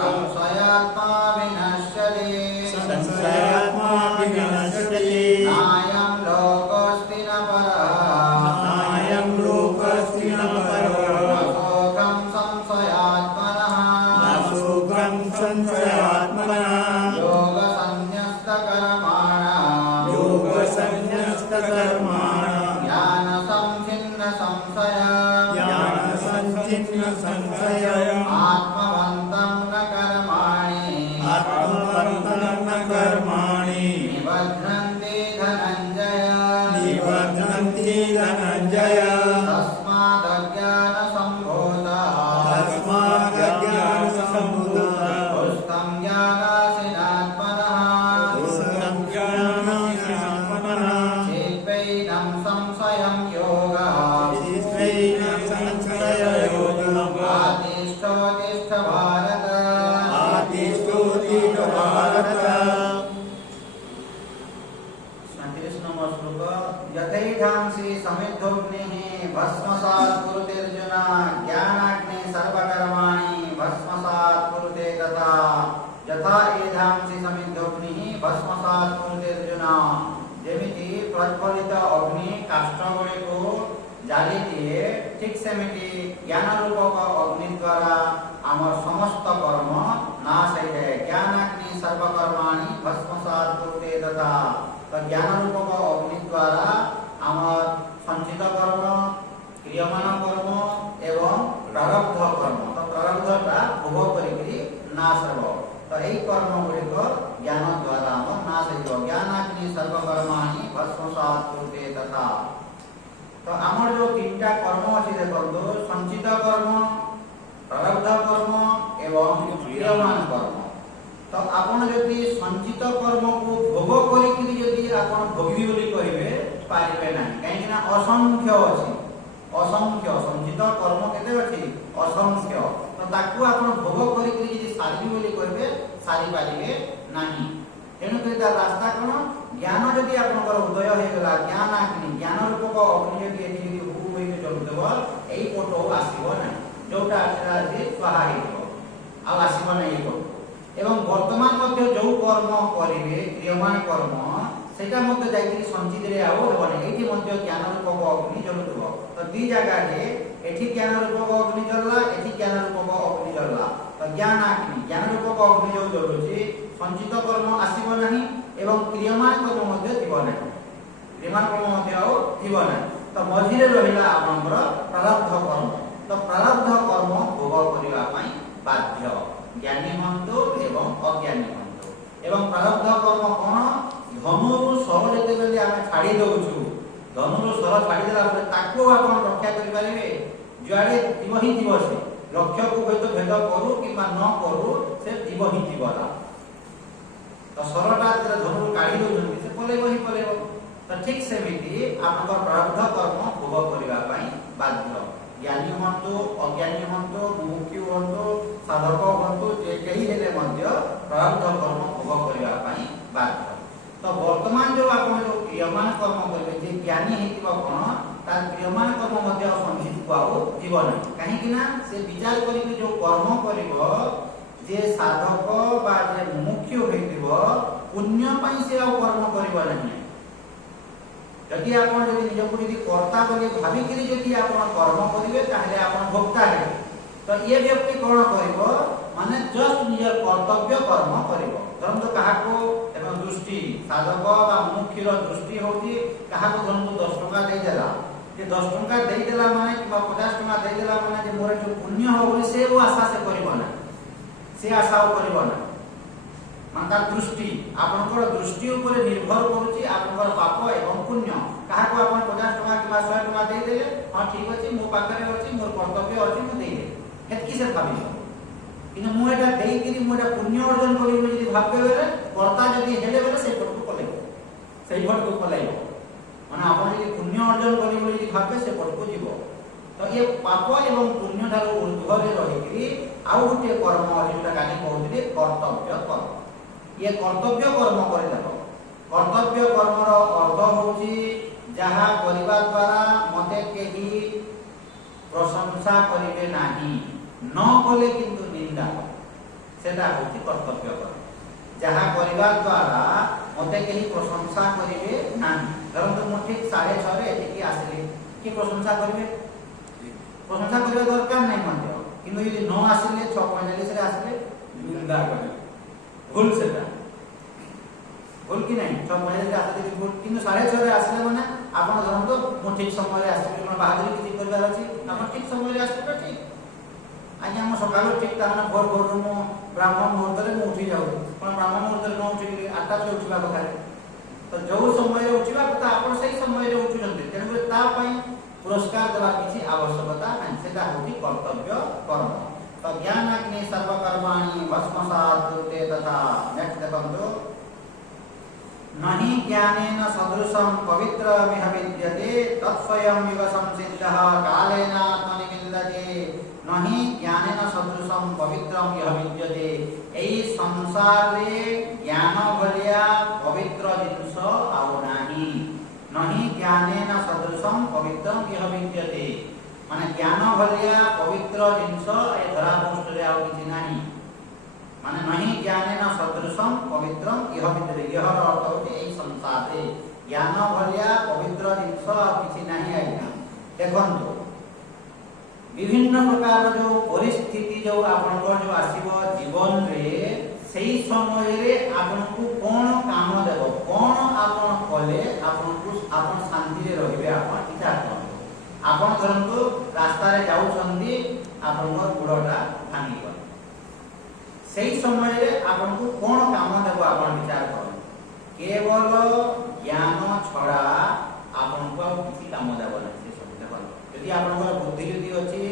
संशयात्मा विनश्यति कर्माणि निबध्नन्ति धनञ्जय निबध्नन्ति धनञ्जय तस्मादज्ञानसम्भूतः दुष्टं ज्ञानासिनात्मनः चित्वैनं संशयं योगः आतिष्ठोतिष्ठ भारत यथैधांसि समिद्धोऽग्निः भस्मसात् कुरुते अर्जुन ज्ञानाग्निः सर्वकर्माणि भस्मसात् कुरुते तथा यथा एधांसि समिद्धोऽग्निः भस्मसात् कुरुते अर्जुन जेमिति प्रज्वलित अग्नि काष्ठगुड़िको जाली दिए ठीक सेमिति ज्ञान रूपक अग्नि द्वारा आमर समस्त कर्म नाश हो जाए। ज्ञानाग्नि सर्वकर्माणि भस्मसात् कुरुते तथा तो ज्ञान रूपक अग्नि द्वारा आमर संचित कर्म क्रियमान कर्म एवं प्रारब्ध कर्म तो प्रारब्धटा भोग करी नाश हो तो यही कर्म गुड़िक ज्ञान द्वारा आम नाश हो। ज्ञानाग्नि सर्वकर्माणि भस्मसात् कुरुते तथा तो आमर जो तीनटा कर्म अच्छी देखो संचित कर्म प्रारब्ध कर्म एवं क्रियमान कर्म तो आपन जदि संचित कर्म को भोग करी जदि आपन भोगी बोली करिवे पारिबे नाही काहे ना असंख्य अछि असंख्य संचित कर्म केते अछि असंख्य तो ताकू आपन भोग करी जदि सारी बोली करिवे सारी पारिबे नाही एनु केता रास्ता कोन ज्ञान जदि आपनकर उदय हे गेला ज्ञान अग्नि ज्ञान रूपक अग्नि जदि एठी जदि हु होई जलुदेव एई फोटो आसीबो नाही जोटा आछरा जे स्वाहा हेतो आ आसीबो नाही एतो एवं वर्तमान मध्य जो कर्म करिवे क्रियमान कर्म सेटा मध्य जाई संचित रे आउ हेबने एठी मध्य ज्ञान रूपक अग्नि जलुदेव तो दी जगह रे एठी ज्ञान रूपक अग्नि जलला एठी ज्ञान रूपक अग्नि जलला तो ज्ञान अग्नि ज्ञान रूपक अग्नि जो जलुची संचित कर्म आसीबो नाही एवं क्रियमान कर्म मध्य थिबो नाही क्रियमान कर्म मध्य आउ थिबो नाही तो मझिरे रहिला आपनकर प्रारब्ध कर्म तो प्रारब्ध कर्म भोग करिवा पई बाध्य ज्ञानी हंतो एवं अज्ञानी हंतो एवं प्रारब्ध कर्म कोन धनुरु सर जते बेले आमे छाडी दउछु धनुरु सर छाडी देला परे ताको आपन रक्षा करि पारिबे जुआडे जीव ही जीव से लक्ष्य को होय तो भेद करू किबा न करू से जीव ही जीवला तो सरटा जरा धनुरु काढी दउछु से पलेबो ही पलेबो तो ठीक सेमिति आपन प्रारब्ध कर्म भोग करिवा पई बाध्य ज्ञानी हंतो अज्ञानी हंतो मुमुक्षु हंतो साधक हंतो जे कही हेले मध्य प्रारब्ध कर्म भोग करिवा पई बाध्य तो वर्तमान जो आपण जो क्रियमान कर्म करबे जे ज्ञानी हेतिबा कोन तार क्रियमान कर्म मध्य संचित पाओ जीवन काहे कि ना से विचार करी जो कर्म करिवो जे साधक बा जे मुमुक्षु हेतिबो पुण्य पई से आ कर्म करिवो नाही यदि आपण जदि निजको जदि कर्ता बोली भाबी करी जदि आपण कर्म करिवे ताहले आपण भोक्ता हे तो ये व्यक्ति कोन करिवो माने जस्ट निजर कर्तव्य कर्म करिवो धरम तो कहा को एवं दृष्टि साधक बा मुमुक्षुर दृष्टि होती कहा को धरम तो 10 टका दे देला जे 10 टका दे देला माने कि 50 टका दे देला माने जे मोर जो पुण्य हो बोली से वो आशा से करिवो ना से आशा करिवो ना मानता दृष्टि आपनकर दृष्टि ऊपर निर्भर करूची आपनकर पाप एवं पुण्य कहा को आपन 50 टका कि 100 टका दे देले हां ठीक अछि मो पाखरे अछि मोर कर्तव्य अछि मु देई दे हेतकी से भाबी किने मु एटा देई कि मु एटा पुण्य अर्जन करी जदि भाबबे बेले कर्ता जदि हेले बेले से पटको पलेबो सेही पटको पलाइबो माने आपन जदि पुण्य अर्जन करी जदि भाबबे से पटको जीवो तो ये पाप एवं पुण्य ठारो ऊर्ध्वरे रही कि आउ गुटे कर्म अछि जोटा कानी कहउतली कर्तव्य कर्म ये कर्तव्य कर्म करे देखो कर्तव्य कर्मर अर्थ होची जहा करिबा द्वारा मते केही प्रशंसा करिवे नाही न कले किंतु निंदा सेटा होची कर्तव्य कर्म जहा करिबा द्वारा मते केही प्रशंसा करिवे नाही परंतु मु ठीक 6:30 रे एठी आसले कि प्रशंसा करिवे प्रशंसा करिवा दरकार नाही मते किंतु यदि न आसले 6:45 रे आसले निंदा करिवे भूल सेटा भूल कि नहीं 6:45 रे आसले भूल किंतु 6:30 रे आसले माने आपण धरम तो मु ठीक समय रे आसले कोन बहादुरी किछि करबार अछि आपण ठीक समय रे आसले ठीक आज हम सकाळ ठीक ताना भोर भोर मु ब्राह्मण मुहूर्त रे मु उठी जाऊ कोन ब्राह्मण मुहूर्त रे न उठी 8 8ଟା ବେଳେ ଉଠିବା କଥା ତ ଯୋଉ ସମୟରେ ଉଠିବା କଥା ଆପଣ ସେଇ ସମୟରେ ଉଠୁଛନ୍ତି ତେଣୁ ତା ପାଇଁ ପୁରସ୍କାର ଦେବା କିଛି ଆବଶ୍ୟକତା ନାହିଁ ସେଟା ହେଉଛି କର୍ତ୍ତବ୍ୟ କର୍ମ ତ ଜ୍ଞାନାଗ୍ନି ସର୍ବକର୍ମାଣି ଭସ୍ମସାତ୍ କୁରୁତେ ତଥା ନେକ୍ସଟ ଦେଖନ୍ତୁ नहि ज्ञानेन सदृशं पवित्रमिह विद्यते तत्स्वयं युग संसिद्धः कालेन आत्मनिविन्दते नहि ज्ञानेन सदृशं पवित्रम इह विद्यते एई संसार रे ज्ञान भलिया पवित्र जिनिष आउ नाही नहि ज्ञानेन सदृशं पवित्रम इह विद्यते माने ज्ञान भलिया पवित्र जिनिष ए धरा पृष्ठ रे आउ किछि नाही माने नहीं ज्ञानेन सदृशम पवित्रम इह विद्यते इह अर्थ होछि एई संसार रे ज्ञान भलिया पवित्र जिनिष किछि नाही आइना देखंतु विभिन्न प्रकार जो परिस्थिति जो आपनकर जो आसीबो जीवन रे सेई समय रे आपनको कोन काम देबो कोन आपन कले आपनको आपन शांति रे रहिबे आपन विचार करबो आपन धरंतु रास्ता रे जाउछंदी आपनकर गुडटा भांगी गला सेई समय रे आपनको कोन काम देबो आपन विचार करबो केवल ज्ञान छडा आपनको किछि काम देबो ना से सब देखो यदि आपनकर बुद्धि यदि अछि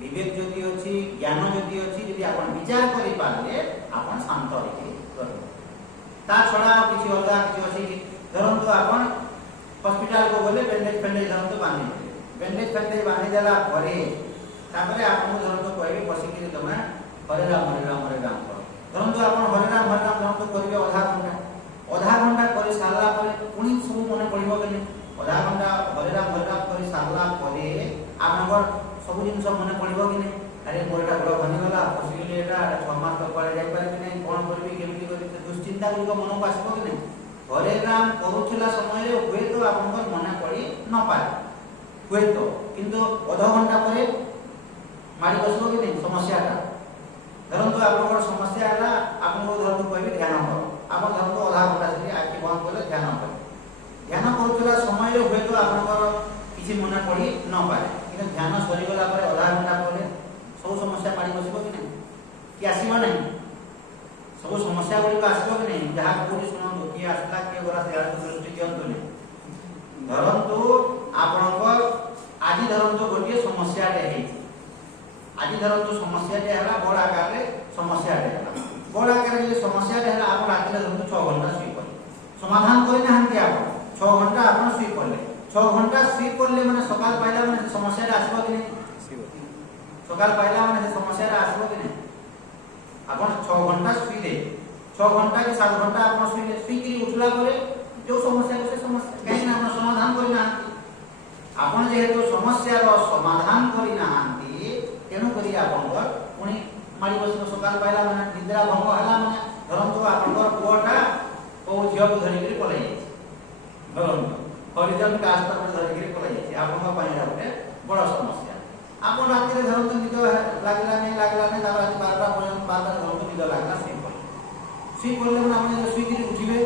विवेक यदि अछि ज्ञान यदि अछि यदि आपन विचार करि पाले आपन शांत रहि करबो ता छडा किछि अलगा किछि अछि धरंतु आपन हॉस्पिटल को गले बैंडेज धरंतु बांधी बैंडेज बांधी देला परे तापरे आपन धरंतु कहबे बसी कि तमे हरे राम करो धरंतु आपन हरे राम धरंतु करिवे आधा घंटा करि सारला परे पुनी सब मने पड़िबो कि आधा घंटा हरे राम करि सारला परे आपनकर सब जिंस मने पड़िबो कि अरे मोरटा बड़ बनि गला फसिले एटा 6 मास तक पड़े जाई पारे कि नहीं कोन करबी केमति करि दुश्चिंता गुलो मन को आसबो कि नहीं हरे राम करूथिला समय रे होय तो आपनकर मने पड़ी न पाए होय तो किंतु आधा घंटा परे मारी बसबो कि नहीं समस्याटा धरंतु आपनकर समस्या हला आपनको धरंतु कहबे ध्यान करो आपन धरंतु आधा घंटा से आखि बंद करे ध्यान करो ध्यान करूथिला समय रे होय तो आपनकर किछि मने पड़ी न पाए कि ध्यान सरी गला परे आधा घंटा परे सब समस्या मारी बसबो कि नहीं कि आसीबो नहीं सब समस्या गुडी आसीबो कि नहीं जहा कोठी सुनंदो कि आसला के गोरा से दृष्टि दियंतु नहीं धरंतु आपनकर आदि धरंतु गोटिए समस्या रे हे आज धरंतु समस्या जे हला बड़ आकार रे समस्या रे हला बड़ आकार रे समस्या रे हला आप रात रे धरंतु 6 घंटा सुई पड़े समाधान करि ना हंती आप 6 घंटा आपन सुई पड़ले 6 घंटा सुई पड़ले माने सकाल पाइला माने समस्या रे आसबो कि नहीं सकाल पाइला माने समस्या रे आसबो कि नहीं आपन 6 घंटा सुई दे 6 घंटा के 7 घंटा आपन सुई कि उठला परे जो समस्या से समस्या कहीं ना आपन समाधान करि ना आपन जेहेतु समस्या रो समाधान करि ना तेणु करी आपनकर पुनी मारी बस सकाल पाइला माने निद्रा भंग हला माने धरंतु आपनकर पुआटा ओ झियो को धरि के पলাই धरंतु हरिजन कास्ट पर धरि के पलाई आपनका पाइला गोटे बड़ समस्या आपन रात रे धरंतु निद लागला नै तापर रात 12टा पर्यंत 12टा धरंतु निद लागला सुई पड़ले माने आपन सुई कि उठिबे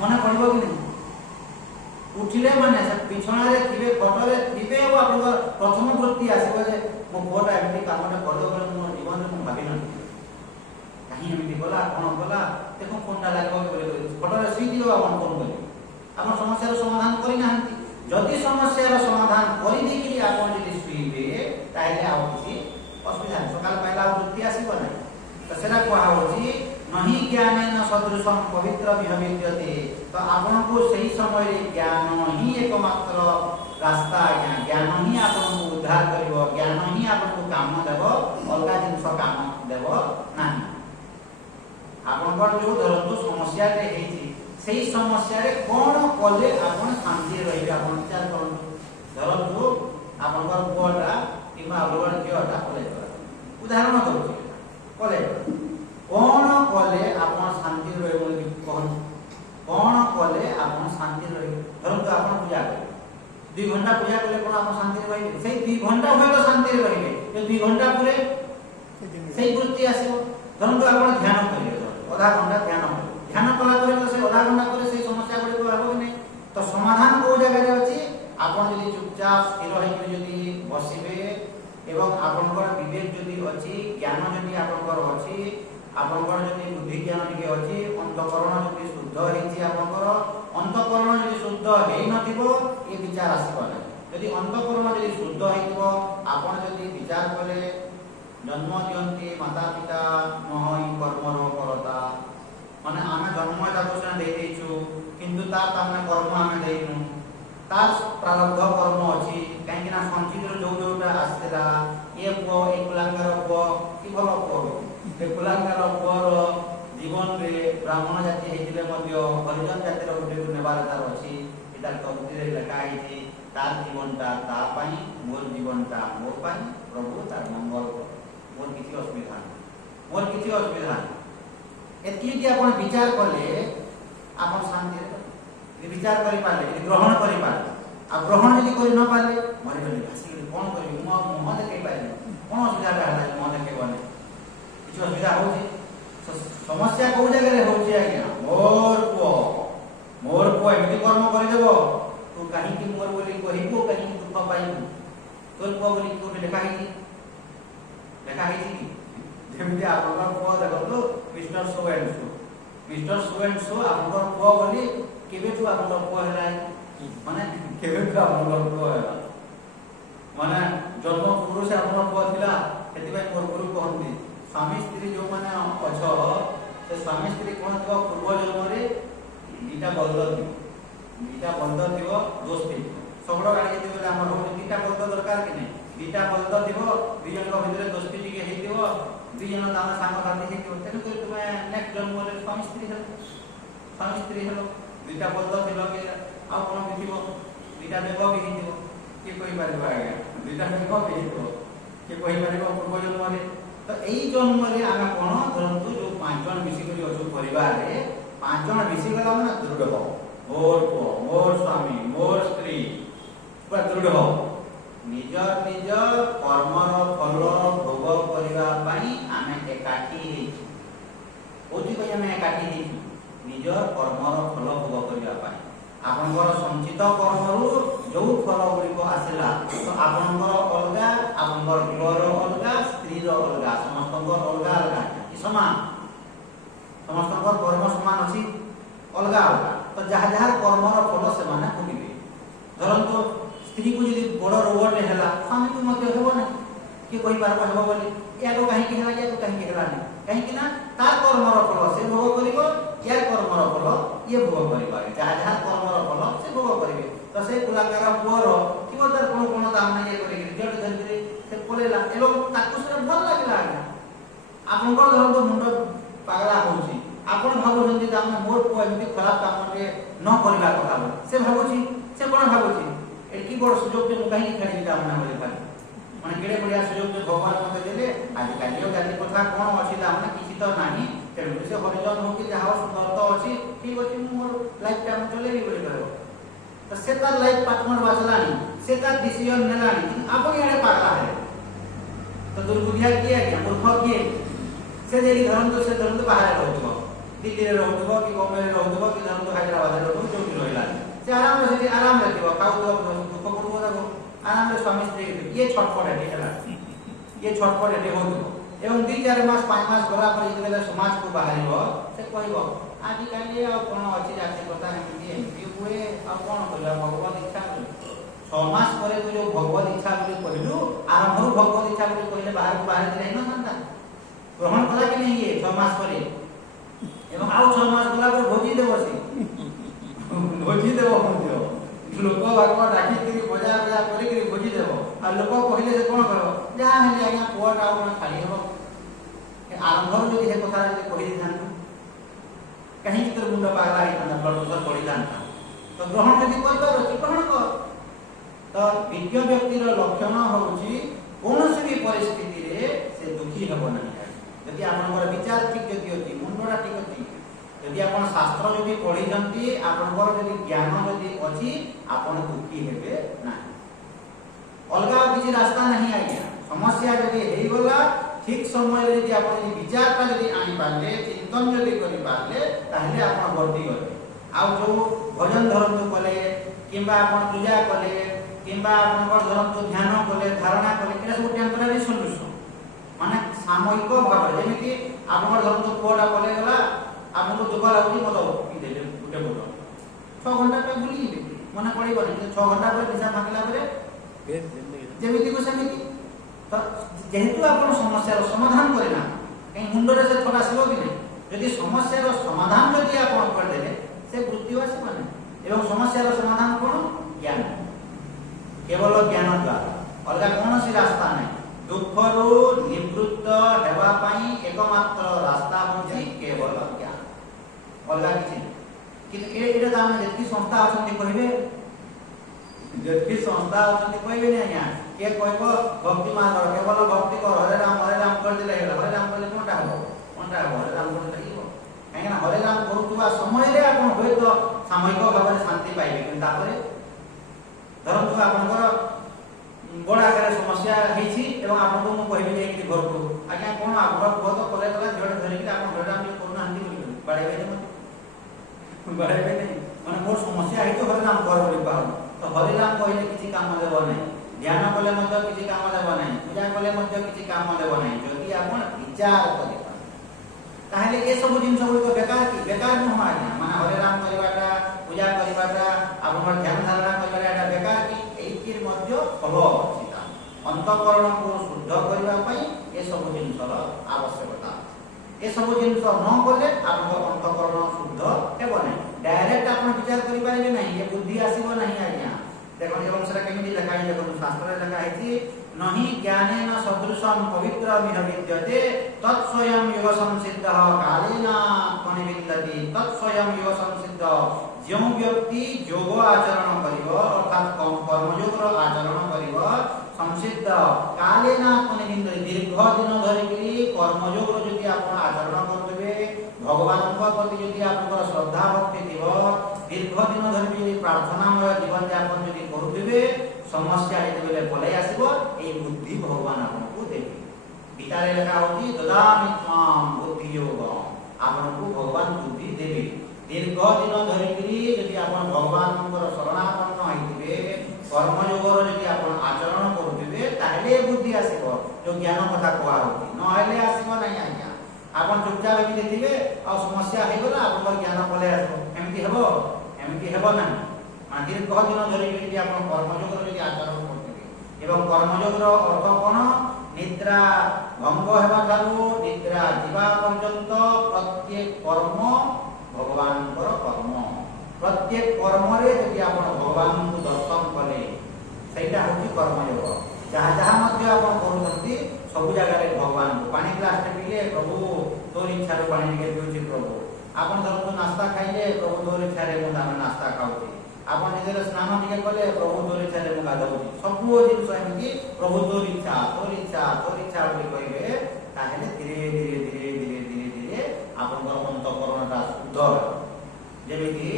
मने पड़िबो कि नहीं उठिले माने पिछणा रे थिबे फोटो रे थिबे ओ आपनकर प्रथम वृत्ति आसीबो जे मो पुआटा एमती कामटा करदो बोले मो जीवन रे मो भाबी न कहीं एमती बोला कोन बोला देखो कोनटा लागबो बोले फोटो रे सुई दियो आपन कोन बोले आपन समस्या रो समाधान करि नाहंती जदि समस्या रो समाधान करि दे कि आपन जदि सुईबे ताइले आउ किछि असुविधा सकाल पाइला वृत्ति आसीबो नै तो सेला कोहा होछि नहीं ज्ञानेन सदृशम पवित्र विद्यते तो आपनको सही समय रे ज्ञान ही एकमात्र रास्ता ज्ञान ही आपनको उद्धार करिवो ज्ञान ही आपनको काम देबो अलगा जिंस काम देबो नाही आपनकर जो धरंतु समस्या रे हेछि सही समस्या रे कोन कले आपन शांति रहिबे आपन विचार करंतु धरंतु आपनकर पुआटा किबा अलगड़ कियोटा कले उदाहरण दउछि कले कोन कले आपन शांति रहिबो बोली कहन कोन कले आपन शांति रहिबो धरंतु आपन पूजा करे 2 घंटा पूजा करले कोन आपन शांति रहिबे सेई 2 घंटा होय तो शांति रहिबे जे 2 घंटा पूरे सेई वृत्ति आसीबो धरंतु आपन ध्यान करियो आधा घंटा ध्यान कला करे तो से आधा घंटा करे सेई समस्या गुडी को आबो कि नहीं तो समाधान को जगह रे अछि आपन जदी चुपचाप स्थिर होई के जदी बसिबे एवं आपनकर विवेक जदी अछि ज्ञान जदी आपनकर अछि आपनकर जदी बुद्धि ज्ञान के अछि अंतकरण जदि शुद्ध हेछि आपनकर अंतकरण जदि शुद्ध हेइ नथिबो ए विचार आसीबो नै जदि अंतकरण जदि शुद्ध हेइबो आपण जदि विचार कले जन्म दियंती माता पिता नहई कर्मर करता माने आमे जन्म एटा कोसना देइ देइछु किंतु ता तामे कर्म आमे देइनु तार प्रारब्ध कर्म अछि काहेकि ना संचित जो जोटा आस्तेला ए पो ए कुलांगार पो कि भलो पो ए कुलांगार पोर जीवन रे ब्राह्मण जाति हेतिले मध्य हरिजन जातिर गुटे नेबार तार अछि एटा कविते रे लेखा हेछि तार जीवनटा ता पई मोर जीवनटा मोर पई प्रभु तार मंगल मोर किछि असुविधा एतकी कि आपण विचार करले आपण शांति रे विचार करि पाले ग्रहण करि पाले आ ग्रहण यदि करि न पाले मरि गले भासी कोन करि मुह देखै पाले कोन असुविधा हला मुह देखै बने किछि असुविधा होछि समस्या को जगह रे होछि आज्ञा मोर को एमति कर्म करि देबो तू काहे कि मोर बोली कहिबो काहे कि दुख पाइबो तोर को बोली को लेखा हेछि जेमति आपन को देखो मिस्टर सो एंड सो आपन को बोली केबे तू आपन को हला माने केबे तू आपन को हला माने जन्म पूर्व से आपन को थिला सेति भाई मोर गुरु कहंती स्वामी स्त्री जो माने अछ से स्वामी स्त्री कोन तो पूर्व जन्म रे दीटा बंद थिबो दोस्ती सबडो गाडी जेते बेले हमर हो दीटा बंद दरकार कि नै दीटा बंद थिबो दुई जन भितरे दोस्ती टिके हेतिबो दुई जन तामा सांग साथी हेतिबो तेनु कोइ तुमे नेक्स्ट जन्म रे स्वामी स्त्री हेलो दीटा बंद थिलो के आ कोन बिथिबो दीटा देखो कि हितिबो के कोइ पारिबो आगे दीटा देखो कि हितिबो के कोइ पारिबो पूर्व जन्म रे तो एई जन्म रे आमे कोन धरंतु जो पांच जन मिसी करी अछु परिवार रे पांच जन मिसी गला माने दृढ़ हो मोर को मोर स्वामी मोर स्त्री पूरा दृढ़ हो निज कर्मर फल भोग करिवा पई आमे एकाठी हेछि ओति पई आमे एकाठी हेछि निज कर्मर फल भोग करिवा पई आपनकर संचित कर्मरु जो फल गुड़िक आसला तो आपनकर अलगा आपनकर घर अलगा स्त्री रो अलगा समस्तकर अलगा अलगा ई समान समस्तकर कर्म समान अछि अलगा अलगा तो जहा जहा कर्मर फल से माने भोगिबे धरंतो स्त्री को यदि बड़ रोगटे हला स्वामी को मध्य हेबो ना कि कोई बार हेबो बोली या को काहे कि हला या को काहे कि हला नै काहे कि ना ता कर्मर फल से भोग करिवो या कर्मर फल ये भोग करिवो जहा जहा कर्मर फल से भोग करिवे तो से कुलांगार पुअर कि मदर कोन दाम नै ये करि जड धरि से कोलेला एवं ताकु से भल लागला आपनकर धरंतो मुंड पागला होउची आपण भाबुछन जे हम मोर को एमति खराब काम रे न करिला कथा से भाबुची से कोन भाबुची एकी बड़ सुयोग जे कहीं खेली काम ना होई पारे माने केडे बढ़िया सुयोग जे भगवान मते देले आज कालियो गाली कथा कोन अछि दामना किछि तो नाही तेणु से हरिजन हो कि जहा सुंदर तो अछि ठीक अछि मोर लाइफ टाइम चलेबी बोली करो तो से तार लाइफ पार्टनर बाचलानी से तार डिसीजन नेलानी आपण याडे पागला है तो दुर्बुद्धिया किए क्या मूर्ख किए से जे धरन तो बाहर रहतो दिल्ली रे रहतो कि बॉम्बे रे रहतो कि धरन तो हैदराबाद रे रहतो जो भी रहला से आराम रे थिबो खाउ तो दुख पड़बो देखो आराम रे स्वामी स्त्री ये छटपट है हला ये छटपट है होतो एवं 2-4 मास 5 मास गला पर इतले समाज को बाहरिबो से कहबो आजि काली आ कोन अछि जाति कथा एमती एमती हुए आ कोन कला भगवान इच्छा 6 मास परे तो जो भगवान इच्छा बोली कहलु आरंभ भगवान इच्छा बोली कहले बाहर दिले न संता ग्रहण करा कि नहीं ये 6 मास परे एवं आउ 6 मास गला पर भोजी देबो मध्य लोक भगवान राखी करी बजा करी भोजी देबो आ लोक कहले जे कोन करबो जा हेले आज्ञा पोट आउ न खाली हो आरंभ जदि हे कथा जदि कहि ध्यान कहीं की तर मुंड पागला है ना ब्लड प्रेशर बढ़ी जाता तो ग्रहण जदि कोइ बार अछि ग्रहण कर तो विज्ञ व्यक्ति रो लक्षण होउची कोनोसी भी परिस्थिति रे से दुखी हेबो नहीं यदि आपनकर विचार ठीक जदि अछि मुंडरा ठीक अछि यदि आपण शास्त्र जदि पढि जंती आपनकर जदि ज्ञान जदि अछि आपण दुखी हेबे नाही अलगा किछि रास्ता नहीं आज्ञा समस्या जदि हेइ गला ठीक समय रे यदि आपण जदि विचारटा जदि आनि पाले चिंतन जदि करि पाले ताहले आपण वर्ती गले आ जो भजन धरंतु कले किंबा आपण पूजा कले किंबा आपनकर धरंतु ध्यान कले धारणा कले केना सब टेम्पररी सॉल्यूशन माने सामयिक भाव जेमिति आपनकर धरंतु कोडा कले गला आपको दुख लागुची मत पिदेले गुटे बोतल 6 घंटा पे भूली जिवे मने पड़िबनी 6 घंटा पर निशा भागला परे जेमिति को सेमिति तो जेहेतु आपण समस्यार समाधान करेना कहीं मुंडरे से थोड़ा आसीबो कि नहीं यदि समस्यार समाधान यदि आपण कर देले से वृत्ति आसी माने एवं समस्यार समाधान कोन ज्ञान केवल ज्ञान द्वारा अलगा कोनोसी रास्ता नहीं दुखरु निवृत्त हेबा पई एकमात्र रास्ता होची केवल ज्ञान अलगा किछि कि एटा दाम जेति संस्था अछंती कहिबे जेति संस्था अछंती कहिबे नै आज्ञा के कहबो भक्ति मार्ग केवल भक्ति कर हरे राम कर दिले हरे राम बोले कोनटा हबो हरे राम बोले থাকিব काहे ना हरे राम करूवा समय रे आपण होय तो सामयिक भाव शांति पाइबे कि तापरे धरतु आपनकर बड़ आकार समस्या हेछि एवं आपको मु कहबी जे कि घर को आज्ञा कोन आपन बहुत कले कले जोड़ धरि कि आपन हरे राम कोन हांती बोली बाड़ेबे नै बाड़ेबे नै माने मोर समस्या हेतु हरे राम कर बोली पाउ तो हरे राम कहले किछि काम देबो नै ध्यान कले मध्य किछि काम देबो नै पूजा कले मध्य किछि काम देबो नै जदि आपण विचार करिबा ताहले ए सब जिन सब को बेकार न हो आज्ञा माने हरे राम करिबाटा पूजा करिबाटा आपन ध्यान धारणा करिबाटा बेकार की एकिर मध्य फल अछि अंतःकरण को शुद्ध करिबा पई ए सब जिनसर आवश्यकता ए सब जिनस न कले आपन अंतःकरण शुद्ध हेबो नै डायरेक्ट आपन विचार करि पारिबे नै ये बुद्धि आसीबो नै आज्ञा देखो एवं सेरा केमिति लिखा है देखो शास्त्र रे लिखा है कि नहि ज्ञानेन सदृशं पवित्रमिह विद्यते तत्स्वयं योग संसिद्धः कालेन त्वनिविन्दति तत्स्वयं योग संसिद्ध जो व्यक्ति योग आचरण करिवो अर्थात कर्मयोग रो आचरण करिवो संसिद्ध कालेन त्वनिविन्दति दीर्घ दिन धरि कर्मयोग रो जदि आपण आचरण करबे भगवानक प्रति जदि आपनकर श्रद्धा भक्ति दिबो दीर्घ दिन धरि प्रार्थनामय जीवन यापन जदि करुथिबे समस्या हेतु पलै आसीबो ए बुद्धि भगवान आपनको देबे गीतारे लिखा होची ददामि त्वाम बुद्धि योग आपनको भगवान बुद्धि देबे दीर्घ दिन धरि जदि आपण भगवानकर शरणापन्न होइथिबे कर्मयोगर जदि आपण आचरण करुथिबे ताहले बुद्धि आसीबो जो ज्ञान कथा कोआ होती न हेले आसीबो नै आज्ञा आपण चुपचाप भी देखिबे आ समस्या हे गला आपन ज्ञान पले आसो एमती हेबो ना मान दीर्घ दिन धरि जदि आपण कर्मयोग जदि आचरण करथिबे एवं कर्मयोग रो अर्थ कोन निद्रा भंग हेबा थारु निद्रा जीवा पर्यंत प्रत्येक कर्म भगवान कर कर्म प्रत्येक कर्म रे जदि आपण भगवान को दर्शन कले सेटा होची कर्मयोग जहाँ जहाँ मध्य आपण करूछंती सब जगह रे भगवान को पानी ग्लास टे पीले प्रभु तोर इच्छा रो पानी टिके पिउची प्रभु आपण धरतो नाश्ता खाइले प्रभु तोर इच्छा रे मु नाश्ता खाउची आपण जेले स्नान टिके कले प्रभु तोर इच्छा रे मु गाधौची सब जिंस एमती प्रभु तोर इच्छा बोली कहबे ताहेले धीरे आपण अंतःकरणटा शुद्ध जेमिति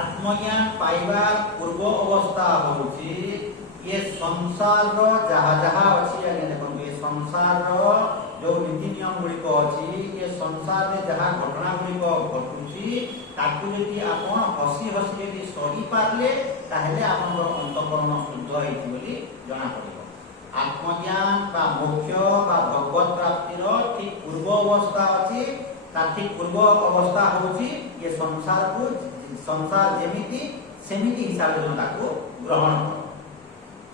आत्मज्ञान पाइबा पूर्व अवस्था होची ये संसार रो जहा अछि आगे देखो ये संसार रो जो नीति नियम गुडी को अछि ये संसार रे जहा घटना गुडी को घटुची ताकू जदि आपण हसी जदि सही पारले ताहेले आपण अंतःकरण शुद्ध होइति बोली जଣା पड़िबो आत्मज्ञान बा मोक्ष बा भगवत प्राप्ति रो ठीक पूर्व अवस्था अछि ता ठीक पूर्व अवस्था होची ये संसार जेमिति सेमिति हिसाब रे ताकू ग्रहण कर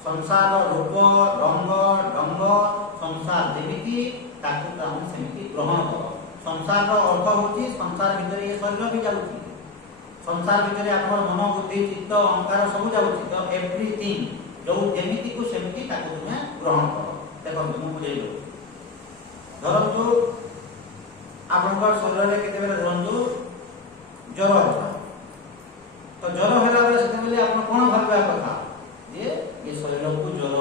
संसार रूप रंग ढंग संसार जेमिति ताकू ताम सेमिति ग्रहण कर संसार रो अर्थ होची संसार भीतर ये शरीर भी जाउची संसार भीतर आपन मन बुद्धि चित्त अहंकार सब जाउची तो एवरीथिंग जो जेमिति को सेमिति ताकू तुमे ग्रहण कर देखो तुम बुझेलो धरतु आपनकर शरीर रे केते बेले रंजु ज्वर होता तो ज्वर होला बेले सेते बेले आपन कोन भाबा कथा ये शरीर को ज्वर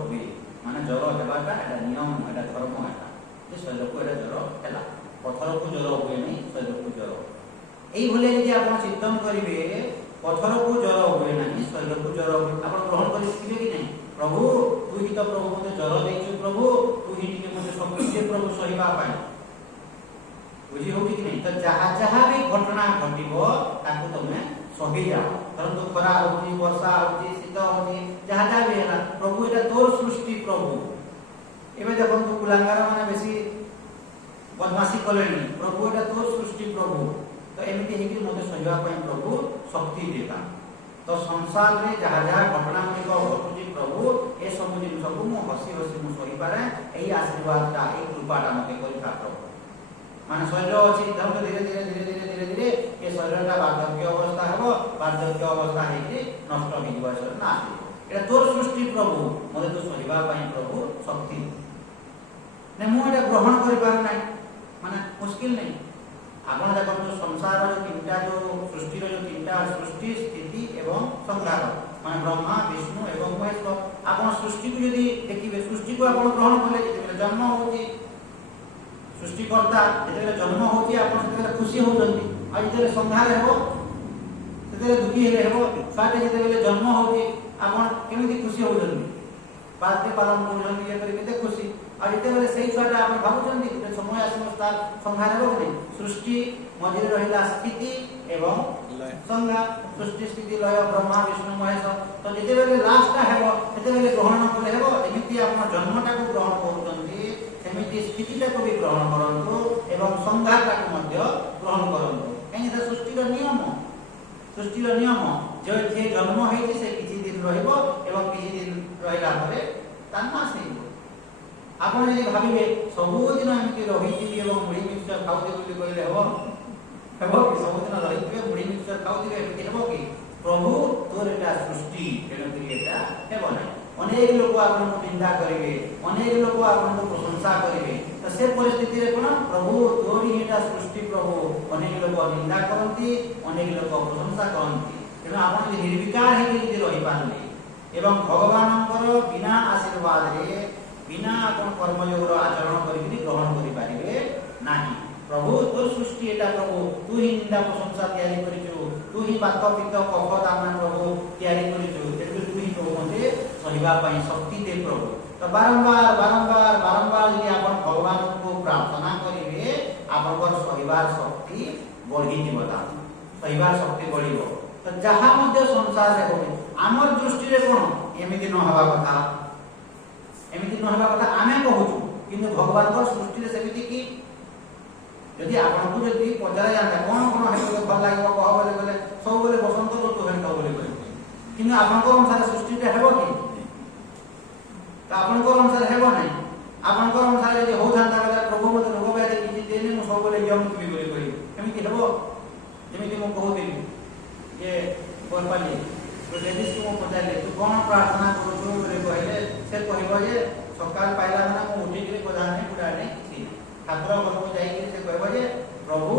हुए माने ज्वर हेबाटा एटा नियम एटा धर्म एटा ये शरीर को एटा ज्वर हैला पत्थर को ज्वर हुए नहीं शरीर को ज्वर एई भले यदि आपण चिंतन करिवे पत्थर को ज्वर हुए नहीं शरीर को ज्वर हुए आपण ग्रहण करिसिबे कि नहीं प्रभु तू ही तो प्रभु मते ज्वर देछु प्रभु तू ही के मते सब किछ प्रभु सहिबा पाई बुझी होगी कि नहीं तो जहा भी घटना घटिबो ताकू तमे सही जाओ परंतु खरा होती वर्षा होती शीत होती जहाँ भी है प्रभु एटा तोर सृष्टि प्रभु एबे देखो तू कुलांगार माने बेसी बदमाशी कलेनी प्रभु एटा तोर सृष्टि प्रभु तो एमती हेकि मते सहिबा पई प्रभु शक्ति देता तो संसार रे जहा जहा घटना को घटुची प्रभु ए सब जिन सब मु हसी हसी मु सही पारे एई आशीर्वादटा ए कृपाटा मते करिता प्रभु माने शरीर अछि धर्म धीरे धीरे धीरे धीरे धीरे धीरे ए शरीरटा वार्धक्य अवस्था हेबो वार्धक्य अवस्था हेकि नष्ट हो जिवो शरीर ना एटा तोर सृष्टि प्रभु मते तो सहिबा पई प्रभु शक्ति ने मु एटा ग्रहण करि पार नै माने मुश्किल नहीं आपण देखो जो संसार जो तीनटा जो सृष्टि रो जो तीनटा सृष्टि स्थिति एवं संहार माने ब्रह्मा विष्णु एवं महेश आपण सृष्टि को यदि देखिबे सृष्टि को आपण ग्रहण करले जेते जन्म होची सृष्टिकर्ता जेते जन्म होची आपण सेते खुशी होजंती आ जेते संहार हेबो सेते दुखी हेबो साथे जेते जन्म होची आपण केमिति खुशी होजंती बाते पालन करजंती ये करी केते खुशी आ जेते सेही छुआटा आपण भाबुजंती जे समय आसीबो तार संहार हेबो कि सृष्टि मझिरे रहिला स्थिति एवं संहार सृष्टि स्थिति लय ब्रह्मा विष्णु महेश तो जेते बेले लास्ट हेबो सेते बेले ग्रहण करे हेबो एमिति आपण जन्मटा को ग्रहण करूजंती सेमिति स्थितिटा को भी ग्रहण करंतु एवं संहारटा को मध्य ग्रहण करंतु एनी से सृष्टिर नियम जो जे जन्म हेछि से किछि दिन रहिबो एवं किछि दिन रहिला परे तार नाश हेबो आपण जे भाबिबे सब दिन एमिति रहिथिबी एवं मुढी मिक्सचर खाउते बोली कहले हेबो कि सब दिन रहिथिबे मुढी मिक्सचर खाउथिबे एमिति हेबो कि प्रभु तोर एटा सृष्टि तेणुकरी एटा हेबो नै अनेक लोक आपन को निंदा करिवे अनेक लोक आपन को प्रशंसा करिवे तो से परिस्थिति रे कोन प्रभु तोरी एटा सृष्टि प्रभु अनेक लोक निंदा करंती अनेक लोक प्रशंसा करंती तेणु आपन जे निर्विकार हे जे रहि पारले एवं भगवानकर बिना आशीर्वाद रे बिना आपन कर्मयोग आचरण करी ग्रहण करि पारिबे नाही प्रभु तोर सृष्टि एटा प्रभु तू ही निंदा प्रशंसा तयारी करिछु तू ही बात पित्त कफ दान प्रभु तयारी करिछु तेणु तू ही तो मते सहिबा पई शक्ति दे प्रभु तो बारंबार यदि आपण भगवान को प्रार्थना करिवे आपनकर सहिबार शक्ति बढ़ी दिबता सहिबार शक्ति बढ़िबो तो जहा मध्ये संसार रे होबे हमर दृष्टि रे कोन एमिति न हवा कथा आमे कहूछु किंतु भगवान को सृष्टि रे सेमिति की यदि आपण को यदि पचारा जाता कोन हेतु भल लागो कह बोले सब बोले बसंत ऋतु हेतु बोले किंतु आपण को अनुसार सृष्टि रे हेबो कि तो आपण को अनुसार हेबो नै आपण को अनुसार यदि हो जाता बेला प्रभु मते रोग व्याधि किछि देने मु सब बोले यम तुबी बोले कहि एमिति हेबो जेमिति मु कहउतिली जे बोलपाली तो लेडीज को पचारले तू कोन प्रार्थना करू बोले कहले से कहबो जे सकाल पाइला माने मु उठी के कोदा नै पुडा नै किछि ठाकुर घर को जाई के से कहबो जे प्रभु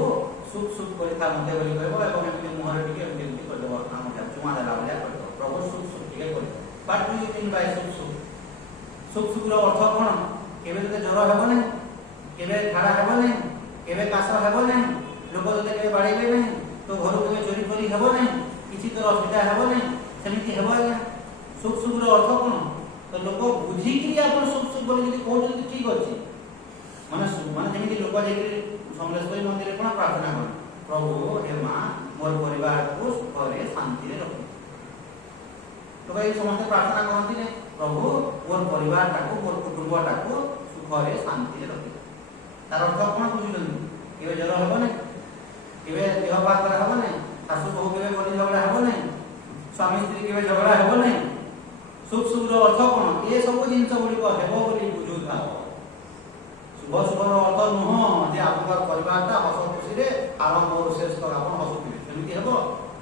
सुख सुख करिता मते बोली कहबो एवं एमिति मुहर टिके एमिति कर देबो हम चुमा देला बोले कहबो प्रभु सुख सुख टिके कर but do you think by सुख सुख रो अर्थ कोन केबे तते ज्वर हेबो नै केबे ठाडा हेबो नै केबे काश हेबो नै लोक तते केबे बाडीबे नै तो घर केबे चोरी करी हेबो नै किछि तो असुविधा हेबो नै सेमिति हेबो आज्ञा सुख सुख रो अर्थ कोन तो लोक बुझी कि आपण सुख सुख बोली जदी कहउछन ठीक अछि माने जेमिति लोक जेकि समलेश्वरी मंदिर कोन प्रार्थना कर प्रभु हे मां मोर परिवार को सुख रे शांति रे रखो तो भाई समस्त प्रार्थना करती ने प्रभु मोर परिवार टाको मोर कुटुंब टाको सुख रे शांति रे रखो तार अर्थ कोन बुझिलन केबे जर हेबो नै केबे देह पात हेबो नै सासु बहु केबे बलि झगड़ा हेबो नै स्वामी स्त्री केबे झगड़ा हेबो नै सुख सुख रो अर्थ कोन ए सब जिंस गुडी को हेबो बोली बुझुथा शुभ शुभ रो अर्थ नुह जे आपन परिवारटा हस खुशी रे आरंभ और शेष तक आपन हसुथिबे सेमिति हेबो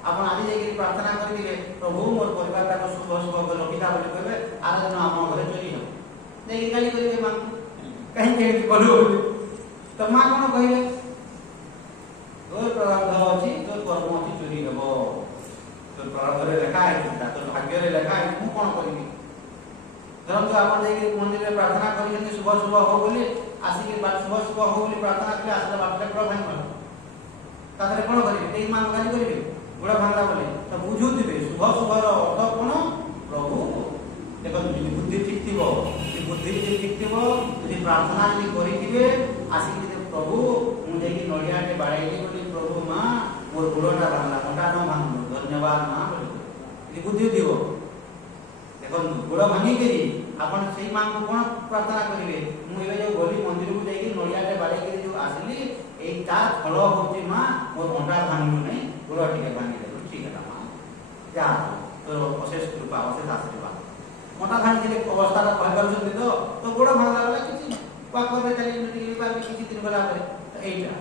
आपण आदि जेकि प्रार्थना करिले प्रभु मोर परिवारटा को शुभ शुभ कर रखिता बोली कहबे आर दिन हम घरे चोरी हो जेकि गाली करिवे मां कहीं के बोलू तो मां कोन कहिबे तोर प्रारब्ध अछि तोर कर्म अछि चोरी हेबो तोर प्रारब्ध रे लेखा है तोर भाग्य रे लेखा है मु कोन करिबी धरम तो आपण जेकि मंदिर रे प्रार्थना करिले शुभ शुभ हो बोली आसी के बात शुभ शुभ हो बोली प्रार्थना कले आसला बापटा कर भाई मन तारे कोन करिबे एई मां गाली करिबे गुड़ा भांगला बोले तो बुझु दिबे शुभ शुभ रो अर्थ कोन प्रभु देखो बुद्धि ठीक थिबो बुद्धि ठीक थिबो यदि प्रार्थना यदि करिथिबे आसी के प्रभु मु जेकि नडिया के बाड़ाइली बोली प्रभु मां मोर गुड़टा भांगला मोटा न भांगलो धन्यवाद मां बोली यदि बुद्धि दिबो देखो गुड़ भांगी करी आपण सेई मां को कोन प्रार्थना करिवे मु एबे जो गोली मंदिर को जाई नडिया के बाड़ाई के जो ଆସିଲି ଏଇ ତାର ଫଳ ହଉଛି ମା ମୋର ଅଣ୍ଟା ଭାଙ୍ଗିଲୁ ନାହିଁ ଗୋଡ଼ ଟିକେ ଭାଙ୍ଗିଦେଲୁ ଠିକ ହେଲା ମା ଯା ତୋର ଅଶେଷ କୃପା ଅଶେଷ ଆଶୀର୍ବାଦ ଅଣ୍ଟା ଭାଙ୍ଗିଥିଲେ ଅବସ୍ଥାଟା କହିପାରୁଛନ୍ତି ତ ଗୋଡ଼ ଭାଙ୍ଗିଲା ବେଳେ କିଛି ପାଖରେ ଚାଲି କିଛି ଦିନ ଗଲା ପରେ এইটা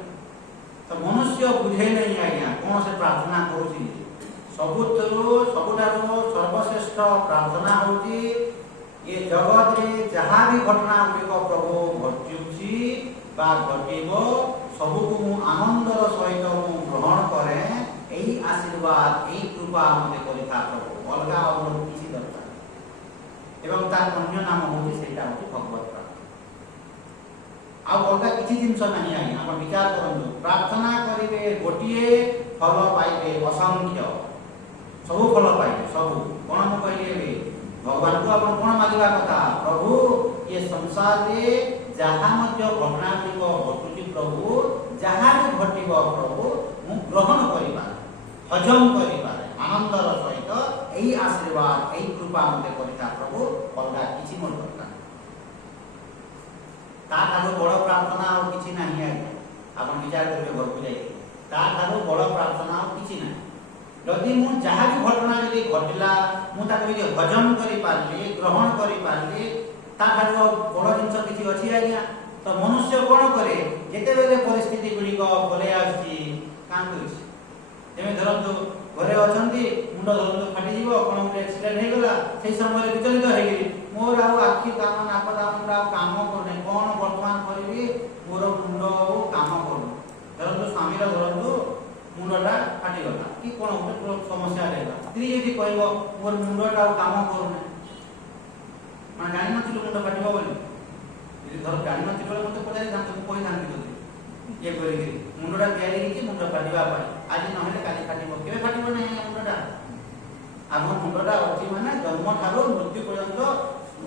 তো মনুষ্য বুঝে নাই আজ্ঞা কোন সে প্রার্থনা করুছি ସବୁଠାରୁ ସର୍ବଶ୍ରେଷ୍ଠ ପ୍ରାର୍ଥନା ହଉଛି ଏ ଜଗତରେ ଯାହା ବି ଘଟଣା ଗୁଡ଼ିକ ପ୍ରଭୁ ଘଟୁଛି ବା ଘଟିବ ସବୁକୁ ମୁଁ ଆନନ୍ଦର ସହିତ ମୁଁ ଗ୍ରହଣ କରେ ଏହି ଆଶୀର୍ବାଦ ଏହି କୃପା ମୋତେ କରିଥା ପ୍ରଭୁ ଅଲଗା ଆଉ କିଛି ଦରକାର ଏବଂ ତାର ଅନ୍ୟ ନାମ ହଉଛି ସେଇଟା ହଉଛି ଭଗବତ ଆଉ ଅଲଗା କିଛି ଜିନିଷ ନାହିଁ ଆଜ୍ଞା ଆପଣ ବିଚାର କରନ୍ତୁ ପ୍ରାର୍ଥନା କରିବେ ଗୋଟିଏ ଫଳ ପାଇବେ ଅସଂଖ୍ୟ ସବୁ ଫଳ ପାଇବେ ସବୁ କଣ ମୁଁ କହିଲି ଏବେ ଭଗବାନଙ୍କୁ ଆପଣ କଣ ମାଗିବା କଥା ପ୍ରଭୁ ଏ ସଂସାରରେ ଯାହା ମଧ୍ୟ ଘଟଣା ଗୁଡ଼ିକ ଘଟୁଛି ପ୍ରଭୁ ଯାହା ବି ଘଟିବ ପ୍ରଭୁ ମୁଁ ଗ୍ରହଣ କରିପାରେ ହଜମ କରିପାରେ ଆନନ୍ଦର ସହିତ ଏହି ଆଶୀର୍ବାଦ ଏହି କୃପା ମୋତେ କରିଥା ପ୍ରଭୁ ଅଲଗା କିଛି ମୋର ଦରକାର ତାଠାରୁ ବଡ଼ ପ୍ରାର୍ଥନା ଆଉ କିଛି ନାହିଁ ଆଜ୍ଞା ଆପଣ ବିଚାର କରିବେ ଘରକୁ ଯାଇ ତାଠାରୁ ବଡ଼ ପ୍ରାର୍ଥନା ଆଉ କିଛି ନାହିଁ ଯଦି ମୁଁ ଯାହା ବି ଘଟଣା ଯଦି ଘଟିଲା ମୁଁ ତାକୁ ଯଦି ହଜମ କରିପାରିଲି ଗ୍ରହଣ କରିପାରିଲି ତାଠାରୁ ଆଉ ବଡ଼ ଜିନିଷ କିଛି ଅଛି ଆଜ୍ଞା ତ ମନୁଷ୍ୟ କ'ଣ କରେ ଯେତେବେଳେ ପରିସ୍ଥିତି ଗୁଡ଼ିକ ପଳେଇ ଆସୁଛି କାମ କରୁଛି ଯେମିତି ଧରନ୍ତୁ ଘରେ ଅଛନ୍ତି ମୁଣ୍ଡ ଧରନ୍ତୁ ଫାଟିଯିବ କ'ଣ ଗୋଟେ ଆକ୍ସିଡେଣ୍ଟ ହେଇଗଲା ସେଇ ସମୟରେ ବିଚଳିତ ହେଇଗଲି ମୋର ଆଉ ଆଖି କାମ ନାକ ଦାମ ଆଉ କାମ କରୁନି କ'ଣ ବର୍ତ୍ତମାନ କରିବି ମୋର ମୁଣ୍ଡ ଆଉ କାମ କରୁନି ଧରନ୍ତୁ ସ୍ୱାମୀର ଧରନ୍ତୁ ମୁଣ୍ଡଟା ଫାଟିଗଲା କି କ'ଣ ଗୋଟେ ସମସ୍ୟା ହେଲା ସ୍ତ୍ରୀ ଯଦି କହିବ ମୋର ମୁଣ୍ଡଟା ଆଉ କାମ କରୁନି ମାନେ ଜାଣିନଥିଲୁ ମୁଣ୍ଡ ଫାଟିବ ବୋଲି ଯଦି ଧର ଜାଣିନଥିଲୁ ବୋଲି ମୋତେ ପଚାରିଥାନ୍ତୁ ମୁଁ କହିଥାନ୍ତି ଯଦି ଇଏ କରିକିରି ମୁଣ୍ଡଟା ତିଆରି ହେଇଛି ମୁଣ୍ଡ ଫାଟିବା ପାଇଁ ଆଜି ନହେଲେ କାଲି ଫାଟିବ କେବେ ଫାଟିବ ନାହିଁ ମୁଣ୍ଡଟା ଆମ ମୁଣ୍ଡଟା ଅଛି ମାନେ ଜନ୍ମ ଠାରୁ ମୃତ୍ୟୁ ପର୍ଯ୍ୟନ୍ତ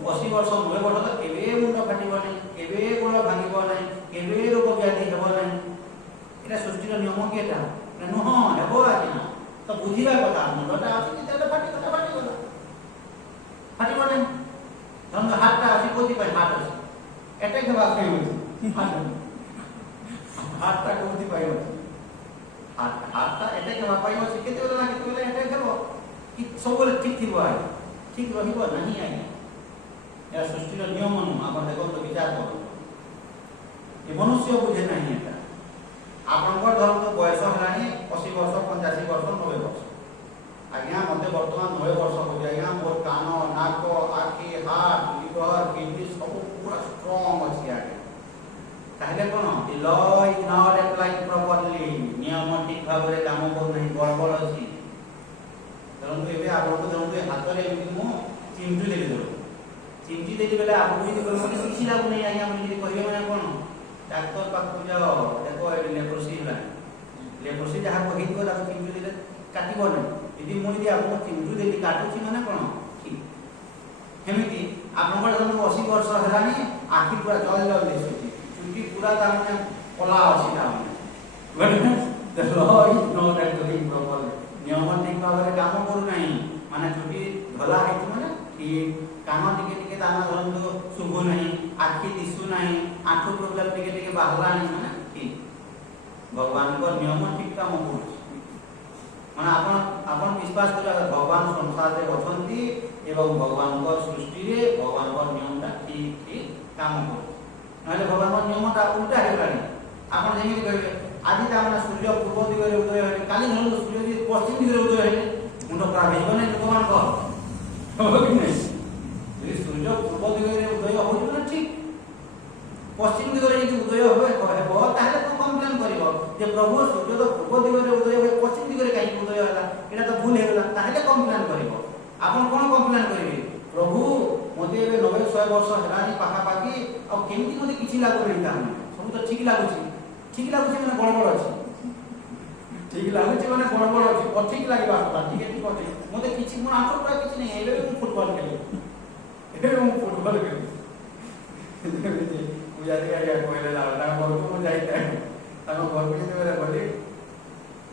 80 ବର୍ଷ 90 ବର୍ଷ ତ କେବେ ମୁଣ୍ଡ ଫାଟିବ ନାହିଁ କେବେ ଗୋଡ଼ ଭାଙ୍ଗିବ ନାହିଁ କେବେ ରୋଗ ବ୍ୟାଧି ହେବ ନାହିଁ এটা ସୃଷ୍ଟିର ନିୟମ କି ଏଟା ନୁହଁ ହେବ ଆଜ୍ଞା ତ ବୁଝିବା କଥା ମୁଣ୍ଡଟା ଅଛି ଯେତେବେଳେ ଫାଟିଗଲା ଫାଟିବ ନାହିଁ ଧରନ୍ତୁ ହାତଟା ଅଛି କୋଉଥିପାଇଁ ହାତ ଅଛି ଏଟା ହେବା ପାଇଁ ଅଛି ହାତଟା କୋଉଥିପାଇଁ ଅଛି ହାତଟା ଏଟା ହେବା ପାଇଁ ଅଛି କେତେବେଳେ ନା କେତେବେଳେ ଏଟା ହେବ କି ସବୁବେଳେ ଠିକ ଥିବ ଆଜ୍ଞା ଠିକ ରହିବ ନାହିଁ ଆଜ୍ଞା ଏହା ସୃଷ୍ଟିର ନିୟମ ନୁହଁ ଆପଣ ଦେଖନ୍ତୁ ବିଚାର କରନ୍ତୁ ଏ ମନୁଷ୍ୟ ବୁଝେ ନାହିଁ ଏଟା ଆପଣଙ୍କର ଧରନ୍ତୁ ବୟସ ହେଲାଣି 80 ବର୍ଷ 85 ବର୍ଷ 90 ବର୍ଷ ଆଜ୍ଞା ମୋତେ ବର୍ତ୍ତମାନ 90 ବର୍ଷ ହେଉଛି ଆଜ୍ଞା ମୋର କାନ ନାକ ଆଖି ହାର୍ଟ ଲିଭର କିଡନୀ ସବୁ ପୁରା ଷ୍ଟ୍ରଙ୍ଗ ଅଛି ଆଜ୍ଞା ତାହେଲେ କ'ଣ ଲ ଇଜ୍ ନଟ୍ ଆପ୍ଲାଇଂ ପ୍ରପରଲି ନିୟମ ଠିକ ଭାବରେ କାମ କରୁନାହିଁ ଗଡ଼ବଡ଼ ଅଛି ଧରନ୍ତୁ ଏବେ ଆପଣଙ୍କୁ ଧରନ୍ତୁ ହାତରେ ଏମିତି ମୁଁ ଚିମଟି ଦେଲି ଧରନ୍ତୁ ଚିମଟି ଦେଲି ବେଲେ ଆପଣଙ୍କୁ ଯଦି କହିବେ କିଛି ଲାଗୁନାହିଁ ଆଜ୍ଞା ଆପଣ ଯଦି କହିବେ ମାନେ କ'ଣ ডাক্তার পাখু যাও দেখো এটি লেপ্রোসি হেলানি লেপ্রোসি যাহা কহিଥିବ ତାକୁ ଚିମଟି ଦେଲେ କାଟିବ ନାହିଁ ଯଦି ମୁଁ ଯଦି ଆପଣଙ୍କୁ ଚିମଟି ଦେଲି କାଟୁଛି ମାନେ କ'ଣ ଠିକ ସେମିତି ଆପଣଙ୍କର ଧରନ୍ତୁ 80 ବର୍ଷ ହେଲାଣି ଆଖି ପୁରା ଜଳ ଜଳ ଦିଶୁଛି ଚୁଟି ପୁରା ତାମାନେ କଳା ଅଛି ତାମାନେ ନିୟମ ଠିକ ଭାବରେ କାମ କରୁନାହିଁ ମାନେ ଚୁଟି ଧଳା ହେଇଛି ମାନେ ଠିକ କାନ ଟିକେ ଟିକେ ଦାନା ଧରନ୍ତୁ ଶୁଭୁ ନାହିଁ ଆଖି ଦିଶୁ ନାହିଁ ଆଣ୍ଠୁ ପ୍ରୋବ୍ଲେମ ଟିକେ ଟିକେ ବାହାରିଲାଣି ମାନେ ଠିକ ଭଗବାନଙ୍କ ନିୟମ ଠିକ କାମ କରୁଛି ମାନେ ଆପଣ ବିଶ୍ୱାସ କରିବା ଭଗବାନ ସଂସାରରେ ଅଛନ୍ତି ଏବଂ ଭଗବାନଙ୍କ ସୃଷ୍ଟିରେ ଭଗବାନଙ୍କ ନିୟମଟା ଠିକ କାମ କରୁଛି ନହେଲେ ଭଗବାନଙ୍କ ନିୟମଟା ଉଲ୍ଟା ହେଇଗଲାଣି ଆପଣ ଯେମିତି କହିବେ ଆଜି ତାମାନେ ସୂର୍ଯ୍ୟ ପୂର୍ବ ଦିଗରେ ଉଦୟ ହେଲେ କାଲି ଧରନ୍ତୁ ସୂର୍ଯ୍ୟ ଯଦି ପଶ୍ଚିମ ଦିଗରେ ଉଦୟ ହେଲେ ମୁଣ୍ଡ ଖରାପ ହେଇଯିବ ନାହିଁ ଲୋକମାନଙ୍କ ହେବ କି ନାହିଁ ଯଦି ସୂର୍ଯ୍ୟ ପୂର୍ବ ଦିଗରେ ଉଦୟ ହେଉଛି ନା ଠିକ ପଶ୍ଚିମ ଦିଗରେ ଯଦି ଉଦୟ ହେବ ତାହେଲେ କ'ଣ କମ୍ପ୍ଲେନ୍ କରିବ ଯେ ପ୍ରଭୁ ସୂର୍ଯ୍ୟ ତ ପୂର୍ବ ଦିଗରେ ଉଦୟ ହୁଏ ପଶ୍ଚିମ ଦିଗରେ କାହିଁକି ଉଦୟ ହେଲା ଏଇଟା ତ ଭୁଲ ହେଇଗଲା ତାହେଲେ କମ୍ପ୍ଲେନ୍ କରିବ ଆପଣ କ'ଣ କମ୍ପ୍ଲେନ୍ କରିବେ ପ୍ରଭୁ ମୋତେ ଏବେ 90-100 ବର୍ଷ ହେଲାଣି ପାଖାପାଖି ଆଉ କେମିତି ମୋତେ କିଛି ଲାଗୁନି ତାମାନେ ସବୁ ତ ଠିକ ଲାଗୁଛି ମାନେ ଗଡ଼ବଡ଼ ଅଛି ଠିକ ଲାଗୁଛି ମାନେ ଗଡ଼ବଡ଼ ଅଛି ଅଠିକ ଲାଗିବା କଥା ଠିକ ଠିକ ଅଛି ମୋତେ କିଛି ମୋର ଆଣ୍ଠୁ ପୁରା କିଛି ନାହିଁ ଏବେ ବି ମୁଁ ଫୁଟବଲ ଖେଳେ ପୂଜାରୀ ଆଜ୍ଞା କହିଲେ ତାଙ୍କ ଘରକୁ ମୁଁ ଯାଇଥାଏ ତାଙ୍କ ଘରକୁ ଯେତେବେଳେ ଗଲି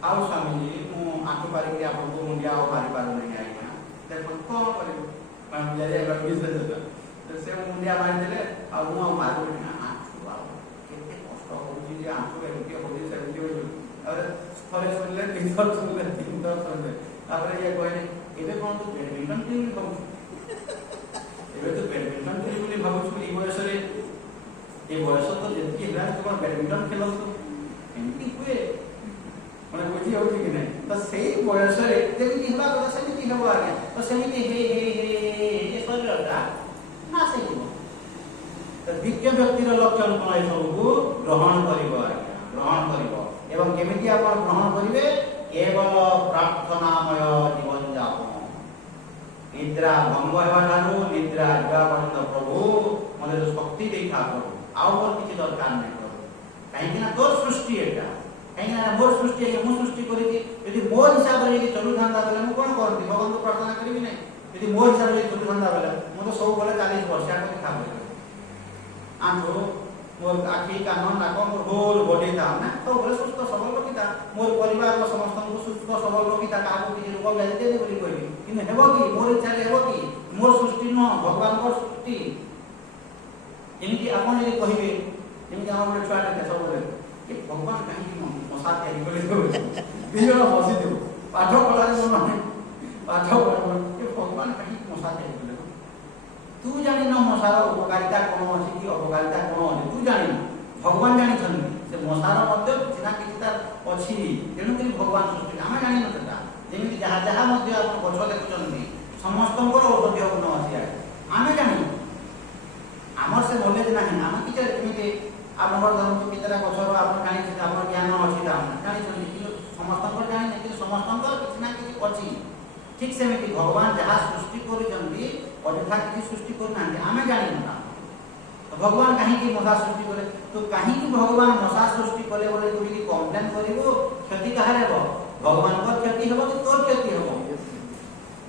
ଆଉ ସ୍ୱାମୀଜୀ ମୁଁ ଆଣ୍ଠୁ ପାରିକି ଆପଣଙ୍କୁ ମୁଣ୍ଡିଆ ଆଉ ମାରିପାରୁନାହିଁ ଆଜ୍ଞା ଦେଖନ୍ତୁ କ'ଣ କରିବୁ ପୂଜାରୀ ଆଜ୍ଞା ସେ ମୁଣ୍ଡିଆ ମାରିଦେଲେ ଆଉ ମୁଁ ଆଉ ମାରିବିନି ଆଣ୍ଠୁ ଆଉ କେତେ କଷ୍ଟ ହେଉଛି ଯେ थरे सुनले तीन थर सुनले तीन थर सुनले तापर ये कहले एबे कोन तू बैडमिंटन खेली भाबु एबे तो बैडमिंटन खेली बोली भाबु ई बयस रे ए बयस तो जेति हेला तो बैडमिंटन खेलो तो एमती हुए माने बुझी होती कि नहीं तो सेही बयस रे जेति हेबा କଥା सेମିତି हेबो आगे तो सेମିତି हे ये शरीरटा ना सेही तो दिव्य व्यक्तिर लक्षण कोन ए सबको ग्रहण करिवो आगे ग्रहण करिवो एवं केमिति आपण ग्रहण करिवे केवल प्रार्थनामय जीवन जापन निद्रा भंग हेबा ठारू निद्रा जा पर्यंत प्रभु मते शक्ति देई था प्रभु आउ मोर किछि दरकार नै प्रभु काहे कि ना तोर सृष्टि एटा काहे कि ना मोर सृष्टि है मु सृष्टि करिछि यदि मोर हिसाब रे यदि चलु थांदा बेले मु कोन करथि भगवान को प्रार्थना करिवि नै यदि मोर हिसाब रे चलु थांदा बेले मु तो सब बेले 40 वर्ष आके खाबे आंखो मोर आखि कान नाक मोर होल बॉडी था ना तो बोले सुस्त सबल रखिता मोर परिवार को समस्त को सुस्त सबल रखिता काको कि रोग व्याधि दे बोली कहबी कि हेबो कि मोर इच्छा हेबो कि मोर सृष्टि न भगवान को सृष्टि एमिति आपण यदि कहिबे जेमिति हमर छुआ के सब बोले कि भगवान काहे कि मसा तयारी बोली कहबे बिजोड़ हसी देबो पाठ पढा रे मन पाठ पढा कि भगवान काहे कि मसा तयारी बोले तू जानि न मसार उपकारिता कोन अछि कि अपकारिता कोन अछि तू जानि भगवान जानि छन से मसार मध्य किछना किछ तार अछि तेनु कि भगवान सृष्टि आमे जानि न सेटा जेमिति जहा जहा मध्य आपण गछ देखुचंती समस्तंकर औषधीय गुण अछि आमे जानि हमर से नॉलेज नाही आमे किछ जेमिति आपनकर धरम कितरा गछर आपण जानि छै आपन ज्ञान अछि ता जानि छन कि समस्तंकर जानि नै कि समस्तंकर किछना किछ अछि ठीक सेमिति भगवान जहा सृष्टि करिजंती अन्यथा किसी सृष्टि करना आमे जानी ना तो भगवान कहीं की मशा सृष्टि करे तो कहीं की भगवान मशा सृष्टि करे बोले तू यदि कंप्लेन करिवो क्षति काहे हेबो भगवान को क्षति हेबो कि तोर क्षति हेबो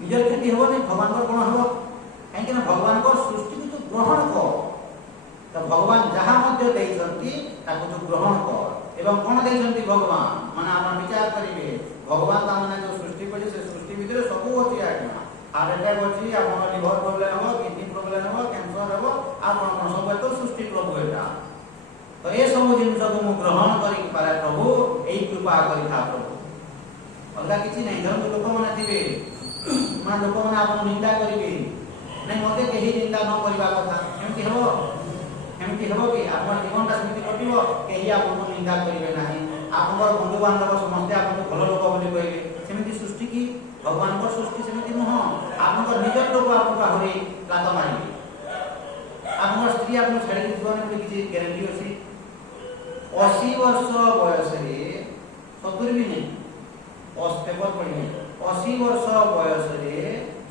निजर क्षति हेबो नै भगवान को कोन हेबो कहीं कि ना भगवान को सृष्टि को तू ग्रहण कर तो भगवान जहां मध्य देइछंती ताको तू ग्रहण कर एवं कोन देइछंती भगवान माने आपण विचार करिवे भगवान ता माने जो सृष्टि करे से सृष्टि भीतर सब अछि आज्ञा हार्ट अटैक अछि आपन लिवर प्रॉब्लम हो किडनी प्रॉब्लम हो कैंसर हो आपन सब तो सृष्टि प्रभु एटा तो ए सब जिंस को मु ग्रहण करि पारे प्रभु एई कृपा करि था प्रभु अलगा किछि नै धर्म लोक माने थिबे मान लोक माने आपन निंदा करिवे नै मते केही निंदा न करिबा कथा एमति हेबो कि आपन जीवनटा समिति कटिबो केही आपन निंदा करिवे नाही आपन बंधु बांधव समस्त आपन भलो लोक बोली कहबे सेमिति सृष्टि की भगवान को सृष्टि सेमिति नह आपन निजर लोक आपन आहुरी लात मारिबे आपन स्त्री आपन छाडी जीवन में किछि ग्यारंटी अछि 80 वर्ष बयस रे 70 भी नहीं ओस पेपर पढिने 80 वर्ष बयस रे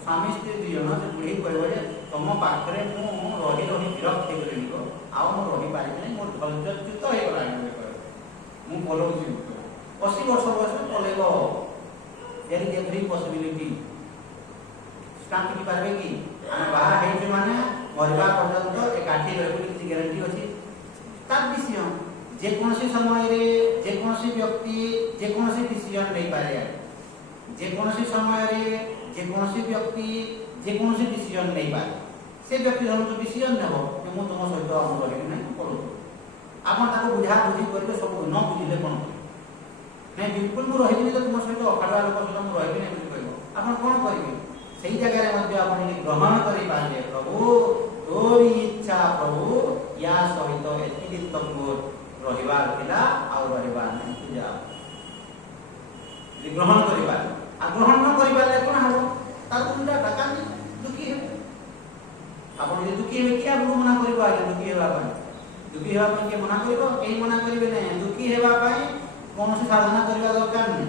स्वामी स्त्री दुई जन से बुढ़ी कहबे जे तुम पाखरे मु रही रही विरक्त हे गेलिनी को आ मु रही पारि नै मोर धैर्यच्युत हे गलानी मु बोलौछि 80 वर्ष बयस पलेबो there is every possibility start की पारबे कि हम बाहर है जे माने मरबा पर्यंत एकाठी रहबे किछि ग्यारंटी अछि तार डिसीजन जे कोनसी समय रे जे कोनसी व्यक्ति जे कोनसी डिसीजन नै पारे जे कोनसी समय रे जे कोनसी व्यक्ति जे कोनसी डिसीजन नै पारे से व्यक्ति हम जो डिसीजन नेबो कि मु तुम सहित हम रहबे नै करू आपन ताको बुझा बुझी करबे सब न बुझिले कोन नै बिल्कुल मु रहिबिनी तो तुम सहित अखाडा लोक सहित मु रहिबिनी एमति कहबो आपन कोन करिवे सेही जगह रे मध्य आपन यदि ग्रहण करि पाले प्रभु तोरी इच्छा प्रभु या सहित एति दिन तक मोर रहिबार थिला आ रहिबार नै पूजा यदि ग्रहण करि पाले आ ग्रहण न करि पाले कोन हबो तार उल्टा टाका दुखी हे आपन यदि दुखी हे कि आपन मना करिबो आगे दुखी हेबा पय के मना करिबो केही मना करिवे नै दुखी हेबा पय कोनसी साधना करबा दरकार नै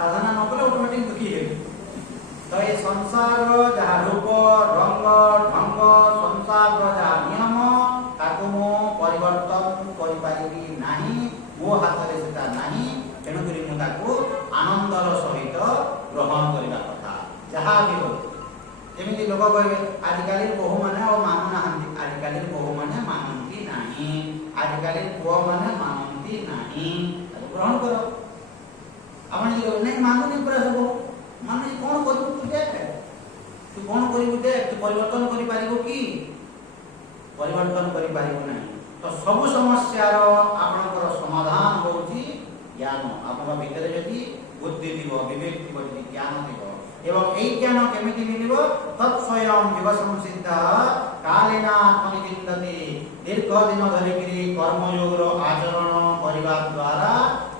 साधना न कले ऑटोमेटिक दुखी हे तो ये संसार जहा रूप रंग ढंग संसार जहा नियम ताको मो परिवर्तन करि पारिबी नाही मो हाथ रे सेटा नाही तेनु करी मु ताको आनंदर सहित ग्रहण करिबा कथा जहा भी हो जेमिति लोक कहबे आजिकाली बहु माने ओ मानु नाहंती आजिकाली बहु माने मानंती नाही आजिकाली पुओ माने मानंती नाही ग्रहण करो आपण जे नै मानुनी पूरा सब माने कोन करू तू कोन करिबु दे तू परिवर्तन करि पारिबो की परिवर्तन करि पारिबो नै तो सब समस्या रो आपनकर समाधान होउची জ্ঞান আপনার ভিতরে যদি বুদ্ধি দিব বিবেক দিব যদি জ্ঞান দিব এবং এই জ্ঞান কেমিতি মিলিব তৎস্বয়ং যোগ সংসিদ্ধ কালেনা আত্মনিবিন্দতি দীর্ঘ দিন ধরিকি কর্মযোগর আচরণ করিবা দ্বারা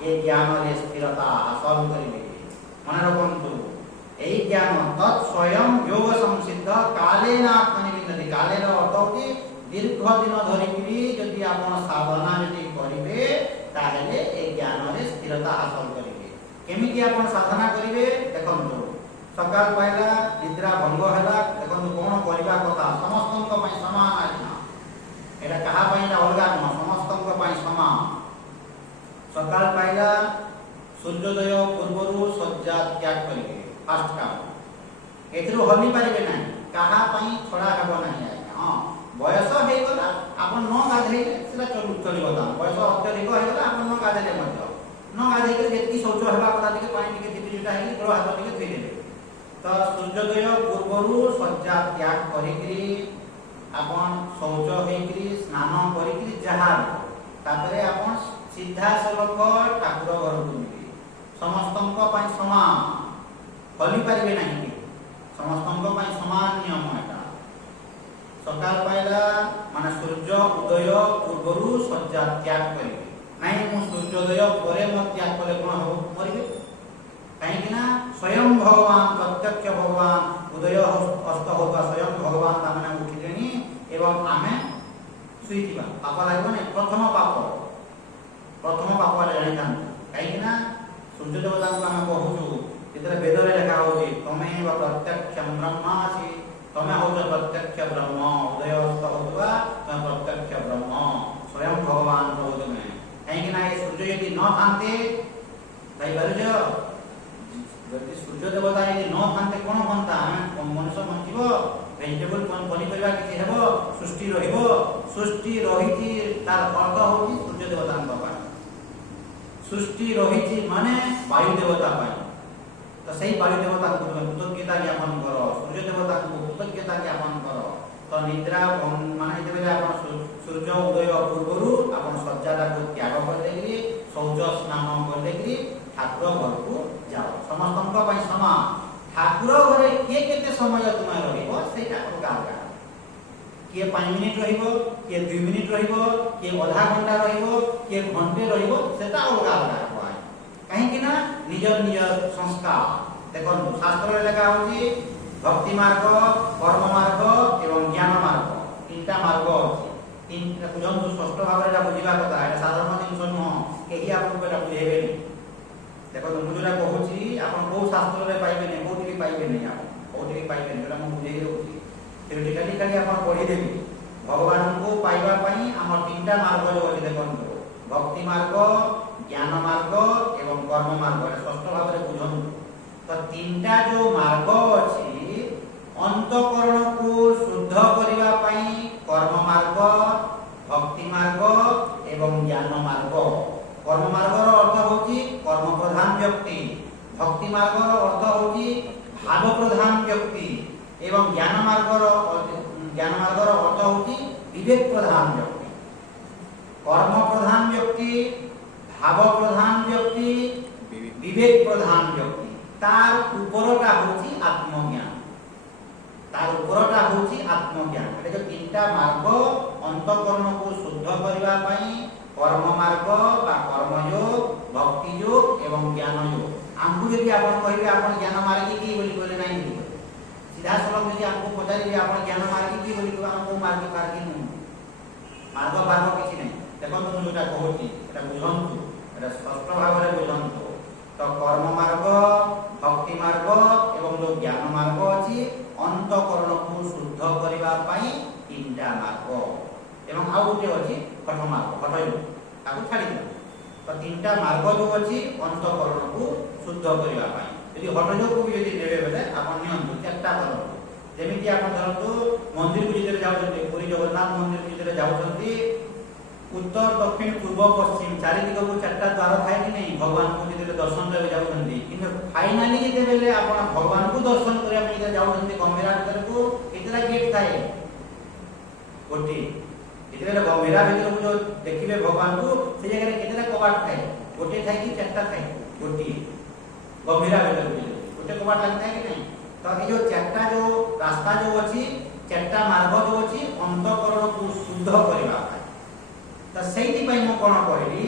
এই জ্ঞানরে স্থিরতা হাসল করিবে। মনে রাখন্তু এই জ্ঞান তৎস্বয়ং যোগ সংসিদ্ধ কালেনা আত্মনিবিন্দতি কালের অর্থ কি দীর্ঘ দিন ধরিকি যদি আপন সাধনা যদি করিবে তাহলে এই জ্ঞানরে স্থিরতা হাসল করিবে। কেমিতি আপন সাধনা করিবে দেখন্তু সকাল পাইলা নিদ্রা ভঙ্গ হেলা দেখন্তু কোন করিবা কথা সমস্তଙ୍କ ପାଇଁ সমান আছে না এটা কাহা ପାଇଁ না অলগা নয় সমস্তଙ୍କ ପାଇଁ সমান। সকাল পাইলা সূর্যোদয় পূর্বরু শয্যা ত্যাগ করিবে ফার্স্ট কাম এথিরু হলি পারিবে না কাহা ପାଇଁ ছড়া ହେବ ନାହିଁ আজ্ঞା। ହଁ বয়স ହେଇଗଲା ଆପଣ ନ ଗାଧେଇଲେ ସେଟା ଚଳିବ ତା ବୟସ ଅତ୍ୟଧିକ ହେଇଗଲା ଆପଣ ନ ଗାଧେଇଲେ ମଧ୍ୟ ନ ଗାଧେଇକି ଯେତିକି ଶୌଚ ହେବା କଥା ଟିକେ ପାଣି ଟିକେ ଝିପିଝିପା ହେଇକି ଗୋଡ଼ ହାତ ଟିକେ ଧୋଇଦେବେ। ତ ସୂର୍ଯ୍ୟୋଦୟ ପୂର୍ବରୁ ଶଯ୍ୟା ତ୍ୟାଗ କରିକିରି ଆପଣ ଶୌଚ ହେଇକିରି ସ୍ନାନ କରିକିରି ଯାହା ତାପରେ ଆପଣ ସିଧାସଳଖ ଠାକୁର ଘରକୁ ଯିବେ। ସମସ୍ତଙ୍କ ପାଇଁ ସମାନ ହଲି ପାରିବେ ନାହିଁ ସମସ୍ତଙ୍କ ପାଇଁ ସମାନ ନିୟମ ଏଟା। ସକାଳ ପାଇଲା ମାନେ ସୂର୍ଯ୍ୟ ଉଦୟ ପୂର୍ବରୁ ଶଯ୍ୟା ତ୍ୟାଗ କରିବେ ନାଇଁ ମୁଁ ସୂର୍ଯ୍ୟୋଦୟ ପରେ ମୁଁ ତ୍ୟାଗ କଲେ କଣ ହବ ମରିବେ କାହିଁକି ନା ସ୍ୱୟଂ ଭଗବାନ ପ୍ରତ୍ୟକ୍ଷ ଭଗବାନ ଉଦୟ ଅସ୍ତ ହେବା ସ୍ୱୟଂ ଭଗବାନ ତାମାନେ ଉଠିଲେଣି ଏବଂ ଆମେ ଶୋଇଥିବା ପାପ ଲାଗିବନି ପ୍ରଥମ ପାପ ଜାଣିଥାନ୍ତୁ କାହିଁକି ନା ସୂର୍ଯ୍ୟ ଦେବତାଙ୍କୁ ଆମେ କହୁଛୁ ଯେତେବେଳେ ବେଦରେ ଲେଖା ହଉଛି ତମେ ପ୍ରତ୍ୟକ୍ଷ ବ୍ରହ୍ମାସି ତମେ ହଉଛ ପ୍ରତ୍ୟକ୍ଷ ବ୍ରହ୍ମ ଉଦୟ ଅସ୍ତ ହଉଥିବା ତମେ ପ୍ରତ୍ୟକ୍ଷ ବ୍ରହ୍ମ ସ୍ୱୟଂ ଭଗବାନ ପ୍ରଭୁ ତୁମେ କାହିଁକି ନା ଏ ସୂର୍ଯ୍ୟ ଯଦି ନ ଥାନ୍ତେ ଯାଇପାରୁଛ ଯଦି ସୂର୍ଯ୍ୟ ଦେବତା ଯଦି ନ ଥାନ୍ତେ କଣ ହୁଅନ୍ତା ଆମେ ମଣିଷ ବଞ୍ଚିବ ଭେଜିଟେବୁଲ ପନିପରିବା କିଛି ହେବ ସୃଷ୍ଟି ରହିବ ସୃଷ୍ଟି ରହିଛି ତାର ଅର୍ଥ ହଉଛି ସୂର୍ଯ୍ୟ ଦେବତାଙ୍କ ପାଇଁ ସୃଷ୍ଟି ରହିଛି ମାନେ ବାୟୁ ଦେବତା ପାଇଁ ତ ସେଇ ବାୟୁ ଦେବତାଙ୍କୁ କୃତଜ୍ଞତା ଜ୍ଞାପନ କର ସୂର୍ଯ୍ୟ ଦେବତାଙ୍କୁ କୃତଜ୍ଞତା ଜ୍ଞାପନ କର। ତ ନିଦ୍ରା ମାନେ ଯେତେବେଳେ ଆପଣ ସୂର୍ଯ୍ୟ ଉଦୟ ପୂର୍ବରୁ ଆପଣ ଶଯ୍ୟାଟାକୁ ତ୍ୟାଗ କରିଦେଇକିରି ଶୌଚ ସ୍ନାନ କରିଦେଇକିରି ଠାକୁର ଘରକୁ ଯାଅ ସମସ୍ତଙ୍କ ପାଇଁ ସମାନ। ଠାକୁର ଘରେ କିଏ କେତେ ସମୟ ତୁମେ ରହିବ ସେଇଟା ଅଲଗା ଅଲଗା କିଏ 5 ମିନିଟ୍ ରହିବ କିଏ 2 ମିନିଟ୍ ରହିବ କିଏ ଅଧା ଘଣ୍ଟା ରହିବ କିଏ ଘଣ୍ଟେ ରହିବ ସେଟା ଅଲଗା ଅଲଗା ହେବ କାହିଁକି ନା ନିଜ ନିଜ ସଂସ୍କାର ଦେଖନ୍ତୁ ଶାସ୍ତ୍ରରେ ଲେଖା ହଉଛି ଭକ୍ତି ମାର୍ଗ କର୍ମ ମାର୍ଗ ଏବଂ ଜ୍ଞାନ ମାର୍ଗ ତିନିଟା ମାର୍ଗ ଅଛି ତିନିଟା ବୁଝନ୍ତୁ ସ୍ପଷ୍ଟ ଭାବରେ ଏଟା ବୁଝିବା କଥା ଏଟା ସାଧାରଣ ଜିନିଷ ନୁହଁ କେହି ଆପଣଙ୍କୁ ଏଟା ବୁଝେଇବେନି। ଦେଖନ୍ତୁ ମୁଁ ଯୋଉଟା କହୁଛି ଆପଣ କୋଉ ଶାସ୍ତ୍ରରେ ପାଇବେନି କୋଉଠି ବି ପାଇବେନି ଆପଣ କୋଉଠି ବି ପାଇବେନି ସେଟା ମୁଁ ବୁଝେଇ ଦଉଛି theoretically ଖାଲି ଆପଣ ପଢିଦେବେ। ଭଗବାନଙ୍କୁ ପାଇବା ପାଇଁ ଆମର ତିନିଟା ମାର୍ଗ ଯୋଉ ଅଛି ଦେଖନ୍ତୁ ଭକ୍ତି ମାର୍ଗ ଜ୍ଞାନ ମାର୍ଗ ଏବଂ କର୍ମ ମାର୍ଗ ସ୍ପଷ୍ଟ ଭାବରେ ବୁଝନ୍ତୁ। ତ ତିନିଟା ଯୋଉ ମାର୍ଗ ଅଛି ଅନ୍ତଃକରଣକୁ ଶୁଦ୍ଧ କରିବା ପାଇଁ କର୍ମ ମାର୍ଗ ଭକ୍ତି ମାର୍ଗ ଏବଂ ଜ୍ଞାନ ମାର୍ଗ। কর্ম মার্গর অর্থ হচ্ছে কর্ম প্রধান ব্যক্তি ভক্তি মার্গর অর্থ হচ্ছে ভাব প্রধান ব্যক্তি এবং জ্ঞান মার্গর অর্থ হচ্ছে বিবেক প্রধান ব্যক্তি। কর্ম প্রধান ব্যক্তি ভাব প্রধান ব্যক্তি বিবেক প্রধান ব্যক্তি তার উপরটা হচ্ছে আত্মজ্ঞান এটা যে তিনটা মার্গ অন্তঃকরণকে শুদ্ধ করিবা পাই কর্ম মার্গ বা কর্মযোগ ভক্তি যোগ এবং জ্ঞান যোগ। আমকু যদি আপন কইবে আপন জ্ঞান মার্গী কি বলি কইলে নাই সিধা সরল যদি আমকু পচারিবে আপন জ্ঞান মার্গী কি বলি কইবা আমকু মার্গী মার্গ কিছু নাই। দেখুন তুমি যেটা কହୁছি এটা বুঝন্তু এটা স্পষ্ট ভাবে বুঝন্তু। তো কর্ম মার্গ ভক্তি মার্গ এবং যে জ্ঞান মার্গ আছে অন্তঃকরণকু শুদ্ধ করিবা পাই তিনটা মার্গ এবং আউ গোটে আছে হঠ মার্গ হঠযোগ তাকে ছাড়ি দিও। তো তিনটা মার্গ যে আছে অন্তঃকরণকু শুদ্ধ করিবা পাই যদি হঠযোগକୁ ବି যদি নেবে বেলে আপন নিয়ন্তু চেষ্টা করো যেমিতি আপন ধরন্তু মন্দিরକୁ যেতে যাওছন্তি পুরী জগন্নাথ মন্দিরକୁ যেতে যাওছন্তি উত্তর দক্ষিণ পূর্ব পশ্চিম চারিদিগକୁ চারটা দ্বার থাকে কি নাই ভগবানଙ୍କୁ যেতে দর্শন করে যাওছন্তি কিন্তু ফাইনালি যেতে বেলে আপন ভগবানଙ୍କୁ দর্শন করিয়া ପାଇଁ যাওছন্তি গম্ভীরা ভিতরକୁ কেতরা গেট থাকে গোটি যেতে গম্ভীরা ভিতরକୁ जो देखिबे भगवान को से जगह केतरा कबाट थाए गोटे थाई कि चारटा थाई गोटे गंभीरा बेले गोटे कबाट लगता है कि नहीं तो ये जो चारटा जो रास्ता जो अछि चारटा मार्ग जो अछि अंतःकरण को शुद्ध करबा तो सेठी पई म कोन कहली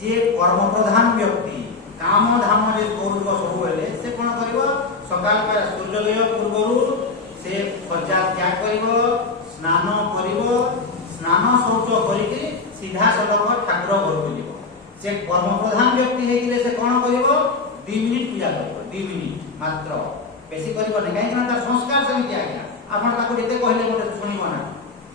जे कर्म प्रधान व्यक्ति काम धाम जे करूबो सब बेले से कोन करबो सकाल पर सूर्योदय पूर्वरु से सज्जा त्याग करबो स्नान करबो स्नान शौच करिके सीधा सड़क ठाकुर घर को जीवो से कर्म प्रधान व्यक्ति हेइले से कोन करबो 2 मिनिट पूजा करबो 2 मिनिट मात्र बेसी करबो नै काहे कि संस्कार समिति आ गया आपण ताको जेते कहले मोटे सुनिबो ना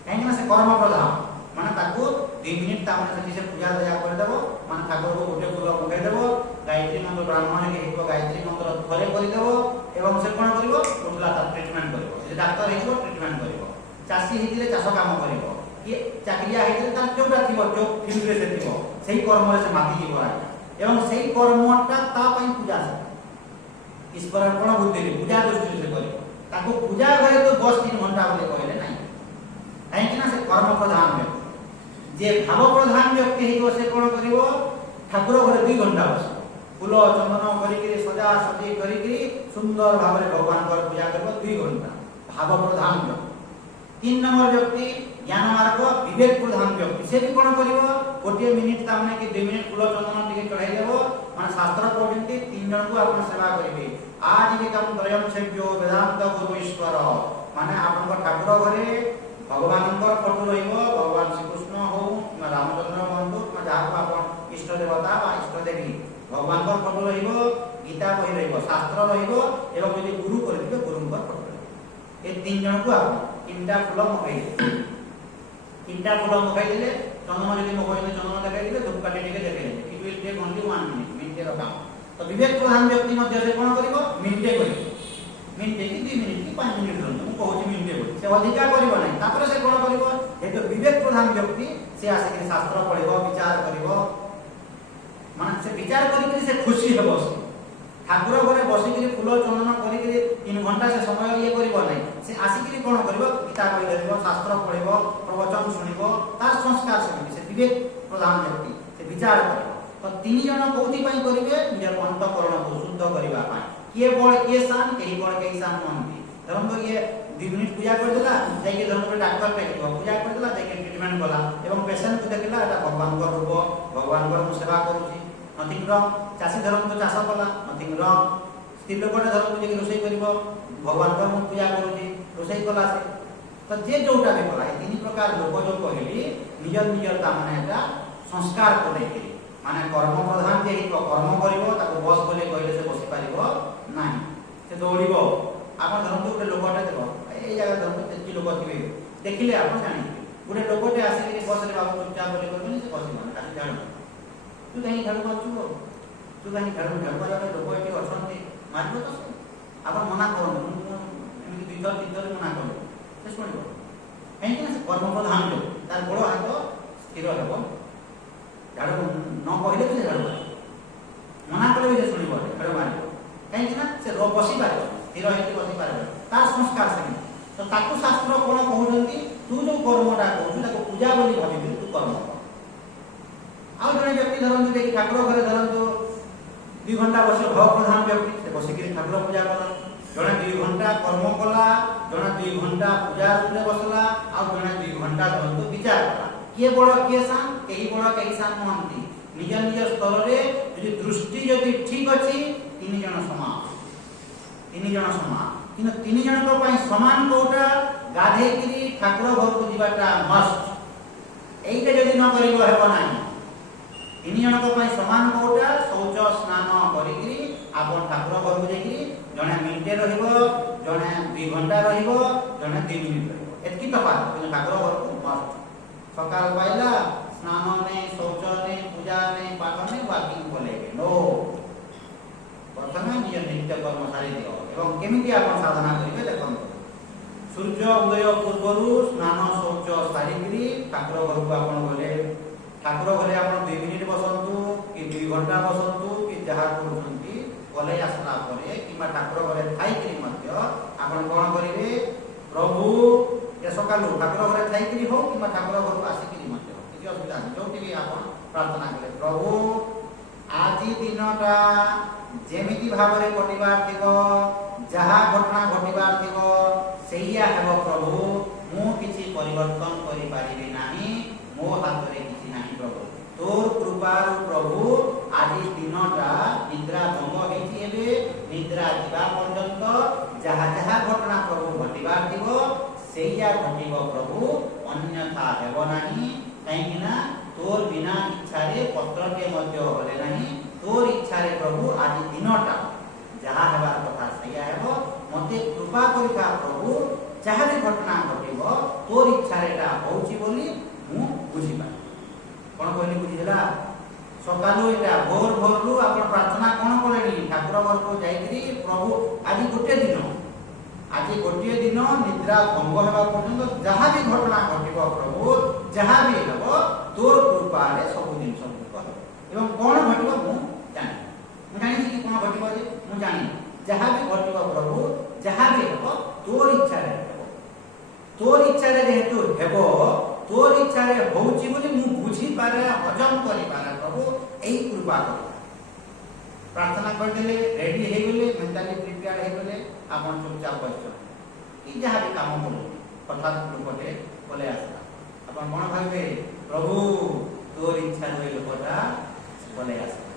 काहे कि से कर्म प्रधान माने ताको 2 मिनिट ता माने से पूजा दया कर देबो माने ठाकुर को गोटे फूल उठै देबो गायत्री मंत्र ब्राह्मण के हेइबो गायत्री मंत्र थरे करि देबो एवं से कोन करबो उठला ता ट्रीटमेंट करबो से डॉक्टर हेइबो ट्रीटमेंट करबो चासी हेइले चाष काम करबो ये चाकरिया हेइले ता जोटा थिबो जो फील्ड रे से थिबो सेही कर्म रे से माथि जीवो एवं सेही कर्मटा ता पई पूजा से ईश्वर कोन बुद्धि रे पूजा दृष्टि से करबो ताको पूजा करे तो 10-3 घंटा बोले कहले नहीं काहे कि से कर्म प्रधान व्यक्ति जे भाव प्रधान व्यक्ति हेइबो से कोन करबो ठाकुर घरे 2 घंटा बस फूल चंदन करिके सजा सजी करिके सुंदर भाबरे भगवान को पूजा करबो 2 घंटा भाव प्रधान व्यक्ति 3 नंबर व्यक्ति ज्ञान मार्ग विवेक प्रधान व्यक्ति से भी कोन करबो गोटे मिनिट तामने कि 2 मिनिट फूल चंदन टिके चढ़ाई देबो माने शास्त्र पढ़िते 3 जन को आपण सेवा करिवे आज के काम त्रयम सेव्यो वेदांत गुरु ईश्वर माने आपण ठाकुर घरे भगवान फोटो रहिबो भगवान श्री कृष्ण हो रामचंद्र बंधु जहाँ को आपण इष्ट देवता बा इष्ट देवी भगवान फोटो रहिबो गीता बही रहिबो शास्त्र रहिबो एवं यदि गुरु करथिबे गुरुंकर फोटो रहिबो ए 3 जन को आपण तीनटा फूल मगाई देले चंदन यदि मगाई चंदन लगाई देले धूपकाठी टिके देखे it will take only 1 minute minute रो काम तो विवेक प्रधान व्यक्ति मध्य से कोन करिवो मिनिटे करिवो मिनिटे कि 2 मिनिट कि 5 मिनिट रन मु कहूची मिनिटे बोली से अधिकार करिवो नै तापर से कोन करिवो हे तो विवेक प्रधान व्यक्ति से आसे कि शास्त्र पढिबो विचार करिवो माने से विचार करिके से खुशी हेबो ठाकुर घरे बसी कि फूल चंदन करिके 3 घंटा से समय ये करिवो नै से आसी कि कोन करिवो गीता पढि देबो शास्त्र पढिबो प्रवचन सुनिबो तार संस्कार से विवेक प्रधान व्यक्ति से विचार करिवो तो 3 जन कोथि पई करिवे निज अंतःकरण को शुद्ध करिवा पई के बड़ के शान केही बड़ केही शान मनती धरम तो ये 2 मिनिट पूजा कर देला जाई के धरम डॉक्टर पे पूजा कर देला जाई के ट्रीटमेंट कला एवं पेशेंट को देखला एटा भगवान को रूप भगवान को सेवा करूची नथिंग रॉन्ग चासी धरम तो चाष कला नथिंग रॉन्ग स्त्री लोकटे धरम को जे रोसई करबो भगवान को पूजा करूची रोसई कला से तो जे जोटा भी कला ए 3 प्रकार लोक जो कहली निज निज ता माने एटा संस्कार को देखि माने कर्म प्रधान जे कर्म करिवो ताको बस बोले कहले से बसी पारिबो नाही से दौड़िबो आपण धरम गोटे लोकटे देखो ए जगह धरम तेकी लोक थिबे देखिले आपण जानि गोटे लोकटे आसी कि बस रे बाबू चुपचाप बोले करबनी से बसी माने खाली झाड़ू तू कहीं झाड़ू मारछु तू कहीं झाड़ू मारे लोक एटी अछंती मारबो तो आपण मना करू एमि दिदर दिदर मना करू से सुनिबो एही से कर्म प्रधान जो तार गोड़ हाथ स्थिर हेबो झाड़ू न कहले भी झाड़ू मना करे भी सुनिबो झाड़ू मारिबो कहीं से रो बसी पारे स्थिर हेति बसी पारे तार संस्कार से तो ताकू शास्त्र कोन कहउजंती तू जो कर्मटा कहू ताको पूजा बोली भाबिबी तू कर्म आ जने व्यक्ति धरन देखि ठाकुर घरे धरन तो 2 घंटा बसे भव प्रधान व्यक्ति से बसी के ठाकुर पूजा करन जने 2 घंटा कर्म कला जने 2 घंटा पूजा रूपे बसला आ जने 2 घंटा धरन तो विचार कला के बड़ के शान केही बड़ केही शान मनती निज निज स्तर रे यदि दृष्टि यदि ठीक अछि 3 जन समान किन 3 जन को पई समान कोटा गाधे किरी ठाकुर घर को जीवाटा मस्ट एइके यदि न करिवो हेबो नाही 3 जन को पई समान कोटा शौच स्नान करि किरी आपण ठाकुर घर को जेकि जने मिनिटे रहिबो जने 2 घंटा रहिबो जने 2 मिनिट रहिबो एतकी तफात किन ठाकुर घर को मस्ट सकाल पाइला स्नान ने शौच ने पूजा ने पाठ ने वाकिंग बोले नो प्रथम निज नित्य कर्म सारी दियो एवं केमिति आपण साधना करिवे देखन सूर्य उदय पूर्वरु स्नान शौच सारी ठाकुर घर को आपण बोले ठाकुर घरे आपण 2 मिनिट बसंतु कि 2 घंटा बसंतु कि जहा करूछंती बोले आसला परे किबा ठाकुर घरे थाई कि मध्य आपण कोन करिवे प्रभु ए सकालु ठाकुर घरे थाई कि हो किबा ठाकुर घर को आसी कि मध्य किछि असुविधा नै जोटी भी आपण प्रार्थना करे प्रभु ଆଜି ଦିନଟା ଯେମିତି ଭାବରେ କଟିବାର ଥିବ, ଯାହା ଘଟଣା ଘଟିବାର ଥିବ ସେଇଆ ହେବ ପ୍ରଭୁ। ମୁଁ କିଛି ପରିବର୍ତ୍ତନ କରିପାରିବି ନାହିଁ, ମୋ ହାତରେ କିଛି ନାହିଁ ପ୍ରଭୁ। ତୋର କୃପାରୁ ପ୍ରଭୁ ଆଜି ଦିନଟା ନିଦ୍ରା ଭଙ୍ଗ ହେଇଛି, ଏବେ ନିଦ୍ରା ଯିବା ପର୍ଯ୍ୟନ୍ତ ଯାହା ଯାହା ଘଟଣା ପ୍ରଭୁ ଘଟିବାର ଥିବ ସେଇଆ ଘଟିବ ପ୍ରଭୁ, ଅନ୍ୟଥା ହେବ ନାହିଁ। କାହିଁକି ନା ତୋର ବିନା ଇଚ୍ଛାରେ ପତ୍ରଟେ ମଧ୍ୟ ହଲେ ନାହିଁ। ତୋର ଇଚ୍ଛାରେ ପ୍ରଭୁ ଆଜି ଦିନଟା ଯାହା ହେବାର କଥା ସେଇଆ ହେବ। ମତେ କୃପା କରିଥା ପ୍ରଭୁ, ଯାହା ବି ଘଟଣା ଘଟିବ ତୋର ଇଚ୍ଛାରେ ଏଟା ହଉଛି ବୋଲି ମୁଁ ବୁଝିପାରେ। କ'ଣ କହିଲି ବୁଝିହେଲା? ସକାଳୁ ଏଟା ଭୋର ଭୋରରୁ ଆପଣ ପ୍ରାର୍ଥନା କ'ଣ କଲେଣି? ଠାକୁର ଘରକୁ ଯାଇକିରି ପ୍ରଭୁ ଆଜି ଗୋଟିଏ ଦିନ, ଆଜି ଗୋଟିଏ ଦିନ ନିଦ୍ରା ଭଙ୍ଗ ହେବା ପର୍ଯ୍ୟନ୍ତ ଯାହା ବି ଘଟଣା ଘଟିବ ପ୍ରଭୁ, ଯାହା ବି ହେବ ତୋର କୃପାରେ ସବୁ ଜିନିଷ ହେବ। ଏବଂ କ'ଣ ଘଟିବ ମୁଁ ଜାଣିନି। ମୁଁ ଜାଣିଛି କି କ'ଣ ଘଟିବ ଯେ ମୁଁ ଜାଣିନି। ଯାହା ବି ଘଟିବ ପ୍ରଭୁ, ଯାହା ବି ହେବ ତୋର ଇଚ୍ଛାରେ ହେବ। ତୋର ଇଚ୍ଛାରେ ଯେହେତୁ ହେବ, ତୋର ଇଚ୍ଛାରେ ହଉଛି ବୋଲି ମୁଁ ବୁଝିପାରେ, ହଜମ କରିପାରେ ପ୍ରଭୁ, ଏଇ କୃପା କର। ପ୍ରାର୍ଥନା କରିଦେଲେ, ରେଡି ହେଇଗଲେ, ମେଣ୍ଟାଲି ପ୍ରିପେୟାର ହେଇଗଲେ, ଆପଣ ଚୁପଚାପ ବସିଛନ୍ତି କି ଯାହା ବି କାମ କରୁଛନ୍ତି, ହଠାତ୍ ଲୋକଟେ ପଳେଇ ଆସିଲା, ଆପଣ କ'ଣ ଭାବିବେ? ପ୍ରଭୁ ତୋର ଇଚ୍ଛାରୁ ଏ ଲୋକଟା ପଳେଇ ଆସିଲା।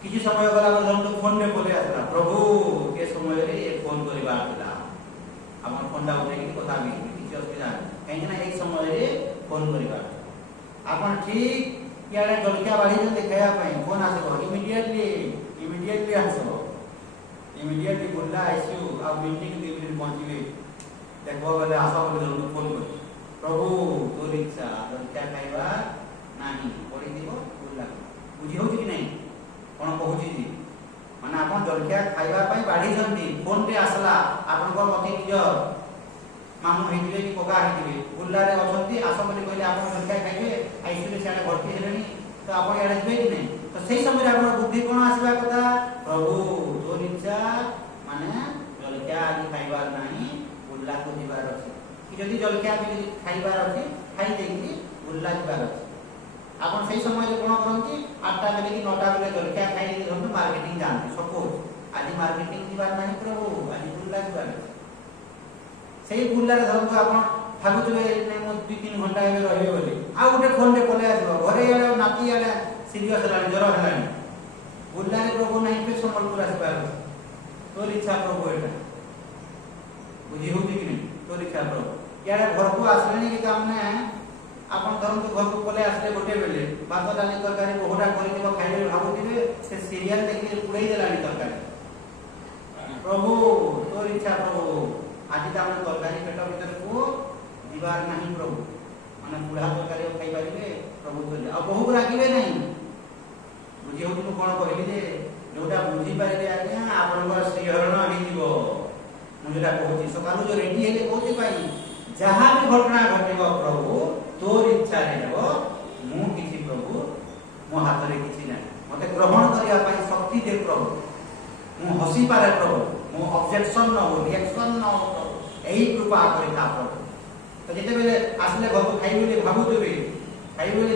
କିଛି ସମୟ ଗଲା ପରେ ଧରନ୍ତୁ ଫୋନରେ ପଳେଇ ଆସିଲା, ପ୍ରଭୁ ଏ ସମୟରେ ଏ ଫୋନ କରିବାର ଥିଲା, ଆପଣ ଫୋନଟା ଉଠେଇକି କଥା ବି କିଛି ଅସୁବିଧା ନାହିଁ। କାହିଁକି ନା ଏଇ ସମୟରେ ଫୋନ କରିବାର। ଆପଣ ଠିକ ଇଆଡ଼େ ଜଳଖିଆ ବାଢ଼ିଛନ୍ତି ଖାଇବା ପାଇଁ, ଫୋନ ଆସିବ, ଇମିଡିଏଟଲି ଆସିବ, ଇମିଡିଏଟଲି ବୁର୍ଲା ଆସିବୁ ଆଉ ମିଟିଂ 2 ମିନିଟ୍ ପହଞ୍ଚିବେ, ଦେଖବ ବୋଲେ ଆସ ବୋଲି ଧରନ୍ତୁ ଫୋନ କରି, ପ୍ରଭୁ ତୋର ଇଚ୍ଛା ଜଳଖିଆ ଖାଇବା ନାହିଁ, ପଡ଼ିଥିବ ବୁର୍ଲା। ବୁଝି ହେଉଛି କି ନାହିଁ କ'ଣ କହୁଛି ଯେ? ମାନେ ଆପଣ ଜଳଖିଆ ଖାଇବା ପାଇଁ ବାଢ଼ିଛନ୍ତି, ଫୋନଟେ ଆସିଲା, ଆପଣଙ୍କର ମତେ ନିଜ ମାମୁଁ ହେଇଥିବେ କି କକା ହେଇଥିବେ, ବୁର୍ଲାରେ ଅଛନ୍ତି, ଆସ ବୋଲି କହିଲେ ଆପଣ ଜଳଖିଆ ଖାଇବେ, ଆଇସିୟୁରେ ସିଆଡ଼େ ଭର୍ତ୍ତି ହେଲେଣି, ତ ଆପଣ ଇଆଡ଼େ ଯିବେ କି ନାହିଁ? ତ ସେଇ ସମୟରେ ଆପଣଙ୍କ ବୁଦ୍ଧି କ'ଣ ଆସିବା କଥା? ପ୍ରଭୁ ତୋର ଇଚ୍ଛା, ମାନେ ଜଳଖିଆ ଆଜି ଖାଇବାର ନାହିଁ, ବୁର୍ଲାକୁ ଯିବାର ଅଛି। କି ଯଦି ଜଳଖିଆ ବି ଖାଇବାର ଅଛି, ଖାଇ ଦେଇକି ବୁର୍ଲା ଯିବାର ଅଛି। ଆପଣ ସେଇ ସମୟରେ କ'ଣ କରନ୍ତି? 8ଟା ବେଳେ କି 9ଟା ବେଳେ ଜଳଖିଆ ଖାଇକି ଧରନ୍ତୁ ମାର୍କେଟିଂ ଯାଆନ୍ତି। ସପୋଜ ଆଜି ମାର୍କେଟିଂ ଯିବାର ନାହିଁ ପ୍ରଭୁ, ଆଜି ବୁର୍ଲା ଯିବାର ଅଛି। ସେଇ ବୁର୍ଲାରେ ଧରନ୍ତୁ ଆପଣ ଭାବୁଥିବେ ମୁଁ 2-3 ଘଣ୍ଟା ଏବେ ରହିବେ ବୋଲି, ଆଉ ଗୋଟେ ଫୋନରେ ପଳେଇ ଆସିବ, ଘରେ ଇଆଡ଼େ ନାତି ଇଆଡ଼େ ସିରିୟସ୍ ହେଲାଣି, ଜ୍ୱର ହେଲାଣି, ବୁର୍ଲାରେ ପ୍ରଭୁ ନାହିଁ, ଫେର ସମ୍ବଲପୁର ଆସିବାର ଅଛି। ତୋର ଇଚ୍ଛା ପ୍ରଭୁ ଏଇଟା। ବୁଝି ହେଉଛି କି ନାହିଁ? ତୋର ଇଚ୍ଛା ପ୍ରଭୁ। ଇଆଡ଼େ ଘରକୁ ଆସିଲେଣି କି ତାମାନେ ଆପଣ ଧରନ୍ତୁ ଘରକୁ ପଳେଇ ଆସିଲେ ଗୋଟେ ବେଳେ, ଭାତ ଡାଲି ତରକାରୀ ବହୁଟା କରିଥିବ, ଖାଇବେ ଭାବୁଥିବେ, ସେ ସିରିଏଲ ଦେଖିକି ପୁଡ଼େଇ ଦେଲାଣି ତରକାରୀ। ପ୍ରଭୁ ତୋର ଇଚ୍ଛା ପ୍ରଭୁ, ଆଜି ତାମାନେ ତରକାରୀ ପେଟ ଭିତରକୁ ଯିବାର ନାହିଁ ପ୍ରଭୁ, ମାନେ ବୁଢ଼ା ତରକାରୀ ଖାଇପାରିବେ ପ୍ରଭୁ ତୋର। ଆଉ ବହୁକୁ ରାଗିବେ ନାହିଁ। ବୁଝି ହେଉଛି ମୁଁ କ'ଣ କହିଲି ଯେ? ଯୋଉଟା ବୁଝିପାରିବେ ଆଜ୍ଞା ଆପଣଙ୍କର ଶ୍ରୀହରଣ ହେଇଯିବ। ମୁଁ ଯୋଉଟା କହୁଛି ସକାଳୁ ଯୋଉ ରେଡି ହେଲେ କହୁଛି ପାଇଁ, ଯାହା ବି ଘଟଣା ଘଟିବ ପ୍ରଭୁ ତୋର ଇଚ୍ଛାରେ ହେବ, ମୁଁ କିଛି ପ୍ରଭୁ ମୋ ହାତରେ କିଛି ନାହିଁ। ମତେ ଗ୍ରହଣ କରିବା ପାଇଁ ଶକ୍ତି ଦେ ପ୍ରଭୁ, ମୁଁ ହସିପାରେ ପ୍ରଭୁ, ମୁଁ ଅବଜେକ୍ସନ ନ ହଉ, ରିଆକ୍ସନ ନ ହଉ ପ୍ରଭୁ, ଏହି କୃପା କରିଥା ପ୍ରଭୁ। ତ ଯେତେବେଳେ ଆସିଲେ ଘରକୁ ଖାଇବେ ବୋଲି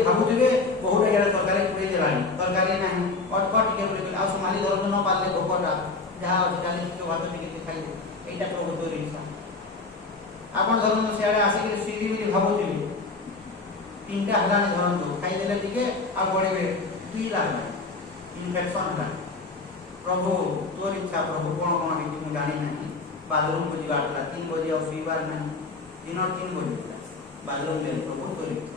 ଭାବୁଥିବେ, ବହୁଟା ଇଆଡ଼େ ତରକାରୀ ପୁଡ଼େଇ ଦେଲାଣି, ତରକାରୀ ନାହିଁ, ଅଳ୍ପ ଟିକେ ପୁଡ଼େଇ, ଆଉ ସମାଲି ଧରନ୍ତୁ ନ ପାରିଲେ ଭୋକଟା ଯାହା ଅଛି ଡାଲି ଟିକେ ଭାତ ଟିକେ ଖାଇବେ, এইটা প্রভু তোর ইচ্ছা। ଆପଣ ଧରନ୍ତୁ ସିଆଡ଼େ ଆସିକି ସିରି ବୋଲି ଭାବୁଥିବେ, 3ଟା ହେଲାଣି ଧରନ୍ତୁ, ଖାଇଦେଲେ ଟିକେ ଆଉ ବଢ଼ିବେ, 2ଟା ହେଲାଣି, ଇନଫେକ୍ସନ ହେଲାଣି। ପ୍ରଭୁ ତୋର ଇଚ୍ଛା ପ୍ରଭୁ, କ'ଣ କ'ଣ ହେଇଛି ମୁଁ ଜାଣି ନାହିଁ, ବାଥରୁମକୁ ଯିବାର ଥିଲା, 3 ବଜେ ଆଉ ଶୋଇବାର ନାହିଁ, ଦିନ 3 ବଜେ ଥିଲା, ବାଥରୁମ ଦେଲେ ପ୍ରଭୁ ତୋର ଇଚ୍ଛା।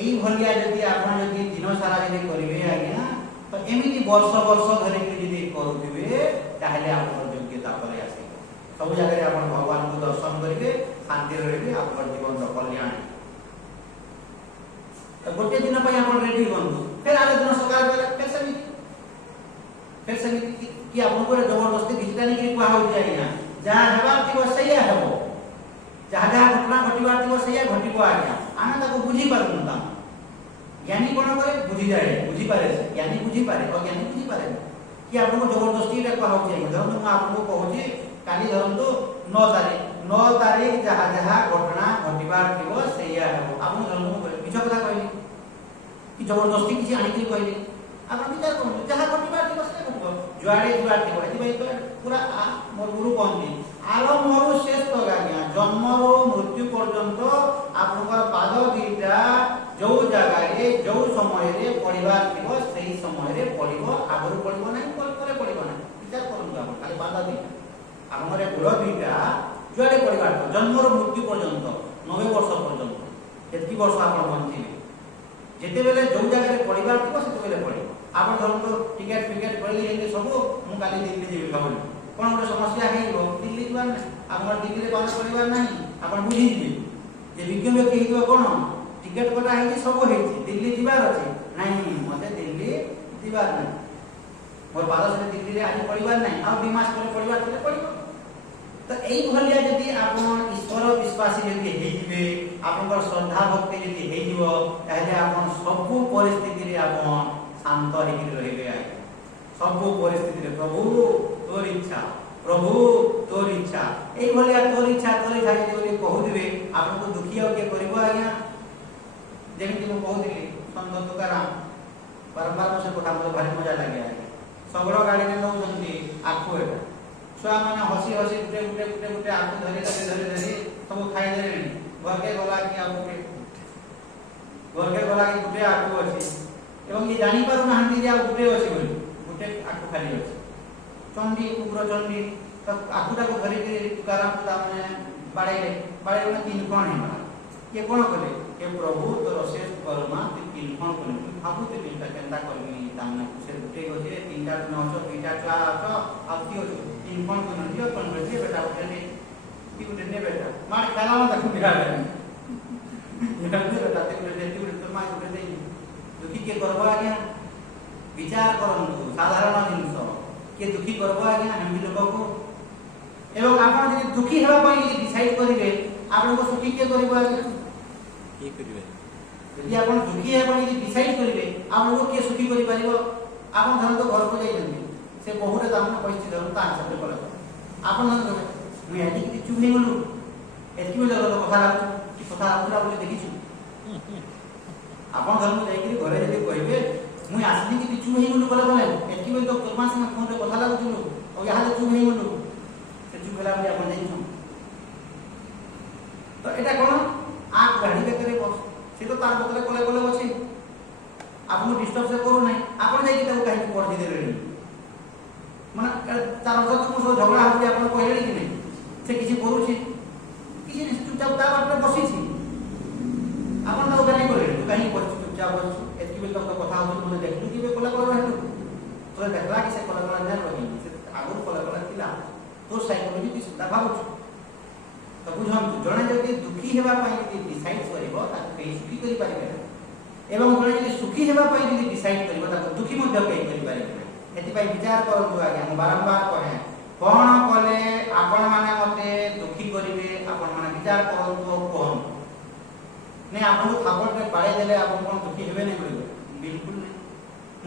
এইভଳିଆ ଯଦି ଆପଣ ଯଦି ଦିନ ସାରା ଯଦି କରିବେ ଆଜ୍ଞା, ତ ଏମିତି ବର୍ଷ ବର୍ଷ ଧରିକି ଯଦି କରୁଥିବେ, ତାହେଲେ ଆପଣଙ୍କ ଯୋଗ୍ୟତା ପରେ ଆସିବ। ସବୁ ଜାଗାରେ ଆପଣ ଭଗବାନଙ୍କୁ ଦର୍ଶନ କରିବେ, ଶାନ୍ତିରେ ରହିବେ, ଆପଣଙ୍କ ଜୀବନର କଲ୍ୟାଣ। ତ ଗୋଟେ ଦିନ ପାଇଁ ଆପଣ ରେଡି ହୁଅନ୍ତୁ, ଫେର ଆର ଦିନ ସକାଳ ବେଳେ ଫେର ସେମିତି କି ଆପଣଙ୍କୁ ଜବରଦସ୍ତି କିଛି ନେଇକି କୁହା ହଉଛି ଆଜ୍ଞା, ଯାହା ହେବାର ଥିବ ସେଇଆ ହେବ, ଯାହା ଯାହା ଘଟଣା ଘଟିବାର ଥିବ ସେଇଆ ଘଟିବ ଆଜ୍ଞା। ଆମେ ତାକୁ ବୁଝିପାରୁନୁ। ତା ଜ୍ଞାନୀ କ'ଣ କରେ? ବୁଝିଯାଏ, ବୁଝିପାରେ। ଜ୍ଞାନୀ ବୁଝିପାରେ, ଅଜ୍ଞାନୀ ବୁଝିପାରେ। କି ଆପଣଙ୍କୁ ଜବରଦସ୍ତି ଏଇଟା କୁହା ହଉଛି ଆଜ୍ଞା। ଧରନ୍ତୁ ମୁଁ ଆପଣଙ୍କୁ କହୁଛି କାଲି ଧରନ୍ତୁ 9 ତାରିଖ ଯାହା ଯାହା ଘଟଣା ଘଟିବାର ଥିବ ସେଇଆ ହେବ। ଆପଣଙ୍କୁ ଧରନ୍ତୁ ମୁଁ ମିଛ କଥା କହିଲି, कि जबरदस्ती किसी आनिक कहले आप विचार करूँ जहाँ घटवार थी से घटब जुआड़े जुआड़ थी पूरा मोर गुरु कहते आरंभर शेष तक आज्ञा जन्मर मृत्यु पर्यंत आपनकर पाद दुईटा जो जगार जो समय पढ़ार थी से समय पढ़ आगुरी पढ़ ना पर पढ़ ना विचार करूँ आप खाली पाद दुईटा आमर गोड़ दुईटा जुआड़े पढ़ार जन्मर मृत्यु पर्यंत 90 वर्ष पर्यंत एतकी वर्ष आप बंचे जिते बेले जो जगह पढ़ार थी से पढ़ आप धरत टिकेट फिकेट पढ़े सब मुझे काली दिल्ली जी भावी कौन गोटे समस्या हो दिल्ली जावार ना आप दिल्ली कौन पढ़ार ना आप बुझीजे जे विज्ञ व्यक्ति हो कौन टिकेट कटा है सब हो दिल्ली जीवार अच्छे नहीं मत दिल्ली जीवार ना मोर पाद से दिल्ली आज पढ़ार ना आ 2 मास पर पढ़ार थे पढ़ तो यही भाया जदि आप ईश्वर विश्वासी जदि हेजिबे आपनकर श्रद्धा भक्ति जदि हेजिबो ताहले आपन सब परिस्थिति रे आपन शांत होकर रहिबे आइ सब परिस्थिति रे प्रभु तोर इच्छा प्रभु तोर इच्छा एई भाया तोर इच्छा जदि कहूदिबे आपनको दुखी हो के करबो आज्ञा जेमिति मु कहूदिली संत तुकाराम बारंबार से कथा मते भारी मजा लागे आज्ञा सगळो गाड़ी में नौचंती आखु एटा छुआ मैंने हसी हसी गुटे गुटे गुटे गुटे आखु धरी सब खाई दे घर के गला कि आ गुटे आखु अच्छी एवं ये जानी पारु नाहंती जे आ गुटे अछि बोली गुटे आखु खाली अछि चंडी उग्र चंडी तो आखुटा को धरी के तुकाराम ता माने बाड़े में 3 कोण है ये कोण कले के प्रभु तोर शेष करुणा 3 कोण कले भाबु ते 3टा केंता करबी तामने से गुटे गजे 3टा नौचो 2टा चा आ की हो 3 कोण को नदियो कोण बजे बेटा उठे की उठे ने बेटा मार खाला में देखु बिगाड़ ये करते बेटा ते उठे तो मार उठे दे दुखी के करबा आज्ञा विचार करंतु साधारण जिंस के दुखी करबा आज्ञा हम लोग को एवं आपण जे दुखी हेबा पई डिसाइड करिवे आपण को सुखी के करबा आज्ञा की करिवे यदि आपण दुखी हेबा पई डिसाइड करिवे आपण को के सुखी करि परिबो आपण धन तो घर को जाई जंदी से बहुरे दामने पैसे धन ता आंसर करा आपण धन मैं एटी कि चुप नहीं गलु एतकी बेला तो कथा लागु कि कथा पूरा बोले देखिछु आपण धन जाई कि घरे जदि कहबे मुई आसली कि चुप नहीं गलु बोले एतकी बेला तो तोरमा से फोन रे कथा लागु छुलु और यहां चुप नहीं गलु से चुप भेला बोले आपण जाई तो एटा कोन आक गाड़ी बेकरे बस से तो तार बतले कोले कोले अछि आपन डिस्टर्ब से करू नहीं आपन जाई कि ताऊ काहे पढ़ दे रे माने तार सत को झगड़ा हो आपन कहले कि नहीं से किसी करू छी किसी नहीं चुपचाप ता बात बसी छी आपन ताऊ काहे करे काहे पढ़ चुपचाप बस एतकी बेल तक कथा हो मुझे देखलु कि बे कोला कोला रहलु तो देखला कि से कोला कोला नहीं रही से आगु कोला कोला थिला तो साइकोलॉजी की सुधा भाबु तो बुझम जणे जदि दुखी हेबा पई यदि डिसाइड करबो ता कई सुखी करि पारिबे एवं जणे यदि सुखी हेबा पई यदि डिसाइड करबो ता दुखी मध्य कई करि पारिबे एति पई विचार करंतु आज्ञा हम बारंबार कहे कोन कले आपण माने मते दुखी करिवे आपण माने विचार करंतु कोन ने आपण को थापट रे पाळे देले आपण कोन दुखी हेबे नै करिवे बिल्कुल नै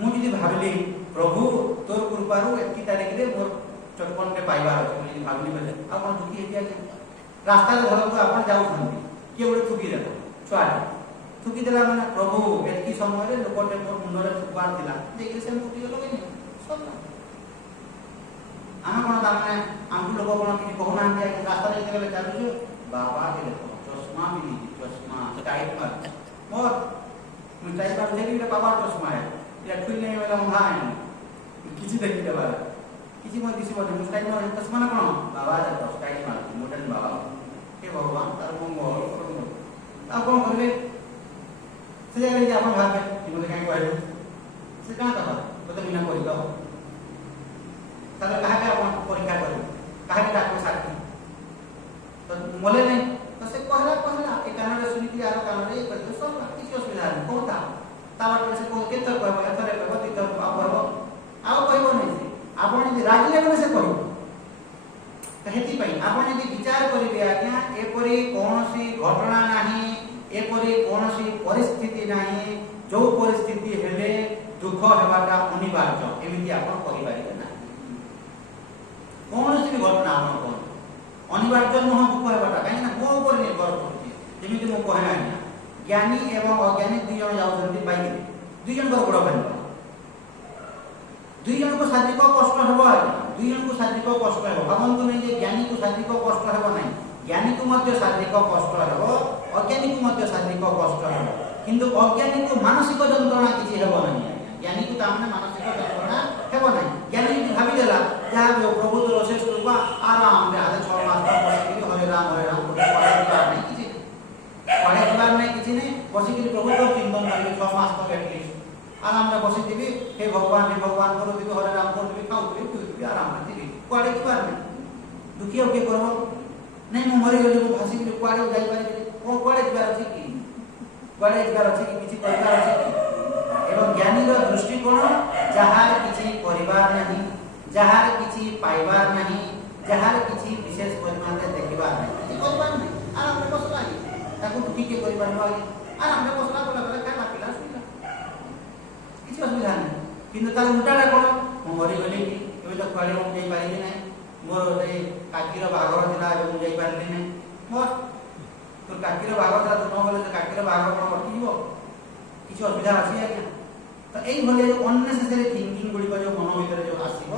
मु जदि भाबली प्रभु तोर कृपारु एति तारिख रे मोर चटपन के पाइबार अछि मु भाबली बेले आपण दुखी हेबे रास्ता रे घर को आपण जाउ छथि के ओडे थुकी देला छुआले थुकी देला माने प्रभु एतकी समय रे लोकटे मोर मुंडरे थुकबार थिला देखि से थुकी गेलो नै सब आम कोन ताने आम लोक कोन कि कहना कि रास्ता रे गेले चालु बाबा के देखो चश्मा भी चश्मा टाइट पर मोर मु टाइट पर देखि बाबा चश्मा है या खुल नहीं वाला उठा है किसी देखि देबा किसी मत दिसी मत मुस्ताइल में चश्मा ना कोन बाबा जा स्टाइल मार मॉडर्न बाबा के भगवान तार मंगल करू आ कोन करबे से जाय जे अपन भाग में कि मते काई कहले से का का तो बिना कहि दो ताले कहा के अपन परीक्षा करू कहा के डाक्टर साथी तो मोले नहीं तो से कहला ए कान रे सुनी कि आरो कान रे कर दो सब किसी असुविधा नहीं कोता तावा से को के तर कहबो एथरे कहबो ती तर आ करबो आ कहबो नहीं आपण यदि राजी लेबे से कहू कहेती पई आपण यदि विचार करिवे आज्ञा एपरि कोनोसी घटना नाही एपरि कोनोसी परिस्थिति नाही जो परिस्थिति हेले दुख हेबाटा अनिवार्य एमिति आपण कहि पारिबे ना कोनोसी घटना आपण कोन अनिवार्य नह दुख हेबाटा काहे ना मो ऊपर निर्भर करछि जेमिति मो कहना आज्ञा ज्ञानी एवं अज्ञानी दुई जन जाउछन्ति बाइक দুই জনকর গোড় ভাঙি দুই জনক শারীরিক কষ্ট হব আজ্ঞা দুই জনক শারীরিক কষ্ট হব ভাবন্তু নাই যে জ্ঞানীକୁ শারীরিক কষ্ট হব নাই জ্ঞানীକୁ ମଧ୍ୟ শারীরিক কষ্ট হব অজ্ঞানীକୁ ମଧ୍ୟ শারীরিক কষ্ট হব কিন্তু অজ্ঞানীକୁ মানসিক যন্ত্রণা কিছু হব নাই জ্ঞানীକୁ তাମାନେ মানসিক যন্ত্রণা হব নাই জ্ঞানী যদি ভাবি দেলা যাহা প্রভু তো অশেষ কৃপা আরামে আধে 6 মাস বসিকি হরে রাম করে পড়াইবার নাই কিছু পড়াইবার নাই কিছু নেই বসিকি প্রভু তো চিন্তন করিবে 6 মাস তো এটলিস্ট আরামে বসিথিবি হে ভগবান করুথিবি হরে রাম করুথিবি খাউথিবি পিউথিবি আরামে থিবি কুଆଡେ ଯିବାର ନାହିଁ ଦୁଃଖୀ ଆଉ କିଏ କରିବ ନାଇଁ ମୁଁ ମରିଗଲି ମୁଁ ଭାସିଗଲି କୁଆଡେ ଯାଇପାରିବି କୁଆଡେ ଯିବାର ଅଛି କି କୁଆଡେ ଯିବାର ଅଛି କି କିଛି କରିବାର ଅଛି କି ଏବଂ ଜ୍ଞାନୀର ଦୃଷ୍ଟିକୋଣ ଯାହାର କିଛି କରିବାର ନାହିଁ ଯାହାର କିଛି ପାଇବାର ନାହିଁ ଯାହାର କିଛି ବିଶେଷ ପରିମାଣରେ ଦେଖିବାର ନାହିଁ କିଛି କରିବାର ନାହିଁ ଆରାମରେ ବସିଲା ତାକୁ ଦୁଃଖୀ କିଏ କରିପାରିବ ଆରାମରେ ବସିଲା ଗଲା ପରେ ଖାଇଲା ପିଲା ଶୋଇଲା କିଛି ଅସୁବିଧା ନାହିଁ କିନ୍ତୁ ତାର ଉଲ୍ଟାଟା କ'ଣ ମୁଁ ମରିଗଲି କି ଏବେ ତ କୁଆଡ଼େ ମୁଁ ଯାଇପାରିବି ନାହିଁ ମୋର ସେ କାକିର ବାହାଘର ଥିଲା ଏବେ ମୁଁ ଯାଇପାରିଲି ନାହିଁ ମୋର তোর কাকির বাহাঘর ଥିଲା ତୁ ନ ଗଲେ ସେ କାକିର ବାହାଘର କ'ଣ ଅଟକିଯିବ କିଛି ଅସୁବିଧା ଅଛି ଆଜ୍ଞା ତ এইভাবে অননেসেসারি থিঙ্কিং গুড়িক যে মন ভিতরে যে আসিব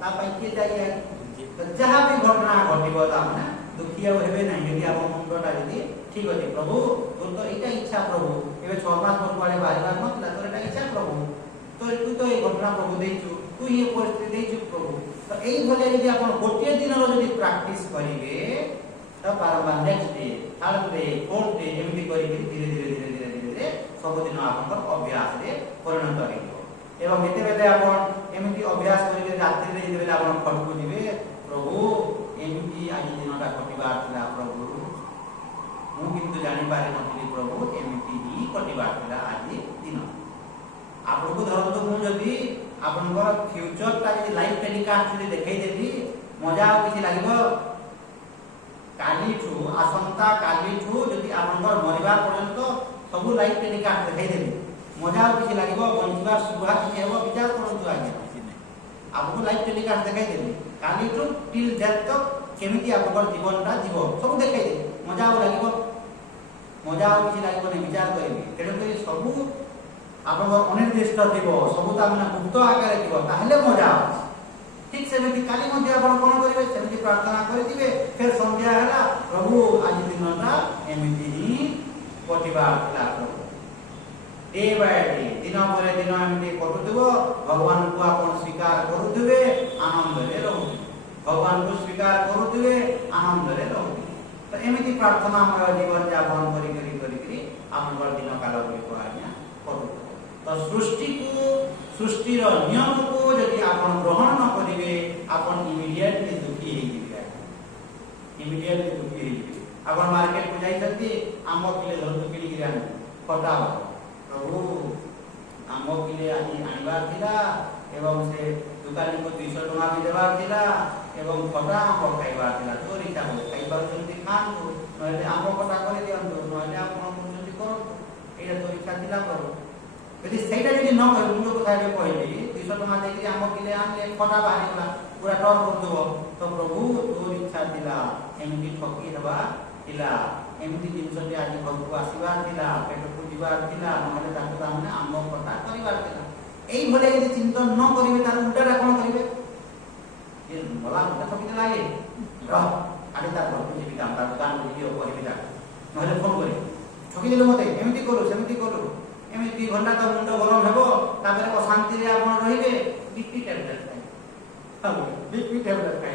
তা পাই কিଏ দায়ী তো যাহা বি ঘটনা ঘটিব তা মানে দুঃখী আর হেবে নাই যদি আমার মুন্ডটা যদি ঠিক আছে প্রভু তোর তো এইটা ইচ্ছা প্রভু এবে 6 মাস পর কুয়াড়ে বাহারিবার নথিলা তোর এটা ইচ্ছা প্রভু তুই তো এই ঘটনা প্রভু দেইছু তুই এই পরিস্থিতি দেইছু প্রভু তো এইভাবে যদি আপন গোটিয়ে দিনর যদি প্র্যাকটিস করিবে তো বারবার next day third day fourth day এমনি করি ধীরে ধীরে ସବୁଦିନ ଆପଣଙ୍କର ଅଭ୍ୟାସରେ ପରିଣତ ହେଇଯିବ ଏବଂ ଯେତେବେଳେ ଆପଣ ଏମିତି ଅଭ୍ୟାସ କରିବେ ରାତ୍ରିରେ ଯେତେବେଳେ ଆପଣ ଖଟକୁ ଯିବେ ପ୍ରଭୁ ଏମିତି ଆଜି ଦିନଟା କଟିବାର ଥିଲା ପ୍ରଭୁ ମୁଁ କିନ୍ତୁ ଜାଣିପାରିନଥିଲି ପ୍ରଭୁ ଏମିତି ହିଁ କଟିବାର ଥିଲା ଆଜି ଦିନ ଆପଣଙ୍କୁ ଧରନ୍ତୁ ମୁଁ ଯଦି ଆପଣଙ୍କର ଫ୍ୟୁଚରଟା ଯଦି ଲାଇଫ ଟେଲିକାଷ୍ଟ ଯଦି ଦେଖେଇଦେବି ମଜା ଆଉ କିଛି ଲାଗିବ କାଲିଠୁ ଆସନ୍ତା କାଲିଠୁ ଯଦି ଆପଣଙ୍କର ମରିବା ପର୍ଯ୍ୟନ୍ତ ସବୁ ଲାଇଫ ଟେଲିକାଷ୍ଟ ଦେଖେଇଦେବି ମଜା ଆଉ କିଛି ଲାଗିବ ବଞ୍ଚିବାର ସୁବିଧା କିଛି ହେବ ବିଚାର କରନ୍ତୁ ଆଜ୍ଞା ଆପଣଙ୍କୁ ଲାଇଫ ଟେଲିକାଷ୍ଟ ଦେଖେଇଦେବି କାଲିଠୁ ଟିଲ୍ ଡେଥ୍ ତକ୍ କେମିତି ଆପଣଙ୍କର ଜୀବନଟା ଯିବ ସବୁ ଦେଖେଇଦେବି ମଜା ଆଉ ଲାଗିବ ମଜା ଆଉ କିଛି ଲାଗିବନି ବିଚାର କରିବି ତେଣୁକରି ସବୁ ଆପଣଙ୍କର ଅନିର୍ଦ୍ଦିଷ୍ଟ ଥିବ ସବୁ ତା ମାନେ ଗୁପ୍ତ ଆକାରରେ ଥିବ ତାହେଲେ ମଜା ଅଛି ঠিক সেମିତି কালি ମଧ୍ୟ ଆପଣ କ'ଣ କରିବେ ସେମିତି ପ୍ରାର୍ଥନା କରିଥିବେ ଫେର ସନ୍ଧ୍ୟା ହେଲା ପ୍ରଭୁ ଆଜି ଦିନଟା ଏମିତି ହିଁ କଟିବାର ଥିଲା ପ୍ରଭୁ ଡେ ବାଇ ଡେ ଦିନ ପରେ ଦିନ ଏମିତି କଟୁଥିବ ଭଗବାନଙ୍କୁ ଆପଣ ସ୍ୱୀକାର କରୁଥିବେ ଆନନ୍ଦରେ ରହୁଥିବେ ଭଗବାନଙ୍କୁ ସ୍ୱୀକାର କରୁଥିବେ ଆନନ୍ଦରେ ରହୁଥିବେ ତ ଏମିତି ପ୍ରାର୍ଥନାମୟ ଜୀବନ ଯାପନ କରିକିରି ଆପଣଙ୍କର ଦିନ କାଳ ଗୁଡ଼ିକ ଆଜ୍ଞା କଟୁଥିବ ତ ସୃଷ୍ଟିର ନିୟମକୁ ଯଦି ଆପଣ ଗ୍ରହଣ ନ କରିବେ ଆପଣ ଇମିଡିଏଟଲି ଦୁଃଖୀ ହେଇଯିବେ ଇମିଡିଏଟଲି ଦୁଃଖୀ ହେଇଯିବେ ଆପଣ ମାର୍କେଟକୁ ଯାଇଛନ୍ତି ଆମ୍ବ କିଲେ ଧରନ୍ତୁ କିଣିକିରି ଆଣିବେ ଖଟା ହବ ପ୍ରଭୁ ଆମ୍ବ କିଲେ ଆଜି ଆଣିବାର ଥିଲା ଏବଂ ସେ ଦୋକାନୀକୁ 200 ଟଙ୍କା ବି ଦେବାର ଥିଲା ଏବଂ ଖଟା ଆମ୍ବ ଖାଇବାର ଥିଲା ତୋର ଇଚ୍ଛା ହବ ଖାଇପାରୁଛନ୍ତି ଖାଆନ୍ତୁ ନହେଲେ ଆମ୍ବ ଖଟା କରିଦିଅନ୍ତୁ ନହେଲେ ଆପଣ କରୁଛନ୍ତି କରନ୍ତୁ ଏଇଟା ତୋର ଇଚ୍ଛା ଥିଲା ପ୍ରଭୁ ଯଦି ସେଇଟା ଯଦି ନ କହି ମୁଁ ଯୋଉ କଥା ଏବେ କହିଲି 200 ଟଙ୍କା ଦେଇକି ଆମ୍ବ କିଲେ ଆଣିଲେ ଖଟା ବାହାରିଗଲା ପୁରା ଟର୍ କରୁଥିବ ତ ପ୍ରଭୁ ତୋର ଇଚ୍ଛା ଥିଲା ଏମିତି ଠକି ହେବା ଥିଲା ଏମିତି ଜିନିଷଟି ଆଜି ଘରକୁ ଆସିବାର ଥିଲା ପେଟକୁ ଯିବାର ଥିଲା ନହେଲେ ତାକୁ ତାମାନେ ଆମ୍ବ ଖଟା କରିବାର ଥିଲା এইভাবে যদি চিন্তন ন করিবে তার উল্টাটা কোন করিবে যে বলা উল্টা ঠকি দেলা এ রহ আগে তার ঘরକୁ ଯିବି কাম তার দোকান ভিডিও করিবি তাকে নহলে ফোন করি ঠকি দিলে মতে এমতি করু সেমতি করু এমতি ঘন্টা তো মুন্ড গরম ହେବ তারপরে অশান্তিরে আপন রহিবে বিপি ট্যাবলেট খাই হবে বিপি ট্যাবলেট খাই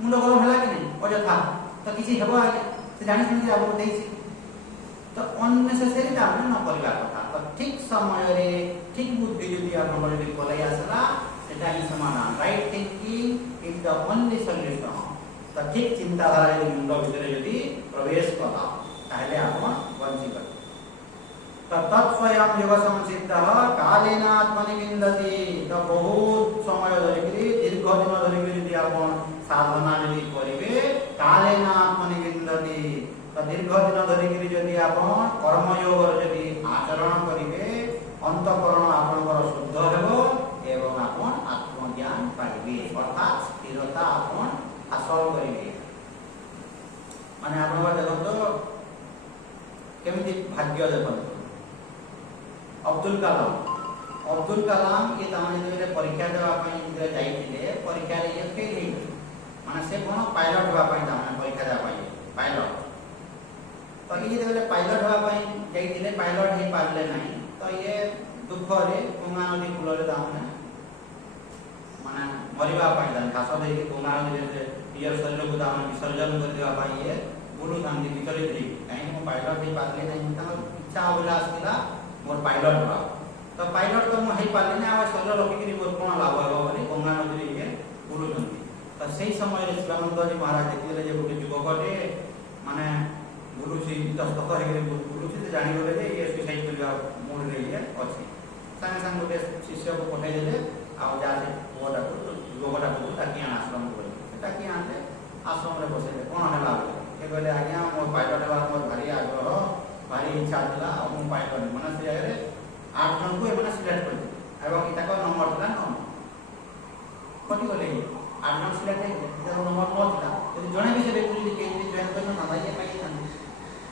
মুন্ড গরম ହେଲା কি নাই অযথা তো কিছু ହେବ আগে সে জানি শুনি আপন দেইছি তো অননেসেসারি তাহলে ন করিবা কথা তো ঠিক সময়ে ঠিক বুদ্ধি যদি আপনার যদি পলাই আসলা সেটা হি সমাধান right thinking is the only solution তো ঠিক চিন্তাধারা যদি মুন্ড ভিতরে যদি প্রবেশ করা তাহলে আপন বঞ্চিত তো তৎস্বয়ং যোগ সংসিদ্ধ কালেন আত্মনি বিন্দতি তো বহুত সময় ধরিকি দীর্ঘ দিন ধরিকি যদি আপন সাধনা যদি করিবে কালেন আত্মনি বিন্দতি তো দীর্ঘ দিন ধরিকি যদি আপন কর্মযোগর যদি আচরণ করিবে অন্তঃকরণ আপনার শুদ্ধ হব এবং আপন আত্মজ্ঞান পাইবে অর্থাৎ স্থিরতা আপন হাসল করিবে মানে আপনার দেখুন কেমিতি ভাগ্য দেখুন अब्दुल कलाम अब्दुल कलाम ये ताने जे परीक्षा देवा पई जे जाइतिले परीक्षा रे ये फेल हे माने से कोन पायलट होवा पई ताने परीक्षा देवा पई पायलट तो ये जे पायलट होवा पई जाइतिले पायलट हे पारले नाही तो ये दुख रे गंगा नदी कूल रे ताने माने मरिबा पई ताने घास दे के गंगा नदी रे नियर शरीर को ताने विसर्जन कर देवा पई ये बुलु ताने विचलित रे काहे मो पायलट हे पारले नाही तार इच्छा अभिलाष थिला मोर पायलट होवा तो पायलट तो मो हे पाले ना आ शरीर रखि कि मोर कोन लाभ हो बोली गंगा नदी रे बुलु जंती तो सही समय रे शिवानंद जी महाराज देखिले जे गोटे युवकटे माने बुलुची दस्तक हे बुलुची जानि गले जे ये सुसाइड करबा मूड रे ये अछि संग संग गोटे शिष्य को पठाई देले आ जा से ओडा को युवकटा को ताकि आश्रम को ताकि आते आश्रम रे बसेले कोन हला के कहले आज्ञा मोर पायलट हेबा मोर भारी आग्रह भारी इच्छा थिला आ मो पायलट माने से आगे 8 जन को एमने सिलेक्ट कर एवं इता को नंबर थिला न कथि गले 8 जन सिलेक्ट हे इता नंबर 9 थिला यदि जणे भी से बेकुली के जॉइन करन ना भाई पाई थान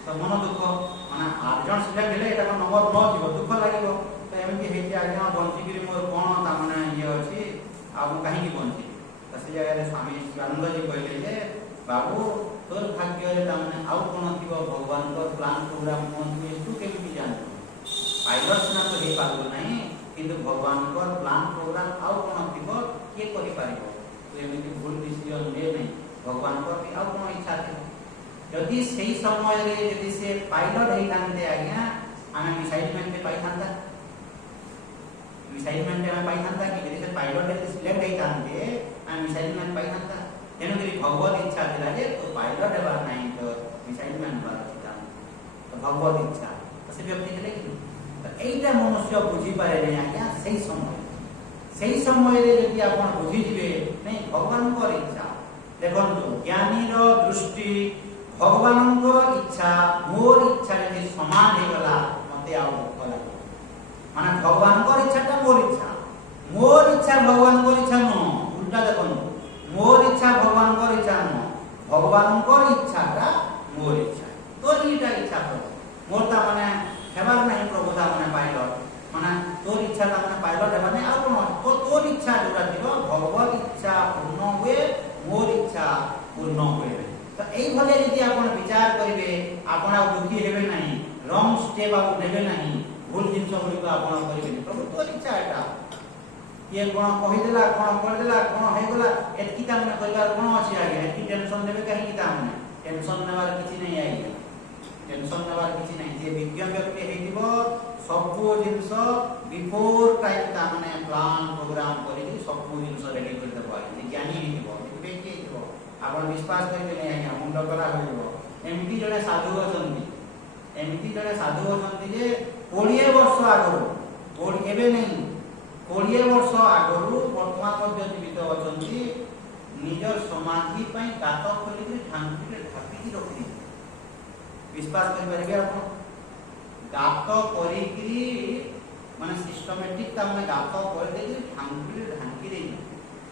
तो मन दुख माने 8 जन सिलेक्ट हेले इता को नंबर 9 जीव दुख लागिवो तो एमति हेति आज्ञा बंची गिरी मोर कोन ता माने ये अछि आ मु काहे की बंची तो से जगह रे स्वामी शिवानंद जी कहले जे बाबू तोर भाग्य रे ता माने आउ कोन थिबो भगवान को प्लान प्रोग्राम मन तू केमि जान पायलट ना तो हे पारबो नाही किंतु भगवान को प्लान प्रोग्राम आउ कोन थिबो के करि पारिबो तो एमति भूल डिसीजन ले नहीं भगवान को भी आउ कोन इच्छा थी यदि सही समय रे यदि से पायलट हे कांते आज्ञा आमे मिसाइलमेंट पे पाई थांता मिसाइलमेंट में पाई थांता कि यदि से पायलट हे सिलेक्ट हे कांते आमे मिसाइलमेंट पाई थांता तेनु करी भगवत इच्छा थिला जे तो पायलट हेबा नाही तो मिसाइलमेंट बार थिला तो भगवत इच्छा तो से व्यक्ति हेले कि तो एइटा मनुष्य बुझी पारे नै आज्ञा सही समय रे यदि आपण बुझी जिवे नै भगवान को इच्छा देखंतु ज्ञानी रो दृष्टि भगवान को इच्छा मोर इच्छा यदि समान हे गला मते आउ दुख लागे माने भगवान को इच्छाटा मोर इच्छा भगवान को इच्छा न उल्टा देखंतु मोर इच्छा भगवान को इच्छा न भगवान को इच्छाटा मोर इच्छा तोर इटा इच्छा तो मोर ता माने हेबार नहीं प्रभु ता माने पायलट माने तोर इच्छा ता माने पायलट हेबा नहीं आ कोन तो तोर इच्छा जोरा दिबो भगवत इच्छा पूर्ण हुए मोर इच्छा पूर्ण हुए तो एई भले यदि आपण विचार करिवे आपण आ दुखी हेबे नहीं रॉन्ग स्टेप आ नेबे नहीं भूल जिंस गुडी को आपण करिवे प्रभु तोर इच्छा एटा ये कोन कहि देला कोन कर देला कोन हे गेला एतकी ता माने करिवार कोन अछि आगे एतकी टेंशन देबे काहे की ता माने टेंशन नेबार किछि नहीं आई टेंशन नेबार किछि नहीं जे विज्ञ व्यक्ति हे दिबो सब जिंस बिफोर टाइम ता माने प्लान प्रोग्राम करि सब जिंस रेडी कर देबो जे ज्ञानी हे दिबो बे के दिबो आपण विश्वास करिबे नहीं आज्ञा मुंड करा होइबो एमती जने साधु अछंती जे 20 वर्ष आगरो 20 एबे नहीं 20 वर्ष आगरू वर्तमान मध्य जीवित अछंती निजर समाधि पई गात खोली के ढांकी रे ढापी रखी विश्वास कर परबे आपण गात करी कि माने सिस्टमैटिक ता माने गात कर दे ढांकी रे ढांकी रे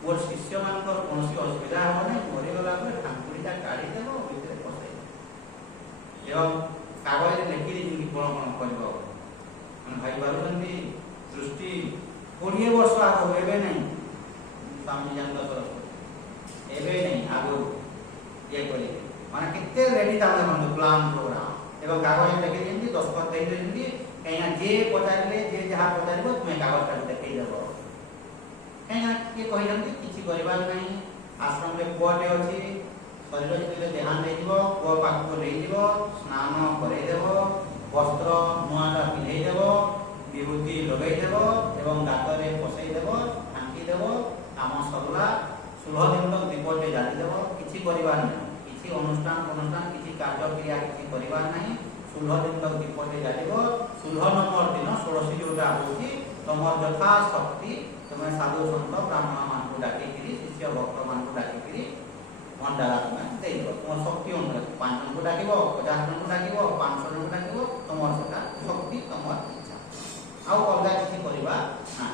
मोर शिष्य मान को कोनसी असुविधा हो नै मरे गला पर ढांकुरी ता काढी देबो भितरे पसे एवं कागज रे लिखि दे कि कोन कोन करबो मन भाई बारुचंदी दृष्टि 20 वर्ष आगो एबे नहीं स्वामी जानता सरस्वती एबे नहीं आगो ये करी माने किते रेडी तामे मन प्लान प्रोग्राम एवं कागज लिखि देंदी दस्तखत दे देंदी कहिया जे पचारले जे जहा पचारबो तुमे कागज ता देखै देबो कहिया के कहि जंती किछि करबार नहीं आश्रम रे कोटे अछि शरीर जे ध्यान दे दिबो को पाक को ले दिबो स्नान करे देबो वस्त्र नुआटा पिन्है देबो विभूति लगाई देबो एवं गातरे पसई देबो ढांकी देबो काम सरला 16 दिन तक दीपटे जाली देबो किछि परिवार नहीं किछि अनुष्ठान किछि कार्य क्रिया किछि परिवार नहीं 16 दिन तक दीपटे जालिबो 16 नंबर दिन 16 जोटा होची तमर यथा शक्ति तमे साधु संत ब्राह्मण मान को डाकी करी शिष्य भक्त मान को डाकी करी भंडारा में देइबो तमर शक्ति अनुसार 5 जन को डाकिबो 50 जन को डाकिबो 500 जन को डाकिबो तमर सेटा शक्ति तमर आउ अलगा किछि करबा ना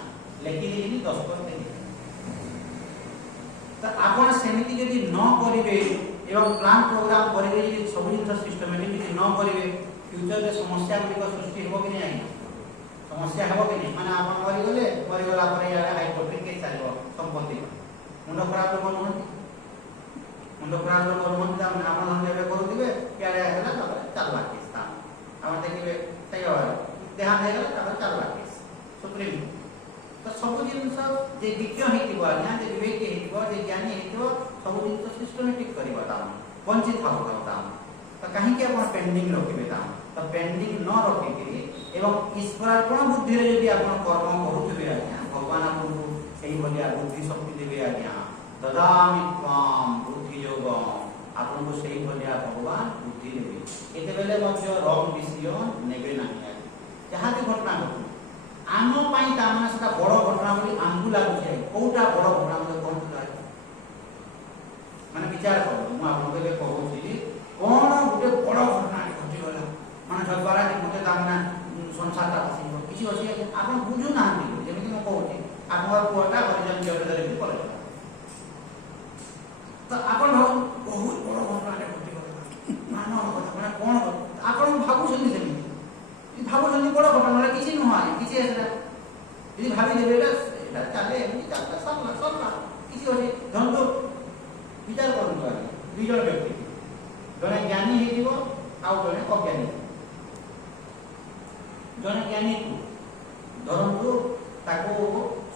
लेखि देली 10 करते त आपण सेमिति यदि न करिवे एवं प्लान प्रोग्राम करिवे यदि सब जिंस सिस्टमैटिक यदि न करिवे फ्यूचर रे समस्या गुडी को सृष्टि होबो कि नहीं समस्या हेबो कि नहीं माने आपण मरिगला परे यार हाईकोर्ट रे केस चलिबो संपत्ति मुंड खराब लोक नहति मुंड खराब लोक नहति आपण धन देबे करूथिबे यार हेला तबे चलला केस ता आपण देखिबे सही हो ध्यान हेला तबे चलला केस सुप्रीम तो सब जिनस जे विज्ञ हेतिबो आज्ञा जे विवेक हेतिबो जे ज्ञानी हेतिबो सब जिनस सिस्टमैटिक करिबो ता वंचित हबो ता तो कहीं के आपण पेंडिंग रखिबे ता तो पेंडिंग न रखि के एवं ईश्वरार्पण बुद्धि रे यदि आपण कर्म करूथिबे आज्ञा भगवान आपको सही भलिया बुद्धि शक्ति देबे आज्ञा ददामि त्वाम बुद्धि योग आपन को सही भलिया भगवान बुद्धि देबे एते बेले मध्य रॉन्ग डिसीजन नेबे नाही आज्ञा जहां भी घटना घटू आम पाई ता माने सेटा बड़ घटना बोली आंगु लागु छै कोटा बड़ घटना मते कोन लागु माने विचार करू मु आपन के कहूची कोन गुटे बड़ घटना घटी गला माने जद्वारा जे मते ता माने संसार ता पसी किछि अछि आपन बुझु नांती जेमिति म कहूची आपन पुआटा हरिजन जरे धरे भी करे तो आपन भाव बहुत बड़ घटना घटी गला मानो माने कोन आपन भाबु सनी सेमिति भाबु जल्दी बड़ घटना किछि न होय किछि एटा यदि भाबी देबेला एटा चले एमि चलता सब किछि होय धन तो विचार करन पारे दुई जण व्यक्ति जने ज्ञानी हेतिबो आ जने अज्ञानी जने ज्ञानी को धरंतु ताको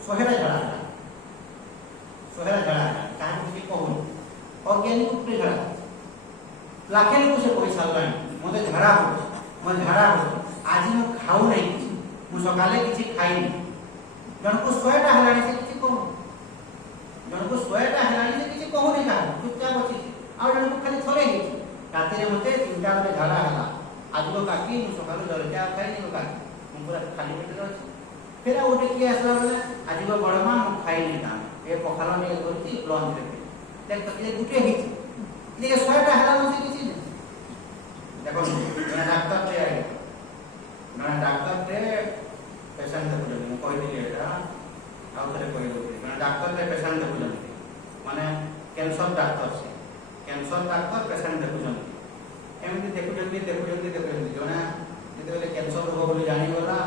सोहेरा झड़ा काहे किछि कहू अज्ञानी को पे झड़ा लाखे लोक से पैसा लानी मते झड़ा हो आज मु खाऊ नहीं मु सकाले किछि खाइनी जन को 100टा हलानी से किछि कहू जन को 100टा हलानी से किछि कहू नहीं का चुपचाप अछि आ जन को खाली थरे ही राती रे मते 3टा बजे झाड़ा हला आज को काकी मु सकाले जलटा खाइनी को काकी मु पूरा खाली पेट रे अछि फिर ओटे की आसला बोले आज को बड़मा मु खाइनी का ए पखाला ने करती लंच रे देख तो ये गुटे ही ये 100टा हलानी से किछि देखो डॉक्टर पे आई ना डॉक्टर पे पेशेंट देखु जनी कोइ दिले एटा आउथरे कोइ दिले ना डॉक्टर पे पेशेंट देखु जनी माने कैंसर डॉक्टर पेशेंट देखु जनी एमति देखु जनी जणा जते बेले कैंसर रोग बोली जानि गला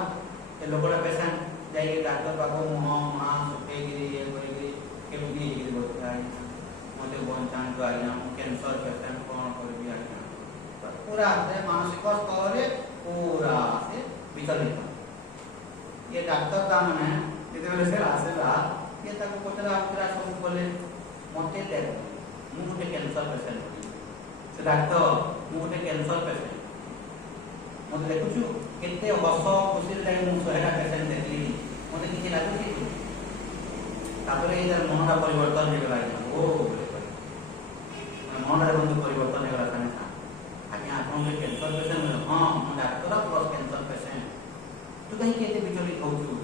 ए लोकला पेशेंट जाई डॉक्टर पाको मुहा सुटे गिरी ए कोइ गिरी केमि गिरी बोलताई मते बोलतान तो आइना कैंसर पेशेंट कोन करबी आइना पूरा से मानसिक स्तर रे पूरा से विचलित ये डॉक्टर ता माने जते बेले से आसेला ये ताको पचरा पूरा सब बोले मते देख मु गुटे कैंसर पेशेंट से डॉक्टर मु गुटे कैंसर पेशेंट मते देखुछु केते हस खुशी लागे मु सोहेला पेशेंट देखली मते किछि लागुछि तापरे इधर मनटा परिवर्तन हे गला ओ मनटा बंधु परिवर्तन हे गला थाने आपन के कैंसर पेशेंट हां मु डॉक्टर प्लस कैंसर पेशेंट तू कहीं केते बिचली कहू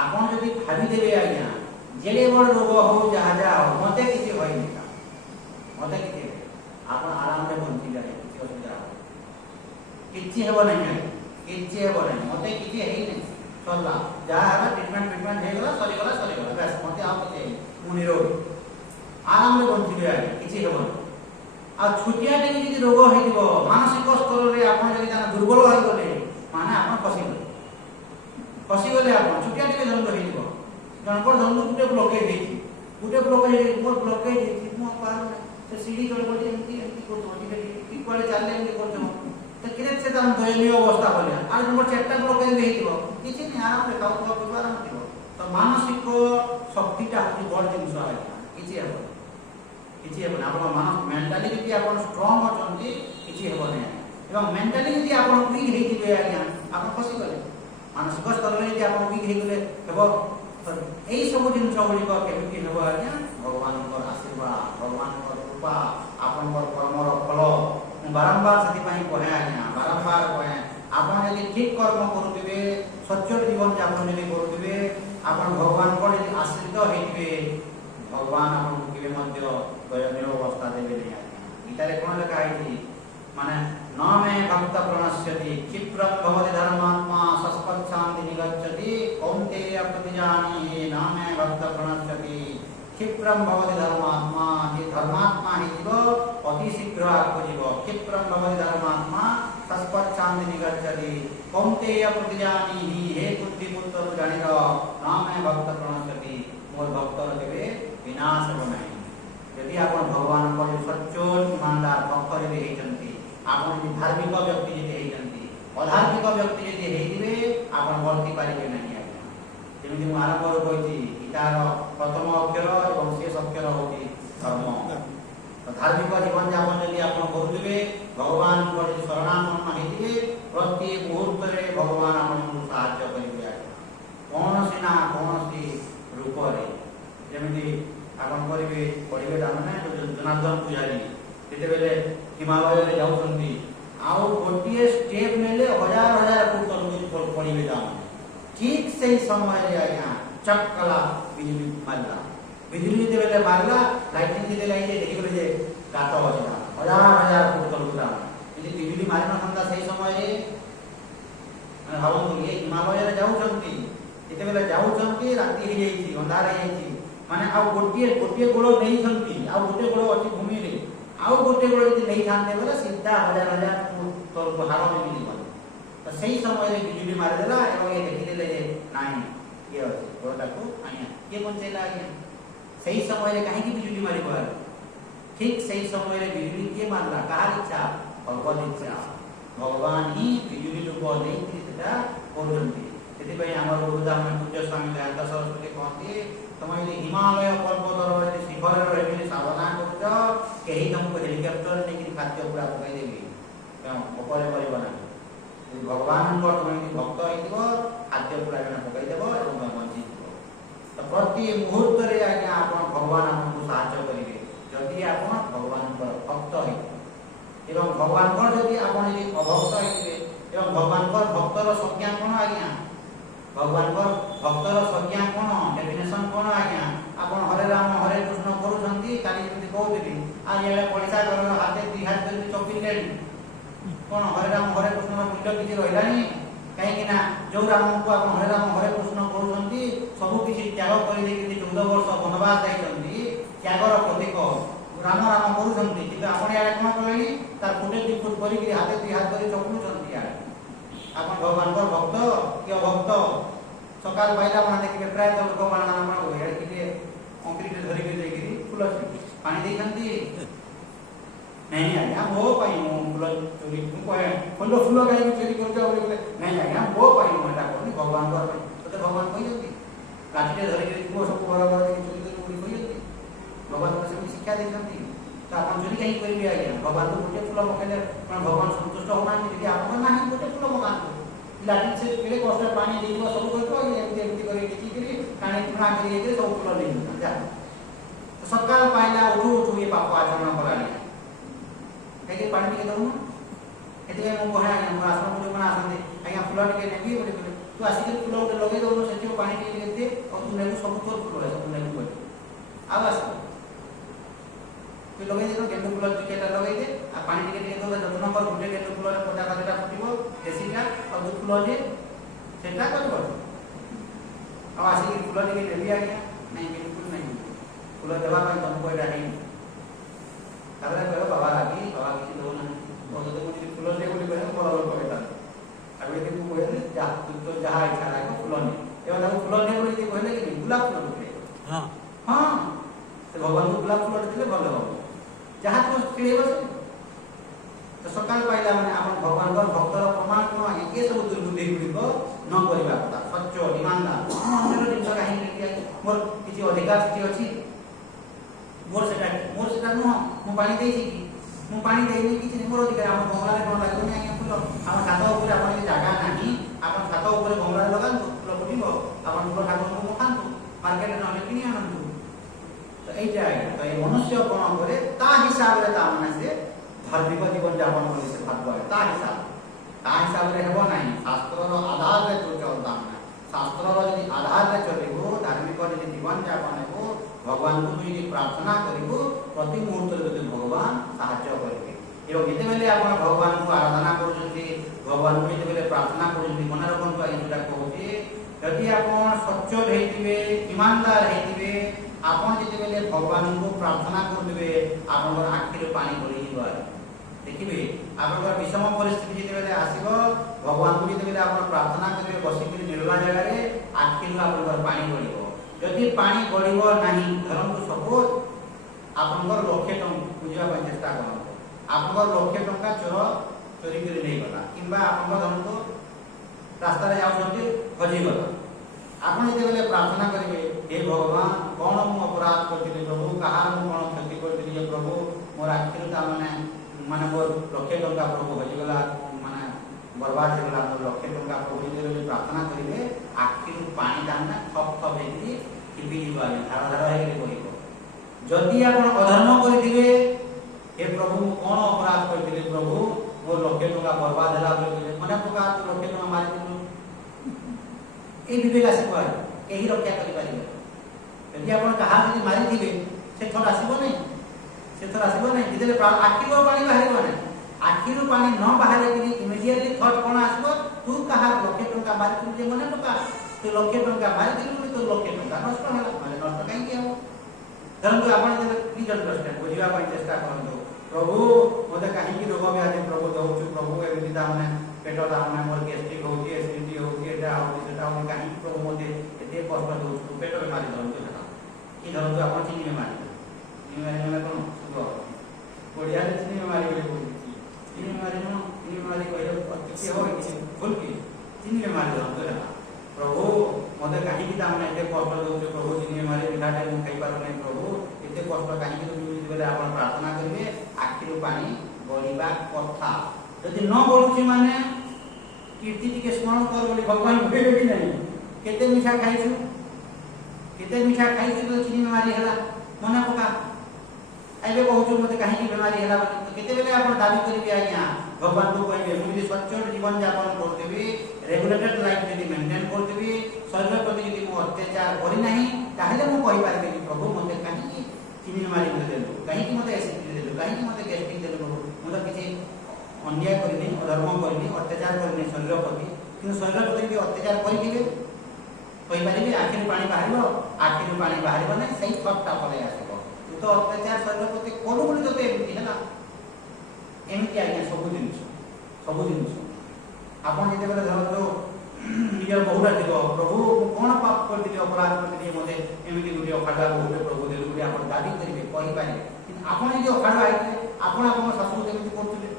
आपन जदी भाबी देबे आज्ञा जेले बड़ रोग हो जहा जा मते किछि होई नै का मते किछि आपन आराम रे बंची जाय किछि असुविधा किछि हेबो नै मते किछि हेई नै चलला जा हला ट्रीटमेंट हे गला सरी गला बस मते आ किछि मु निरोग आराम रे बंची जाय किछि हेबो आ छुटिया टे जे रोग हेतिबो मानसिक स्तर रे आपण जदी जना दुर्बल होई गले माने आपण फसी गले आपण छुटिया टे जंग हेतिबो जनपर जंग गुटे ब्लॉकेज हेति मोर ब्लॉकेज हेति मो पार से सीढ़ी चढ़ गली एमती करतो कि कोले चालले एमती करतो त किरे से तम दयनीय अवस्था होले आ नंबर 4टा ब्लॉकेज हेतिबो किछि नै आराम रे खाउ आराम दिबो तो मानसिक शक्तिटा हति बड़ जिंस आइ किछि हेबो आपण मानस मेंटली यदि आपण स्ट्रांग अछंती किछि हेबो नै एवं मेंटली यदि आपण वीक हेइ दिबे आज्ञा आपण फसी गले मानसिक स्तर रे यदि आपण वीक हेइ गले हेबो एई सब जिंस गुली को केमिति हेबो आज्ञा भगवान को आशीर्वाद भगवान को कृपा आपण को कर्मर फल बारंबार सती पई कहे आज्ञा बारंबार कहे आपण यदि ठीक कर्म करूतिबे सच्चर जीवन यापन यदि करूतिबे आपण भगवान को यदि आश्रित हेइबे भगवान आपन केबे मध्य दयनीय अवस्था देबे नै गीतारे कोन लिखा है माने न मे भक्त प्रणश्यति क्षिप्रं भवति धर्मात्मा सस्पच्छान्ति निगच्छति कौन्तेय प्रतिजानी न मे भक्त प्रणश्यति क्षिप्रं भवति धर्मात्मा जे धर्मात्मा हिजिबो अति शीघ्र आको जीव क्षिप्रं भवति धर्मात्मा तस्पच्छान्ति निगच्छति कौन्तेय प्रतिजानीहि हे बुद्धिपुत्र जानिर नामे भक्त प्रणश्यति मोर भक्तर केबे विनाश हो नाही यदि आपण भगवान को सच्चोट ईमानदार भक्त यदि हेचंती आपण यदि धार्मिक व्यक्ति यदि हेचंती अधार्मिक व्यक्ति यदि हेइबे आपण वर्ती पारिबे नाही आज्ञा जेमिति मु आरंभ रो कहिछि गीतार प्रथम अक्षर एवं शेष अक्षर होछि धर्म धार्मिक जीवन यापन यदि आपण करुथिबे भगवान को यदि शरणागत हेइबे प्रति मुहूर्त रे भगवान आपनको सहायता करिवे कोन सिना कोनसी रूप रे जेमिति आपण करिवे पढिबे जाने जनार्दन पुजारी जेते बेले हिमालय रे जाउछंती आउ गोटिए स्टेप नेले हजार हजार फुट तलक पढिबे जाम ठीक सही समय रे आज्ञा चक्कला बिजली मारला बिजली जेते बेले मारला लाइटिंग जेते लाइटे देखि बोले जे गात होता हजार हजार फुट तलक जाम यदि बिजली मारि न थांता सही समय रे माने भाबंतु ये हिमालय रे जाउछंती जेते बेले जाउछंती राती हे जाईची अंधार हे जाईची माने आ गोटिए गोड़ नहीं छंती आ गोटे गोड़ अछि भूमि रे आ गोटे गोड़ यदि नहीं थांते बोले सीधा हजार हजार फुट तलक हारो में मिली गल तो सही समय रे बिजली मार देला एवं ये देखि देले जे नाही ये अछि गोटा को आया ये कोन चला आया सही समय रे काहे की बिजली मारी पर ठीक सही समय रे बिजली के मारला कहार इच्छा भगवान इच्छा भगवान ही बिजली रूप नहीं सेटा करजंती सेति पई हमर गुरुदाम पूज्य स्वामी दयानंद सरस्वती कहती तुम यदि हिमालय पर्वतर यदि शिखर रही साधना कर कहीं तुमको हेलिकप्टर नहीं खाद्य पूरा पकई देवी उपरे करना भगवान तुम यदि भक्त हो खाद्य पूरा पकई देव और बंची तो प्रति मुहूर्त रे आज्ञा आप भगवान आपको साहाय्य करेंगे जदि आप भगवान भक्त हो भगवान जदि आप अभक्त हो भगवान भक्तर संज्ञा कौन आज्ञा भगवान भक्तर संज्ञा कौन डेफिनेशन कौन आज्ञा आपण हरे राम हरे कृष्ण करूछंती काली जति कहउती आज एले पैसा कर हाथे दी हाथ कर चौकी लेनी कौन हरे राम हरे कृष्ण मूल्य किछि रहिलानी काहे कि ना जो राम को आपण हरे राम हरे कृष्ण करूछंती सब किछि त्याग करि दे कि 14 वर्ष वनवास जाइछंती त्यागर प्रतीक राम राम करूछंती कि आपण याले कोन कलेनी तार फुटे दी फुट करि कि हाथे दी हाथ करि चौकुछंती यार आपण भगवान को भक्त कि अभक्त सकाल पाइला माने देखिबे प्राय तो लोक मान मान होय कि कंक्रीट धरि के लेकिरी फूल पानी देखंती नहीं आया वो पाई फूल चोरी फूल फूल गाई चोरी करके बोले नहीं आया वो पाई मटा कोनी भगवान को तो भगवान कहि जंती काटे धरि के को सब बड़ा बड़ा चोरी कर बोली कहि जंती भगवान को से शिक्षा देछंती तो आपण चोरी कहीं करिबे आया भगवान को गोटे फूल मकेले भगवान संतुष्ट होना यदि आपण नाही गोटे फूल मकान लाठी से पहले कष्ट पानी देइबो सब करतो एमती करी किछि करी काणी पुना करी के सब फूल ले जा तो सकाल पाइला उठू ये पाप आचरण करानी कहे पानी के दउ एते मो कहे आज्ञा मोर आश्रम को मन आसंदे आज्ञा फूल के नेबी बोले तू आसी के फूल उठे लगे दउ सेठी पानी के दे और तू नेबू सब तोर फूल है सब नेबू बोले अब आस तू लगे दे गेंडू फूल टिकेटा लगे दे आ पानी टिके दे दो जतन कर गुटे गेंडू फूल रे पटा काटा फुटिबो देसीटा और जो फूल जे सेटा करबो अब आसी के फूल टिके नेबी आज्ञा नहीं बिल्कुल नहीं फूल देवा ପାଇଁ तुमको एटा नहीं तारे कहो बाबा लागी बाबा किसी दो ना और तो मुझे फूल दे बोली कहे बड़ा लोग कहता अब ये तू कहे जा तू तो जहां इच्छा है फूल ने एवं ताको फूल ने बोली कहले कि गुलाब फूल दे हां हां तो भगवान को गुलाब फूल देले भलो हो जहां तो खेलेबो तो सकाल पाइला माने आपण भगवान को भक्तर प्रमाण को एके सब दुर्बुद्धि गुडी को न करिबा कथा सच्चो ईमानदार अन्य जिंस काहे कि मोर किछि अधिकार किछि अछि मोर सेटा न मु पानी देछि कि मु पानी देइनी किछि मोर अधिकार हम बंगला रे कोन लागो नै फूल हम छात ऊपर आपण जागा नाही आपण छात ऊपर बंगला लगांतु फूल फुटिबो आपण फूल ठाकुर को मखांतु मार्केट न ले किनि आनंतु तो एई जाय तो ए मनुष्य कोन करे ता हिसाब रे ता माने से धार्मिक जीवन यापन करि से भागबो ता हिसाब रे हेबो नाही शास्त्र रो आधार रे तो चलता शास्त्र रो यदि आधार रे चलिबो धार्मिक यदि जीवन यापन हेबो भगवान को यदि प्रार्थना करिबो प्रति मुहूर्त रे भगवान सहायता करिबे एवं जेते बेले आपण भगवान को आराधना करूछथि भगवान को जेते बेले प्रार्थना करूछथि मन रखन को एटा कहूछि यदि आपण सच्चो हेतिबे ईमानदार हेतिबे आपण जेते बेले भगवान को प्रार्थना करबे आपन आखिर पानी गली जीवा देखिए आपन विषम परिस्थिति जेतेबेले आसीबो भगवान को जेतेबेले आपन प्रार्थना करिवे बसिकरी निर्मला जगह रे आखिरु आपन पानी गळिबो जदि पानी गळिबो नाही धरंतु सपोज आपन लक्ष्य टंका बुझिबा ପାଇଁ चेष्टा करंतु आपन लक्ष्य टंका चोरी करी नहीं गला किंबा आपन धरंतु रास्ता रे जाउछंती हजी गला आपन जेतेबेले प्रार्थना करिवे हे भगवान कोन मु अपराध करथिले प्रभु कहार मु कोन क्षति करथिले प्रभु मोर आखिरु ता माने मोर लक्ष्य टंका प्रभु हजी गला माने बर्बाद हो गला मोर लक्ष्य टंका प्रभु जेतेबेले प्रार्थना करिवे आखिरु पानी दाना ठप ठप हेती किबि जीवानी धार धार हेके बोलिबो जदि आपन अधर्म करथिबे हे प्रभु मु कोन अपराध करथिले प्रभु मोर लक्ष्य टंका बर्बाद होला बोले मने प्रकार तो लक्ष्य टंका मारि दिलु ए विवेक आसी पाए एही रक्षा करि पारिबे यदि आपन कहा यदि मारि दिबे से थोड़ा आसीबो नै से थोड़ा आसीबो नै जेतेले आखिरो पानी बाहरिबो नै आखिरो पानी न बाहरे कि इमिडिएटली थॉट कोन आसीबो तू कहा लक्ष्य टंका मारि दिलु जे मने टंका तू लक्ष्य टंका मारि दिलु तो लक्ष्य टंका नष्ट होला माने नष्ट काई कि हो धरंतु आपन जे प्लीज अंडरस्टैंड बुझिबा ପାଇଁ चेष्टा करंतु प्रभु मोते काहे कि रोग व्याधि प्रभु दउछु प्रभु एमिति ता माने पेट ता माने मोर गैस्ट्रिक होची एसिडिटी होची एटा होची सेटा होची काहे कि प्रभु मोते एते कष्ट दउछु पेट बेमारी धरंतु सेटा कि धरंतु आपन चिनी बेमारी माने कोन सुबो कोडिया चिनी बेमारी बोले बोलची चिनी बेमारी कहले अति हो कि भूल कि चिनी बेमारी धरंतु सेटा प्रभु मोते काहे कि ता माने एते कष्ट दउछु प्रभु चिनी बेमारी मिठाटे मु खाइ पारो नै प्रभु एते कष्ट काहे कि बेले आपण प्रार्थना करिवे आखिरु पानी गळिबा कथा यदि न गळुची माने कीर्ति के स्मरण कर बोली भगवान कहबे कि नहीं केते मीठा खाइछु तो चिनी बीमारी हला मने पका आइबे कहू मते काहे की बीमारी हला तो केते बेले आपण दाबी करिवे आज्ञा भगवान को कहबे मु यदि सच्चोट जीवन यापन करतेबी रेगुलेटेड लाइफ यदि मेंटेन करतेबी शरीर प्रति यदि मु अत्याचार करि नाही ताहले मु कहि पारबे कि प्रभु मते काहे की चिनी बीमारी देलु काहे की मते एसिडिटी देलु काहे की मते गैस्ट्रिक देलु मु तो किछि अन्याय करिनी अधर्म करिनी अत्याचार करिनी शरीर प्रति कि शरीर प्रति भी अत्याचार करिदिबे कहि पारिबे आखिर पानी बाहरिबो नै सही थटटा पले आसीबो तू तो अत्याचार शरीर प्रति कोन बोली तते एमिति हैला एमिति आज्ञा सब जिनिस आपण जेते बेले धरतो निजर बहुरा दिगो प्रभु कोन पाप करदिले अपराध करदिले मते एमिति गुडी अखाडा बहुरे प्रभु देलु गुडी आपण दाबी करिवे कहि पारिबे किंतु आपण जे अखाडा आइते आपण आपण सासु केमिति करथिले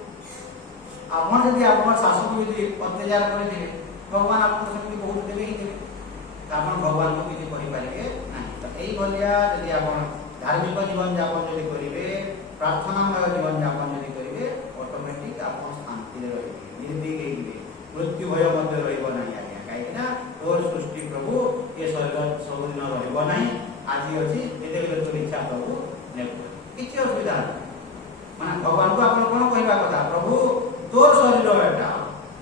आपण यदि आपण सासु को यदि अत्याचार करदिले भगवान आपन सेमिति बहुत देबे ही देबे आपण भगवान को किछि कहि पारिबे नाही त एई भलिया यदि आपण धार्मिक जीवन यापन यदि करिवे प्रार्थनामय जीवन यापन यदि करिवे ऑटोमेटिक आपण शांति रे रहिबे निर्भीक हेइबे मृत्यु भय मध्य रहइबो नाही आज्ञा काहे ना तोर सृष्टि प्रभु ए शरीर सब दिन रहइबो नाही आजि अछि जेते बेले तोर इच्छा प्रभु नेबो किछि असुविधा माने भगवान को आपण कोन कहबा कथा प्रभु तोर शरीर एटा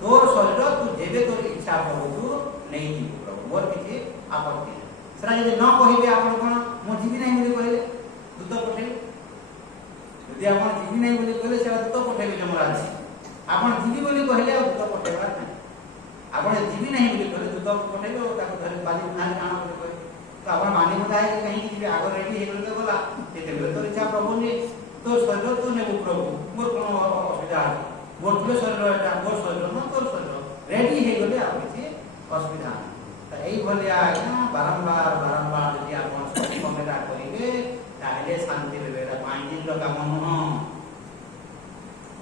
तोर शरीर तू जेबे तोर इच्छा प्रभु तू नै जी प्रभु मोर किछि आपत्ति सरा यदि न कहिबे आपण कोन मो जीवी नै बोली कहले दूत पठे यदि आपण जीवी नै बोली कहले सरा दूत पठेबे जमराज आपण जीवी बोली कहले आ दूत पठेबा नै आपण जीवी नै बोली कहले दूत पठेबे ओ ताको धरि बाली ना काना बोली कहले तो आपण माने मुदा है कहीं कि आगर रेडी हे बोली बोला जेते बेले तोर इच्छा प्रभु ने तो शरीर तू नेबो प्रभु मोर कोनो असुविधा मोर तुले शरीर एटा मोर शरीर न तोर शरीर रेडी हे गले आ किछि असुविधा त एई भलिया बारंबार यदि आपण सत्संगता करिवे ताहले शांति रेबेरा पांच दिन रो काम न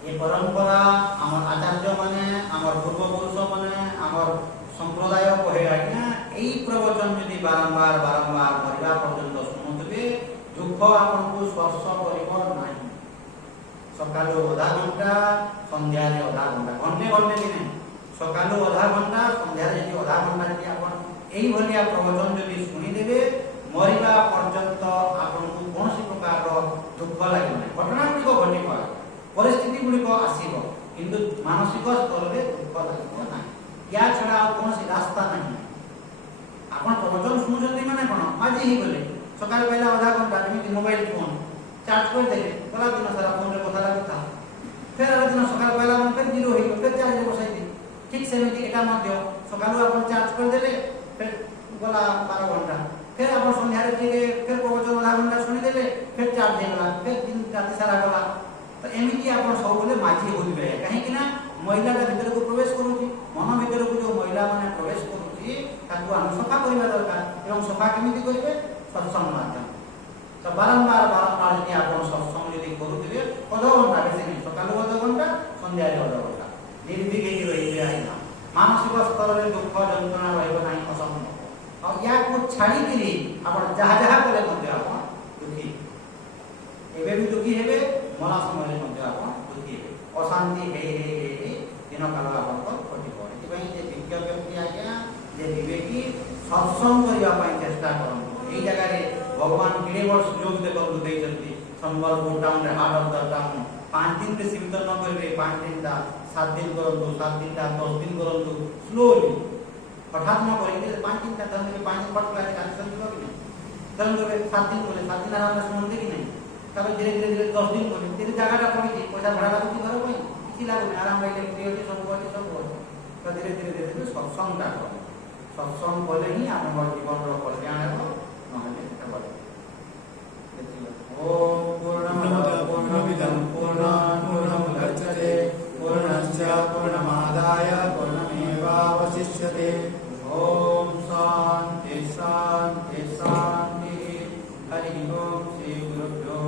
ये परंपरा हमर आचार्य माने हमर पूर्व पुरुष माने हमर संप्रदाय कहे आज्ञा एई प्रवचन यदि बारंबार मरिबा पर्यंत सुनुतबे दुख आपनको स्पर्श करिबो नाही सकालो आधा घंटा संध्या रे आधा घंटा घंटे कि नहीं सकालो आधा घंटा संध्या रे आधा घंटा यदि आपण एई भलिया प्रवचन यदि सुनि देबे मरिबा पर्यंत आपनको कोनोसी प्रकार रो दुख लागो नाही घटना गुडी घटिबो परिस्थिति गुडी आसीबो किंतु मानसिक स्तर रे दुख लागो नाही या छडा कोनोसी रास्ता नाही आपण प्रवचन सुनुजंती माने कोन आज ही गले सकाल पहला आधा घंटा एमिति मोबाइल फोन चार्ज कर देले पूरा दिन सारा फोन रे कथा लागता फिर आधा दिन सकाल पहला मन फिर जीरो होई फिर चार्ज रे बसाई दे ठीक सेमिति एटा मध्य सकाल आपण चार्ज कर देले फिर गला 12 घंटा फिर आपण संध्या रे फिर प्रवचन आधा घंटा सुनि देले फिर चार्ज हे गला फिर दिन रात सारा गला तो एमिति ଆପଣ ସବୁବେଳେ ମାଝି ହୋଇବେ କାହିଁକି ନା ମହିଳାଟା ଭିତରକୁ ପ୍ରବେଶ କରୁଛି ମନ ଭିତରକୁ ଯୋଉ ମହିଳା ମାନେ ପ୍ରବେଶ କରୁଛି ତାକୁ ଆମେ ସଫା କରିବା ଦରକାର ଏବଂ ସଫା କେମିତି କରିବେ ସତ୍ସଙ୍ଗ ମାଧ୍ୟମ ତ ବାରମ୍ବାର ଯଦି ଆପଣ ସତ୍ସଙ୍ଗ ଯଦି କରୁଥିବେ ଅଧଘଣ୍ଟା ବେଶୀ ନାହିଁ ସକାଳୁ ଅଧଘଣ୍ଟା ସନ୍ଧ୍ୟାରେ ଅଧଘଣ୍ଟା ନିର୍ଭୀକ ହେଇକି ରହିବେ ଆଜ୍ଞା ମାନସିକ ସ୍ତରରେ ଦୁଃଖ ଯନ୍ତ୍ରଣା ରହିବ ନାହିଁ ଅସମ୍ଭବ ଆଉ ୟାକୁ ଛାଡ଼ିକିରି ଆପଣ ଯାହା ଯାହା କଲେ ମଧ୍ୟ ଆପଣ ଦୁଃଖୀ ଏବେ ବି ଦୁଃଖୀ ହେବେ ମଲା ସମୟରେ ମଧ୍ୟ ଆପଣ ଦୁଃଖୀ ହେବେ ଅଶାନ୍ତି ହେଇ ଦିନ କାଳ ଆପଣଙ୍କର କଟିବ ଏଥିପାଇଁ ଯେ ବିଜ୍ଞ ବ୍ୟକ୍ତି ଆଜ୍ଞା ଯେ ବିବେକୀ ସତ୍ସଙ୍ଗ କରିବା ପାଇଁ ଚେଷ୍ଟା କରନ୍ତୁ ଏଇ ଜାଗାରେ ଭଗବାନ କେଡ଼େ ବଡ଼ ସୁଯୋଗ ଦେଖନ୍ତୁ ଦେଇଛନ୍ତି ସମ୍ବଲପୁର ଟାଉନରେ ହାର୍ଟ ଅଫ୍ ଦ ଟାଉନ 5 ଦିନରେ ସୀମିତ ନ କରିବେ 5 ଦିନଟା 7 ଦିନ କରନ୍ତୁ 7 ଦିନଟା 10 ଦିନ କରନ୍ତୁ ସ୍ଲୋଲି ହଠାତ୍ ନ କରିକି 5 ଦିନଟା ଧରିବେ 5 ଦିନ ଫଟ କ୍ଲାସ କ୍ୟାନ୍ସଲ ଯିବ କି ନାହିଁ ଧରିବେ 7 ଦିନ କଲେ 7 ଦିନ ଆରାମରେ ଶୁଣନ୍ତି କି ନାହିଁ ତାପରେ ଧୀରେ ଧୀରେ 10 ଦିନ କଲେ ଧୀରେ ଜାଗାଟା ପଡ଼ିଛି ପଇସା ଭଡ଼ା ଲାଗୁଛି ଘର ପାଇଁ କିଛି ଲାଗୁନି ଆରାମ ଲାଗିଲେ ଫ୍ରି ଅଛି ସବୁ ଅଛି ତ ଧୀରେ ଧୀରେ ସତ୍ସଙ୍ଗଟା କର ସତ୍ସଙ୍ଗ କଲେ ହିଁ ଆପଣଙ୍କ ଜୀବନର କଲ୍ୟାଣ ହେବ ନହେଲେ ହେବନି ଓମ୍ ପୂର୍ଣ୍ଣମଦ ପୂର୍ଣ୍ଣମିଦଂ ପୂର୍ଣ୍ଣାତ୍ ପୂର୍ଣ୍ଣମୁଦଚ୍ୟତେ ପୂର୍ଣ୍ଣସ୍ୟ ପୂର୍ଣ୍ଣମାଦାୟ ପୂର୍ଣ୍ଣମେବାବଶିଷ୍ୟତେ ଓମ୍ शांति शांति शांति हरि ओम श्री गुरुभ्यो